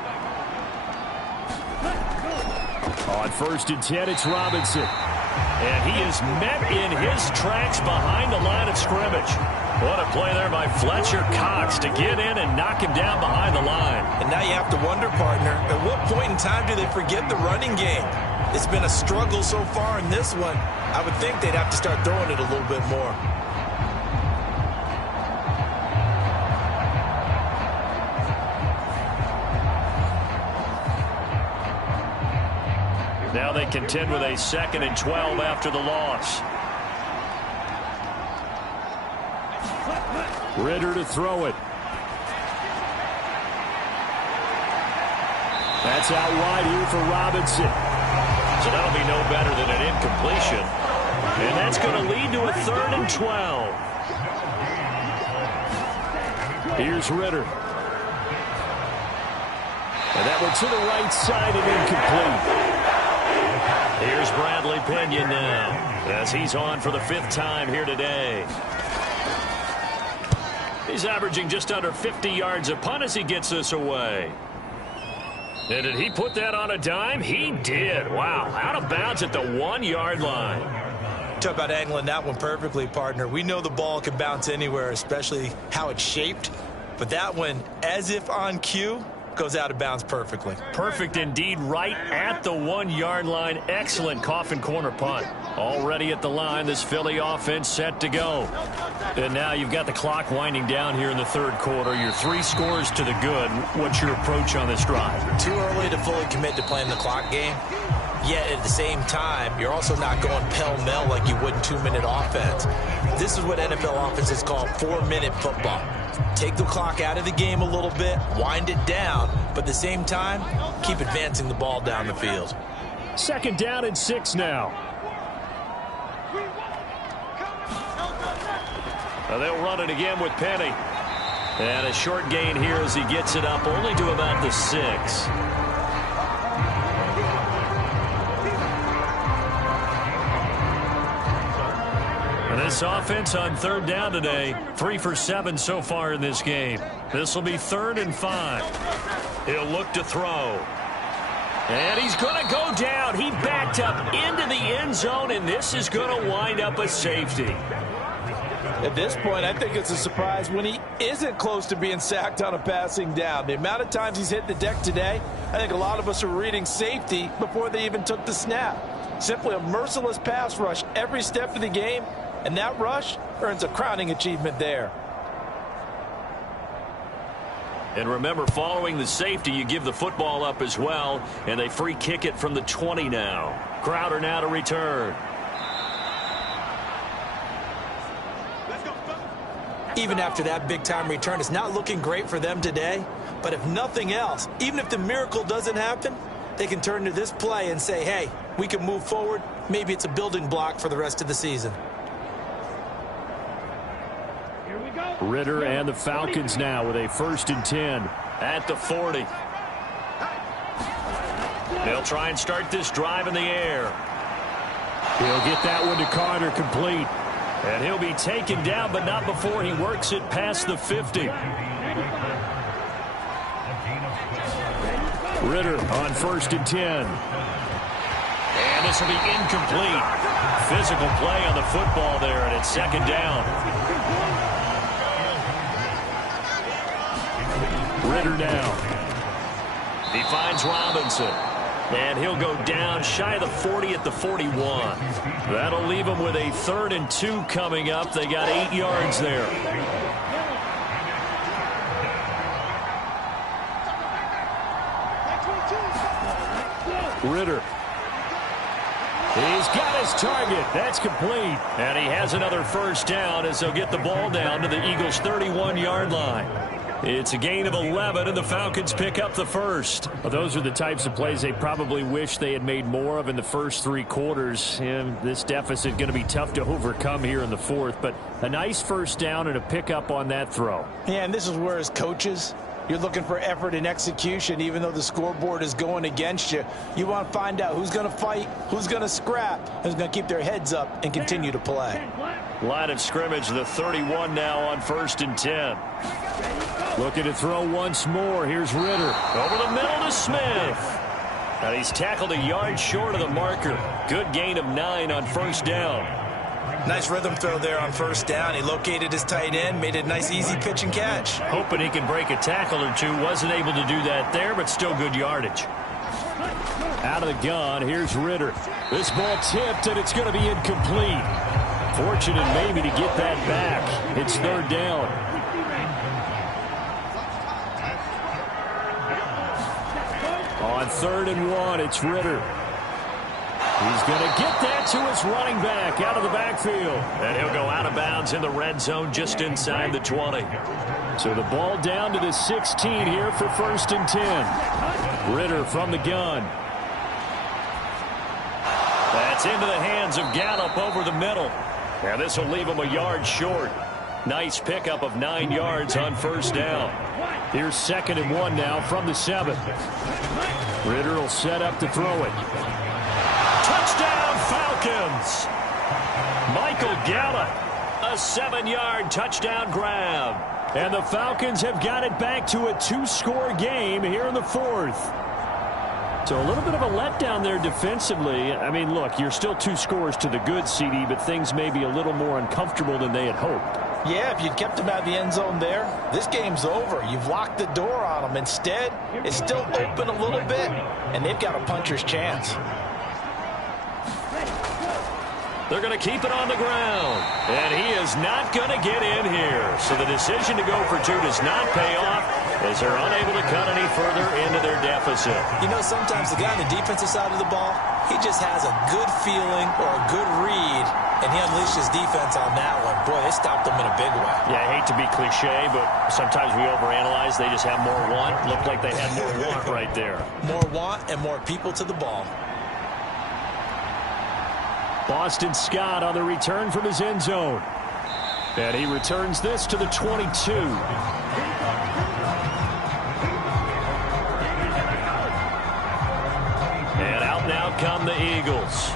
On 1st and 10, it's Robinson. And he is met in his tracks behind the line of scrimmage. What a play there by Fletcher Cox to get in and knock him down behind the line. And now you have to wonder, partner, at what point in time do they forget the running game? It's been a struggle so far in this one. I would think they'd have to start throwing it a little bit more. Now they contend with a 2nd and 12 after the loss. Ritter to throw it. That's out wide here for Robinson. So that'll be no better than an incompletion. And that's going to lead to a 3rd and 12. Here's Ritter. And that one to the right side and incomplete. Here's Bradley Pinion now, as he's on for the 5th time here today. He's averaging just under 50 yards a punt as he gets this away. And did he put that on a dime? He did. Wow, out of bounds at the 1-yard line. Talk about angling that one perfectly, partner. We know the ball can bounce anywhere, especially how it's shaped. But that one, as if on cue, goes out of bounds perfectly. Perfect indeed, right at the 1-yard line. Excellent coffin corner punt. Already at the line, this Philly offense set to go. And now you've got the clock winding down here in the 3rd quarter. Your 3 scores to the good. What's your approach on this drive? Too early to fully commit to playing the clock game. Yet at the same time, you're also not going pell-mell like you would in 2-minute offense. This is what NFL offenses call 4-minute football. Take the clock out of the game a little bit, wind it down, but at the same time, keep advancing the ball down the field. 2nd down and 6 now. They'll run it again with Penny. And a short gain here as he gets it up only to about the 6. And this offense on 3rd down today, 3 for 7 so far in this game. This will be 3rd and 5. He'll look to throw. And he's going to go down. He backed up into the end zone, and this is going to wind up a safety. At this point, I think it's a surprise when he isn't close to being sacked on a passing down. The amount of times he's hit the deck today, I think a lot of us are reading safety before they even took the snap. Simply a merciless pass rush every step of the game, and that rush earns a crowning achievement there. And remember, following the safety, you give the football up as well, and they free kick it from the 20 now. Crowder now to return. Even after that big-time return, it's not looking great for them today. But if nothing else, even if the miracle doesn't happen, they can turn to this play and say, hey, we can move forward. Maybe it's a building block for the rest of the season. Ritter and the Falcons now with a 1st and 10. At the 40. They'll try and start this drive in the air. He'll get that one to Carter, complete. And he'll be taken down, but not before he works it past the 50. Ritter on 1st and 10. And this will be incomplete. Physical play on the football there, and it's 2nd down. Ritter now. He finds Robinson. And he'll go down shy of the 40 at the 41. That'll leave him with a 3rd and 2 coming up. They got 8 yards there. Ritter. He's got his target. That's complete. And he has another 1st down as they'll get the ball down to the Eagles' 31-yard line. It's a gain of 11, and the Falcons pick up the 1st. Well, those are the types of plays they probably wish they had made more of in the first 3 quarters. And this deficit going to be tough to overcome here in the 4th. But a nice 1st down and a pickup on that throw. Yeah, and this is where as coaches, you're looking for effort and execution. Even though the scoreboard is going against you, you want to find out who's going to fight, who's going to scrap, who's going to keep their heads up and continue to play. Line of scrimmage, the 31 now on 1st and 10. Looking to throw once more. Here's Ritter. Over the middle to Smith. And he's tackled a yard short of the marker. Good gain of 9 on 1st down. Nice rhythm throw there on 1st down. He located his tight end, made a nice easy pitch and catch. Hoping he can break a tackle or two. Wasn't able to do that there, but still good yardage. Out of the gun, here's Ritter. This ball tipped, and it's going to be incomplete. Fortunate maybe to get that back. It's 3rd down. On 3rd and 1, it's Ritter. He's going to get that to his running back out of the backfield. And he'll go out of bounds in the red zone just inside the 20. So the ball down to the 16 here for 1st and 10. Ritter from the gun. That's into the hands of Gallup over the middle. And this will leave him a yard short. Nice pickup of 9 yards on 1st down. Here's 2nd and 1 now from the 7. Ritter will set up to throw it. Touchdown, Falcons! Michael Gallup, a 7-yard touchdown grab. And the Falcons have got it back to a 2-score game here in the 4th. So a little bit of a letdown there defensively. I mean, look, you're still 2 scores to the good, CD, but things may be a little more uncomfortable than they had hoped. Yeah, if you'd kept them out of the end zone there, this game's over. You've locked the door on them. Instead, it's still open a little bit, and they've got a puncher's chance. They're going to keep it on the ground. And he is not going to get in here. So the decision to go for 2 does not pay off as they're unable to cut any further into their deficit. You know, sometimes the guy on the defensive side of the ball, he just has a good feeling or a good read, and he unleashed his defense on that one. Boy, they stopped him in a big way. Yeah, I hate to be cliche, but sometimes we overanalyze. They just have more want. Looked like they had more want right there. More want and more people to the ball. Boston Scott on the return from his end zone. And he returns this to the 22. And out now come the Eagles.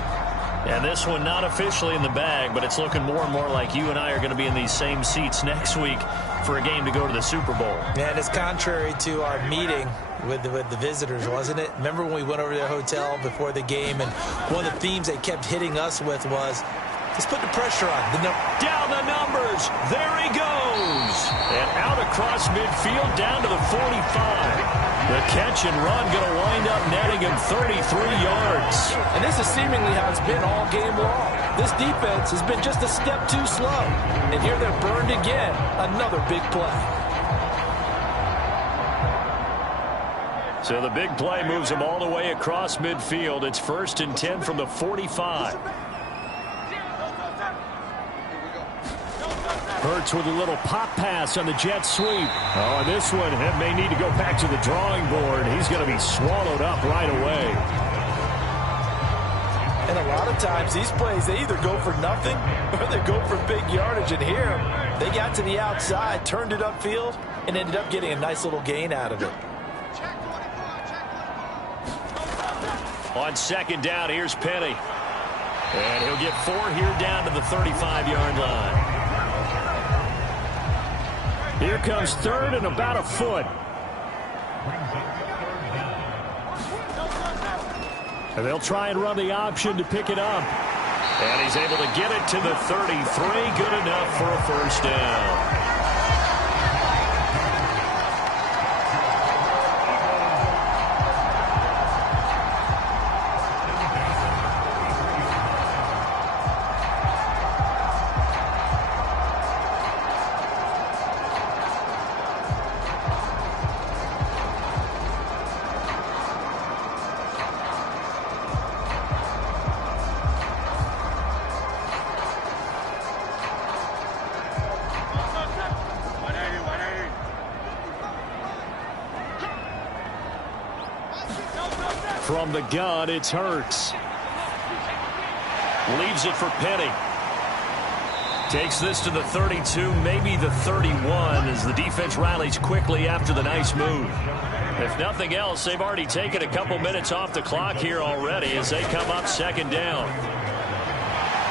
And this one not officially in the bag, but it's looking more and more like you and I are going to be in these same seats next week for a game to go to the Super Bowl. And it's contrary to our meeting with the visitors, wasn't it? Remember when we went over to their hotel before the game, and one of the themes they kept hitting us with was, let's put the pressure on. Down the numbers. There he goes. And out across midfield down to the 45. The catch and run going to wind up netting him 33 yards. And this is seemingly how it's been all game long. This defense has been just a step too slow. And here they're burned again. Another big play. So the big play moves him all the way across midfield. It's 1st and 10 from the 45. Hurts with a little pop pass on the jet sweep. Oh, and this one may need to go back to the drawing board. He's going to be swallowed up right away. And a lot of times these plays, they either go for nothing or they go for big yardage. And here, they got to the outside, turned it upfield, and ended up getting a nice little gain out of it. On 2nd down, here's Penny. And he'll get 4 here down to the 35-yard line. Here comes 3rd and about a foot. And they'll try and run the option to pick it up. And he's able to get it to the 33. Good enough for a 1st down. From the gun, it's Hurts. Leaves it for Penny. Takes this to the 32, maybe the 31, as the defense rallies quickly after the nice move. If nothing else, they've already taken a couple minutes off the clock here already as they come up 2nd down.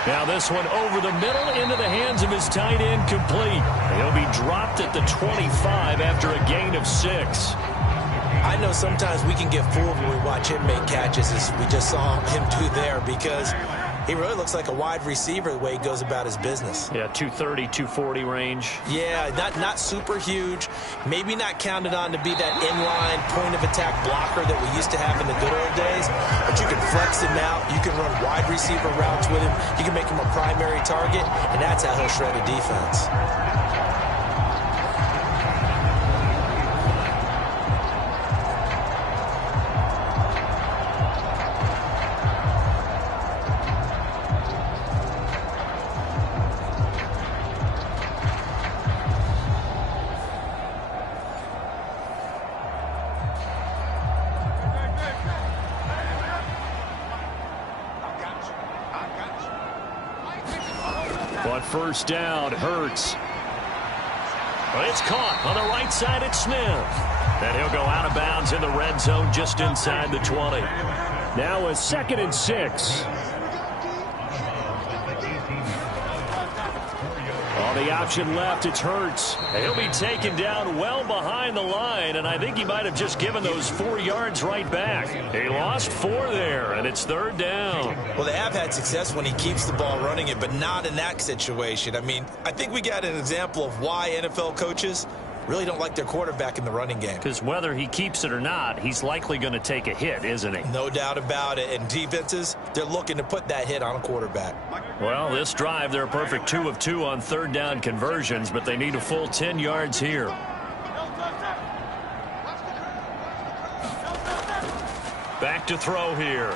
Now this one over the middle into the hands of his tight end, complete. He'll be dropped at the 25 after a gain of 6. I know sometimes we can get fooled when we watch him make catches, as we just saw him do there, because he really looks like a wide receiver the way he goes about his business. Yeah, 230, 240 range. Yeah, not super huge. Maybe not counted on to be that inline point-of-attack blocker that we used to have in the good old days. But you can flex him out. You can run wide receiver routes with him. You can make him a primary target, and that's how he'll shred a defense. But 1st down, Hurts. But it's caught on the right side at Smith. And he'll go out of bounds in the red zone just inside the 20. Now a 2nd and 6. On the option left, it's Hurts. He'll be taken down well behind the line, and I think he might have just given those 4 yards right back. He lost 4 there, and it's 3rd down. Well, they have had success when he keeps the ball running it, but not in that situation. I mean, I think we got an example of why NFL coaches really don't like their quarterback in the running game. Because whether he keeps it or not, he's likely going to take a hit, isn't he? No doubt about it. And defenses, they're looking to put that hit on a quarterback. Well, this drive, they're a perfect 2 of 2 on 3rd down conversions, but they need a full 10 yards here. Back to throw here.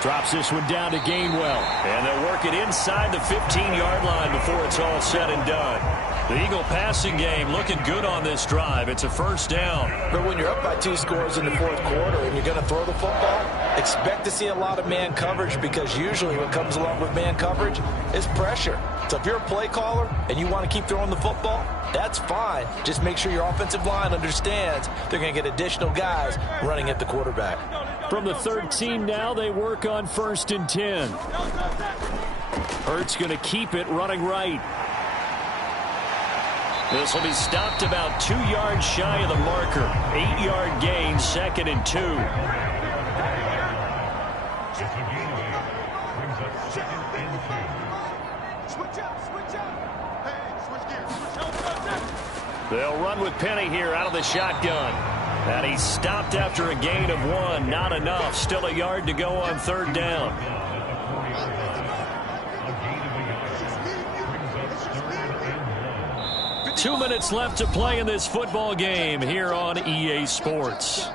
Drops this one down to Gainwell. And they'll work it inside the 15-yard line before it's all said and done. The Eagle passing game looking good on this drive. It's a 1st down. But when you're up by 2 scores in the 4th quarter and you're going to throw the football, expect to see a lot of man coverage, because usually what comes along with man coverage is pressure. So if you're a play caller and you want to keep throwing the football, that's fine. Just make sure your offensive line understands they're going to get additional guys running at the quarterback. From the 13 now, they work on 1st and 10. Hurts going to keep it running right. This will be stopped about 2 yards shy of the marker. 8-yard gain, 2nd and 2. They'll run with Penny here out of the shotgun. And he's stopped after a gain of 1. Not enough. Still a yard to go on 3rd down. 2 minutes left to play in this football game here on EA Sports.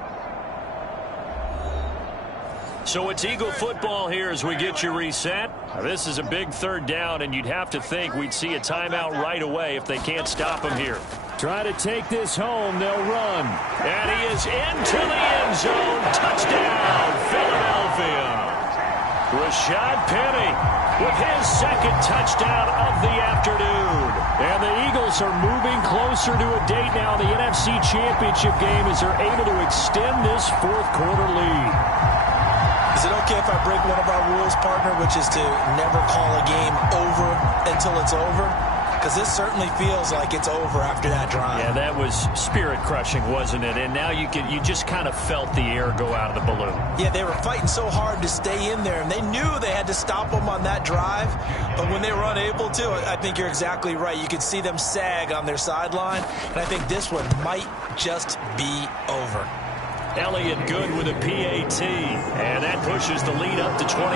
So it's Eagle football here as we get you reset. This is a big third down, and you'd have to think we'd see a timeout right away if they can't stop him here. Try to take this home. They'll run. And he is into the end zone. Touchdown, Philadelphia. Rashad Penny with his second touchdown of the afternoon. And the Eagles are moving closer to a date now in the NFC Championship game as they're able to extend this fourth quarter lead. Is it okay if I break one of our rules, partner, which is to never call a game over until it's over? Because this certainly feels like it's over after that drive. Yeah, that was spirit-crushing, wasn't it? And now you just kind of felt the air go out of the balloon. Yeah, they were fighting so hard to stay in there, and they knew they had to stop them on that drive. But when they were unable to, I think you're exactly right. You could see them sag on their sideline, and I think this one might just be over. Elliott Good with a PAT, and that pushes the lead up to 23.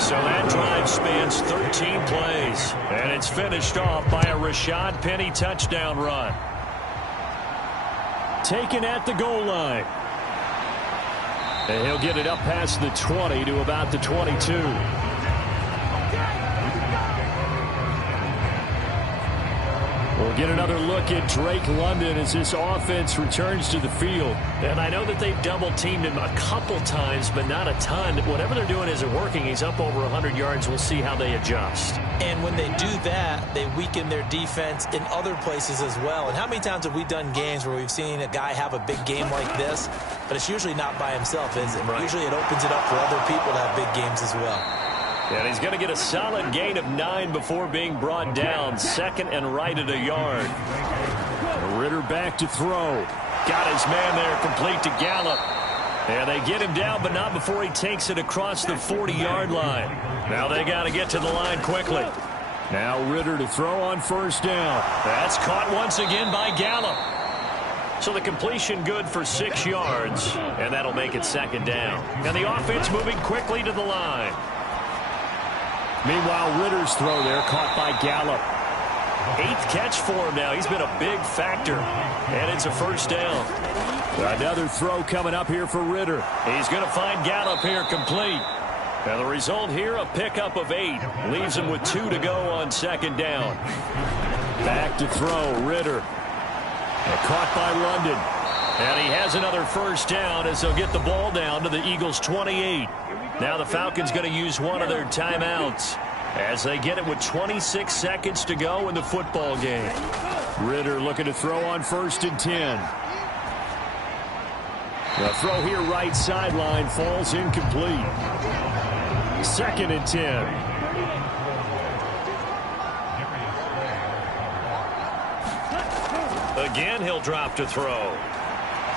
So that drive spans 13 plays, and it's finished off by a Rashad Penny touchdown run. Taken at the goal line. And he'll get it up past the 20 to about the 22. We'll get another look at Drake London as this offense returns to the field. And I know that they've double-teamed him a couple times, but not a ton. Whatever they're doing isn't working. He's up over 100 yards. We'll see how they adjust. And when they do that, they weaken their defense in other places as well. And how many times have we done games where we've seen a guy have a big game like this, but it's usually not by himself, is it? Right. Usually it opens it up for other people to have big games as well. And he's going to get a solid gain of 9 before being brought down. Second and right at a yard. Ritter back to throw. Got his man there, complete to Gallup. And they get him down, but not before he takes it across the 40-yard line. Now they got to get to the line quickly. Now Ritter to throw on first down. That's caught once again by Gallup. So the completion good for 6 yards, and that'll make it second down. And the offense moving quickly to the line. Meanwhile, Ritter's throw there caught by Gallup. 8th catch for him now. He's been a big factor, and it's a first down. Another throw coming up here for Ritter. He's going to find Gallup here complete. And the result here, a pickup of 8. Leaves him with 2 to go on second down. Back to throw, Ritter. And caught by London. And he has another first down as they'll get the ball down to the Eagles' 28. Now the Falcons going to use one of their timeouts as they get it with 26 seconds to go in the football game. Ritter looking to throw on first and 10. The throw here right sideline falls incomplete. Second and 10. Again, he'll drop to throw.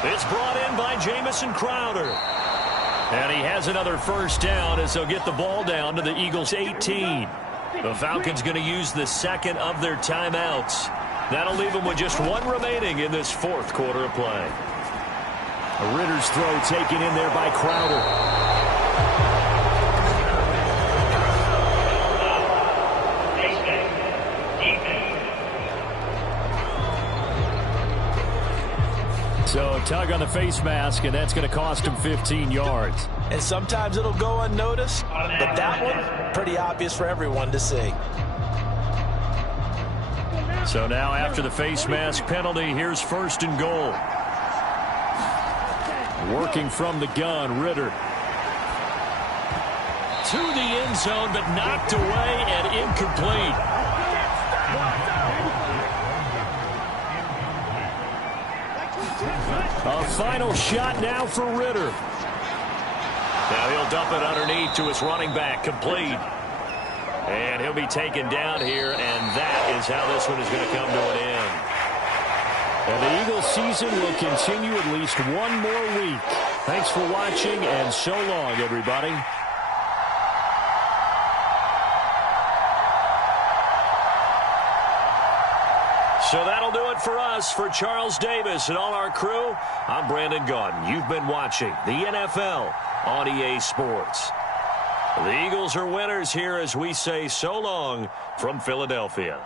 It's brought in by Jamison Crowder. And he has another first down as they'll get the ball down to the Eagles' 18. The Falcons going to use the second of their timeouts. That'll leave them with just 1 remaining in this fourth quarter of play. Ritter's throw taken in there by Crowder. So tug on the face mask, and that's going to cost him 15 yards. And sometimes it'll go unnoticed, but that one, pretty obvious for everyone to see. So now after the face mask penalty, here's first and goal. Working from the gun, Ritter. To the end zone, but knocked away and incomplete. A final shot now for Ritter. Now he'll dump it underneath to his running back, complete. And he'll be taken down here, and that is how this one is going to come to an end. And the Eagles season will continue at least 1 more week. Thanks for watching, and so long, everybody. So that'll do it for us. For Charles Davis and all our crew, I'm Brandon Gaudin. You've been watching the NFL on EA Sports. The Eagles are winners here as we say so long from Philadelphia.